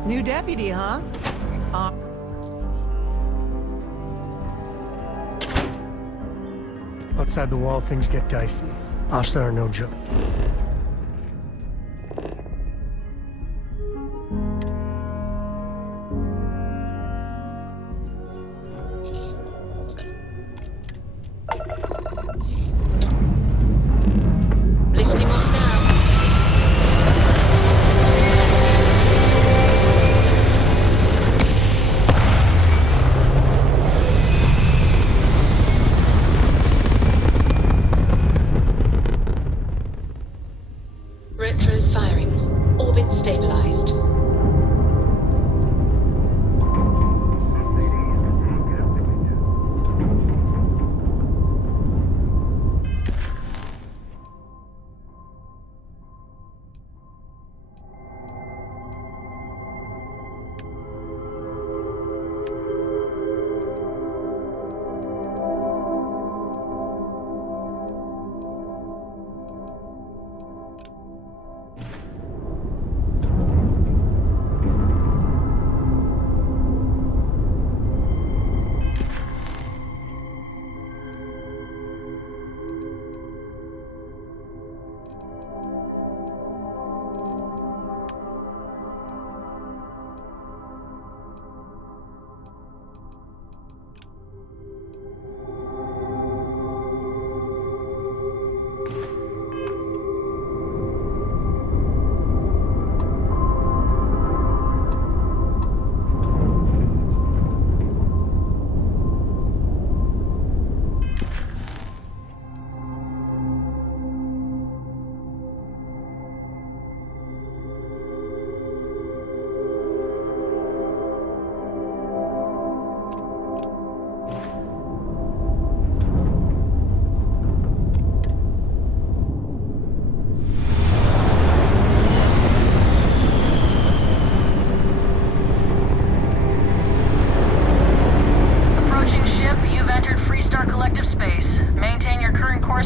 New deputy, huh? Outside the wall, things get dicey. Asta are no joke. Lifting off now. Retros firing. Orbit stabilized.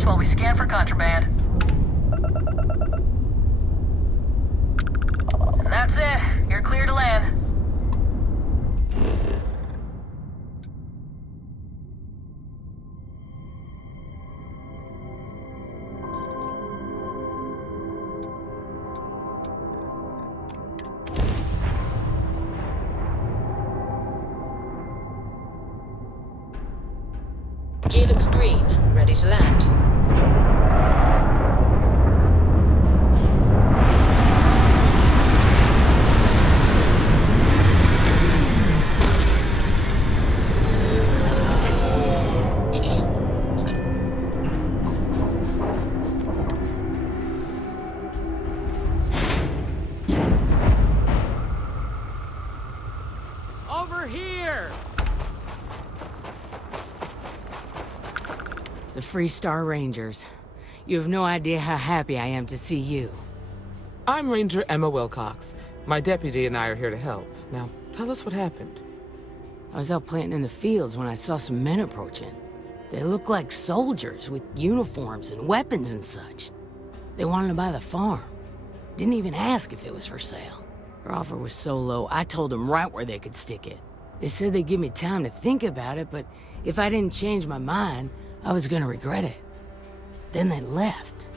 While we scan for contraband. And that's it. You're clear to land. Gear looks green. Ready to land. Over here! The Freestar Rangers. You have no idea how happy I am to see you. I'm Ranger Emma Wilcox. My deputy and I are here to help. Now, tell us what happened. I was out planting in the fields when I saw some men approaching. They looked like soldiers with uniforms and weapons and such. They wanted to buy the farm. Didn't even ask if it was for sale. Their offer was so low, I told them right where they could stick it. They said they'd give me time to think about it, but if I didn't change my mind, I was gonna regret it. Then they left.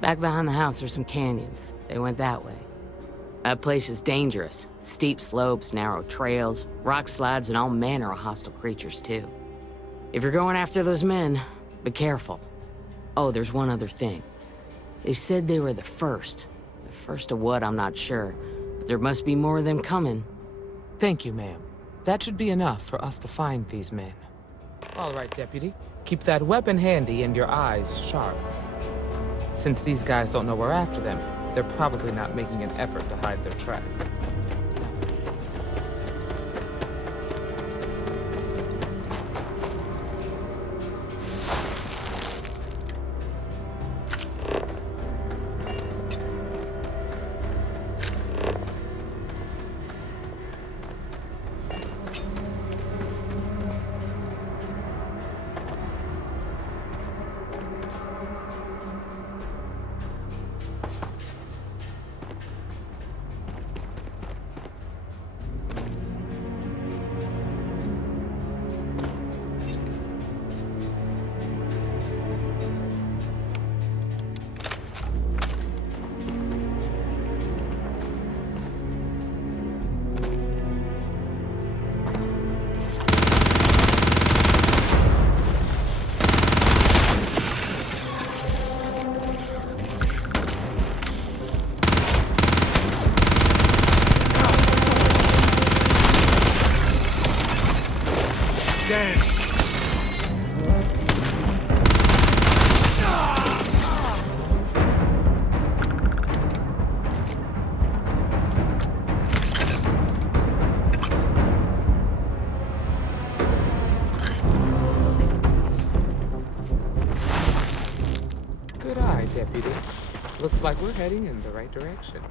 Back behind the house are some canyons. They went that way. That place is dangerous. Steep slopes, narrow trails, rock slides, and all manner of hostile creatures, too. If you're going after those men, be careful. Oh, there's one other thing. They said they were the first. The first of what, I'm not sure. But there must be more of them coming. Thank you, ma'am. That should be enough for us to find these men. All right, Deputy. Keep that weapon handy and your eyes sharp. Since these guys don't know we're after them, they're probably not making an effort to hide their tracks. Good eye, Deputy. Looks like we're heading in the right direction.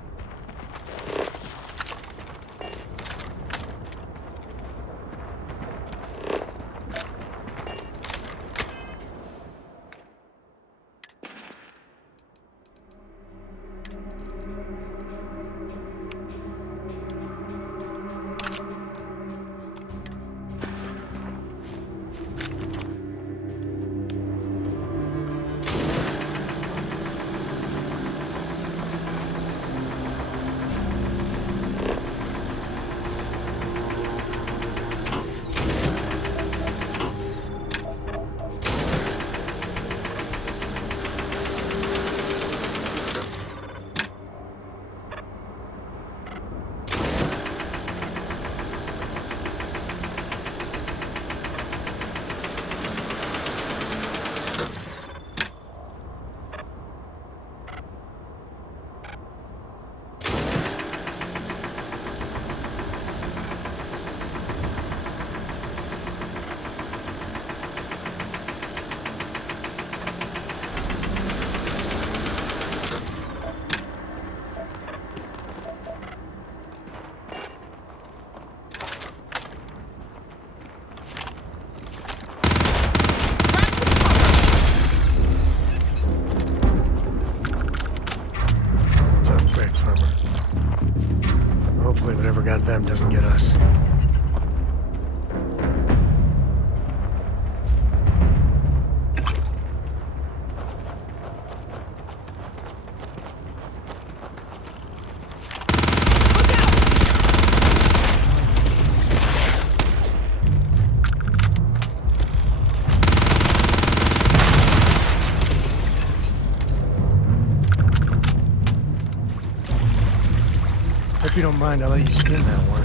Got them doesn't get us. If you don't mind, I'll let you skin that one.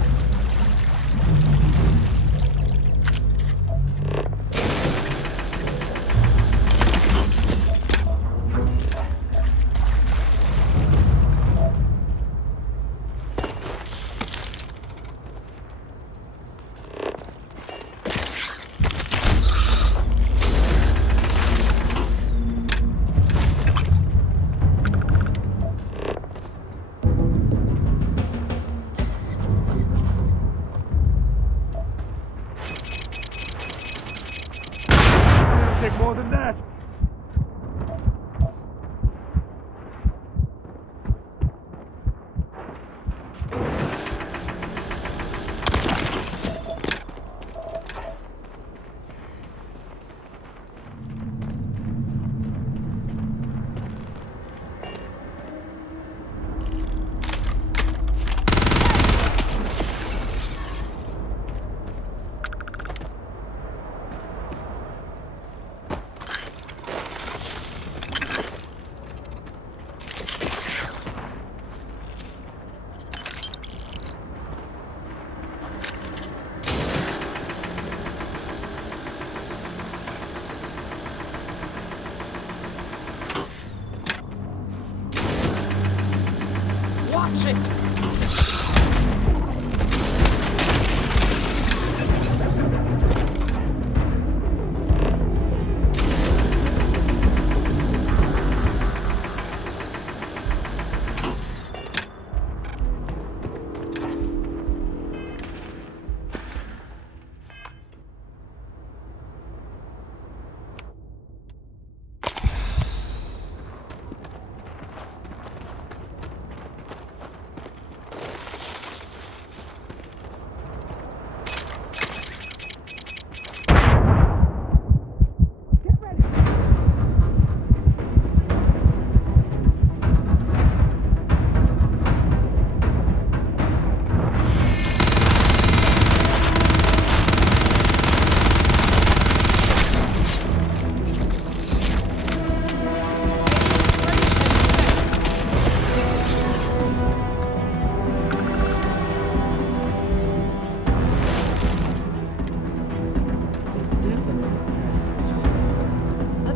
Watch it!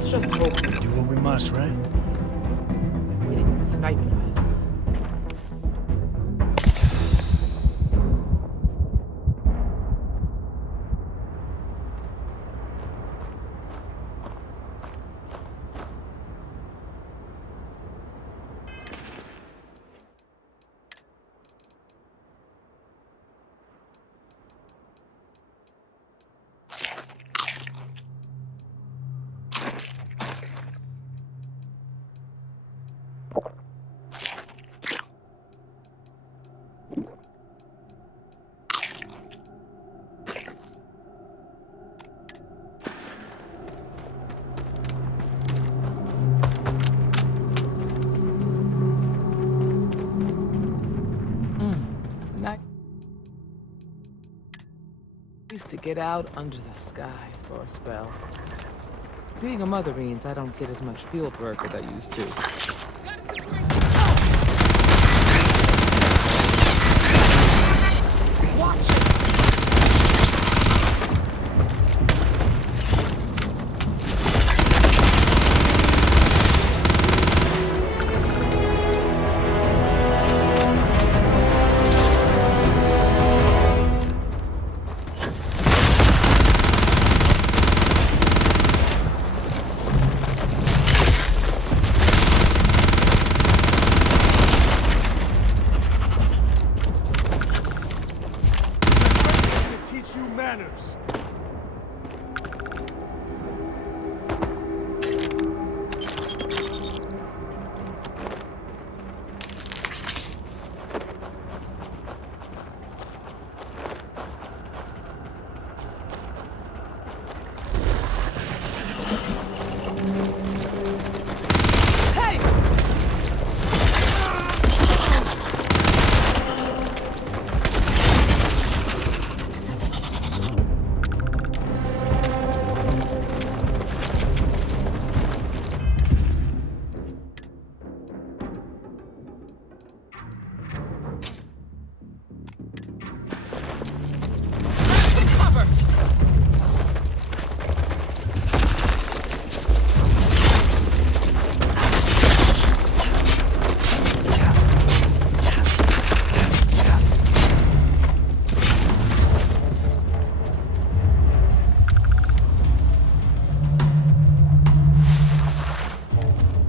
Just hope. Do what we must, right? Waiting to snipe us. To get out under the sky for a spell. Being a mother means I don't get as much field work as I used to. Watch it!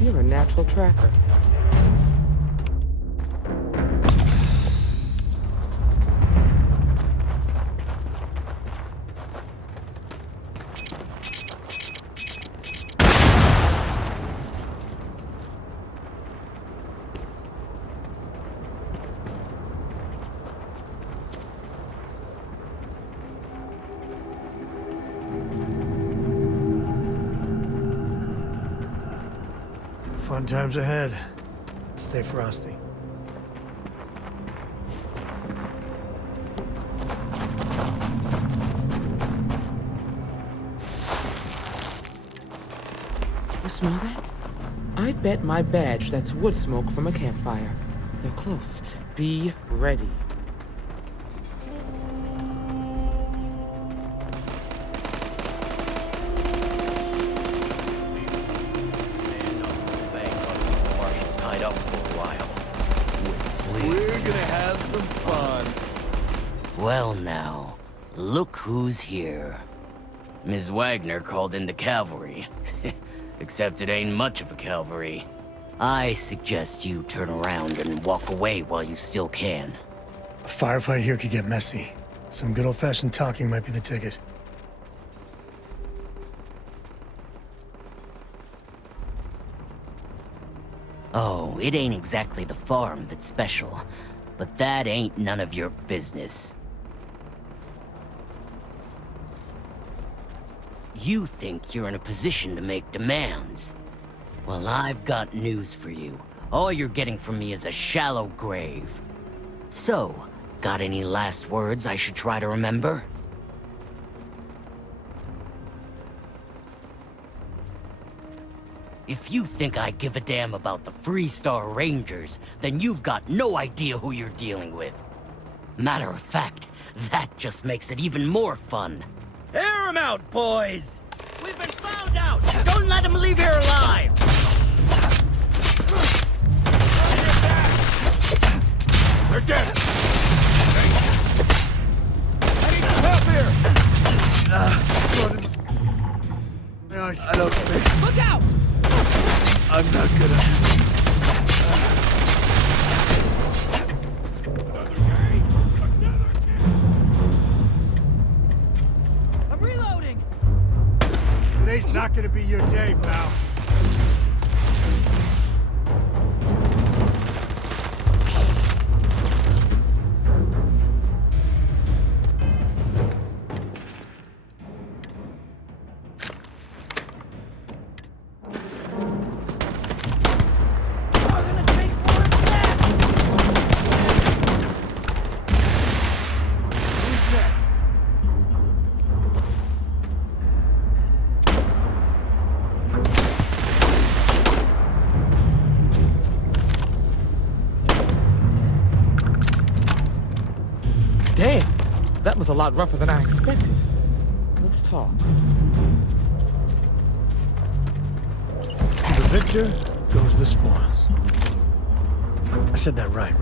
You're a natural tracker. Fun times ahead. Stay frosty. You smell that? I'd bet my badge that's wood smoke from a campfire. They're close. Be ready. Tied up for a while. have some fun. Well now, look who's here. Ms. Wagner called in the cavalry. Except it ain't much of a cavalry. I suggest you turn around and walk away while you still can. A firefight here could get messy. Some good old-fashioned talking might be the ticket. Oh, it ain't exactly the farm that's special, but that ain't none of your business. You think you're in a position to make demands. Well, I've got news for you. All you're getting from me is a shallow grave. So, got any last words I should try to remember? If you think I give a damn about the Freestar Rangers, then you've got no idea who you're dealing with. Matter of fact, that just makes it even more fun. Air 'em out, boys! We've been found out! Don't let them leave here alive! They're dead! I need some help here! I don't Look out! I'm not gonna... I'm reloading! Today's not gonna be your day, pal. Damn, that was a lot rougher than I expected. Let's talk. The victor goes the spoils. I said that right?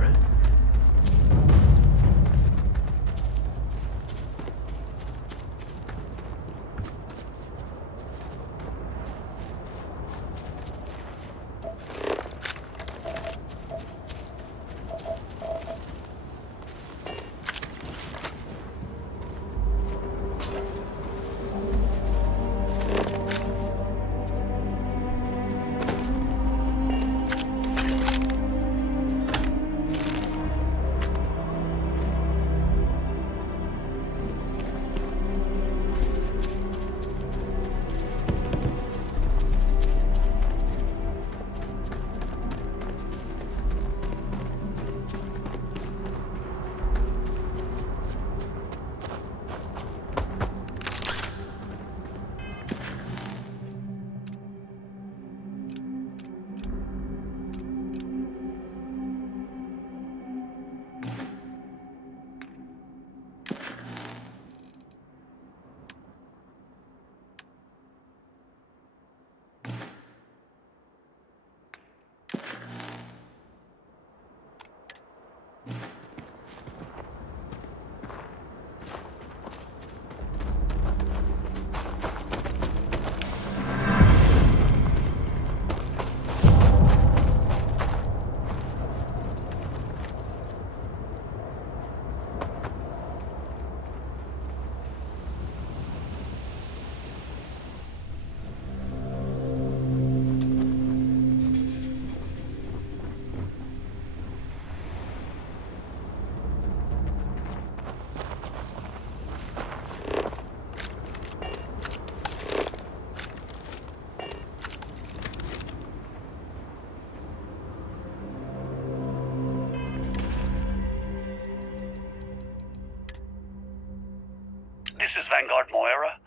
This is Vanguard Moira.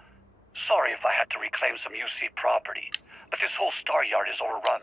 Sorry if I had to reclaim some UC property, but this whole star yard is overrun.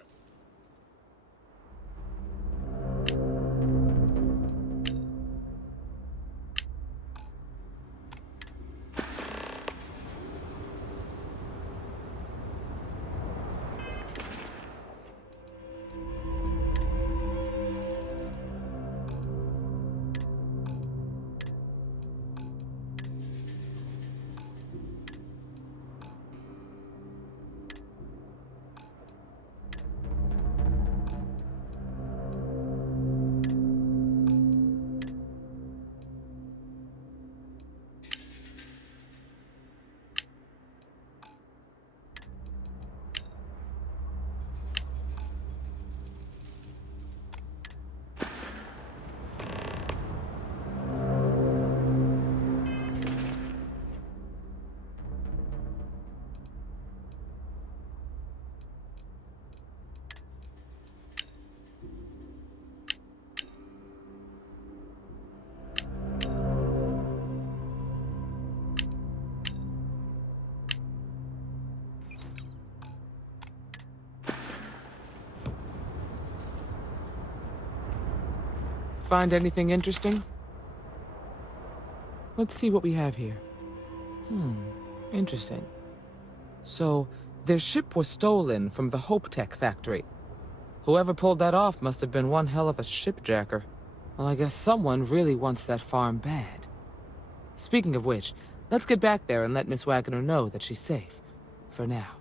Find anything interesting? Let's see what we have here. Interesting. So, their ship was stolen from the Hope Tech factory. Whoever pulled that off must have been one hell of a shipjacker. Well, I guess someone really wants that farm bad. Speaking of which, let's get back there and let Miss Wagner know that she's safe. For now.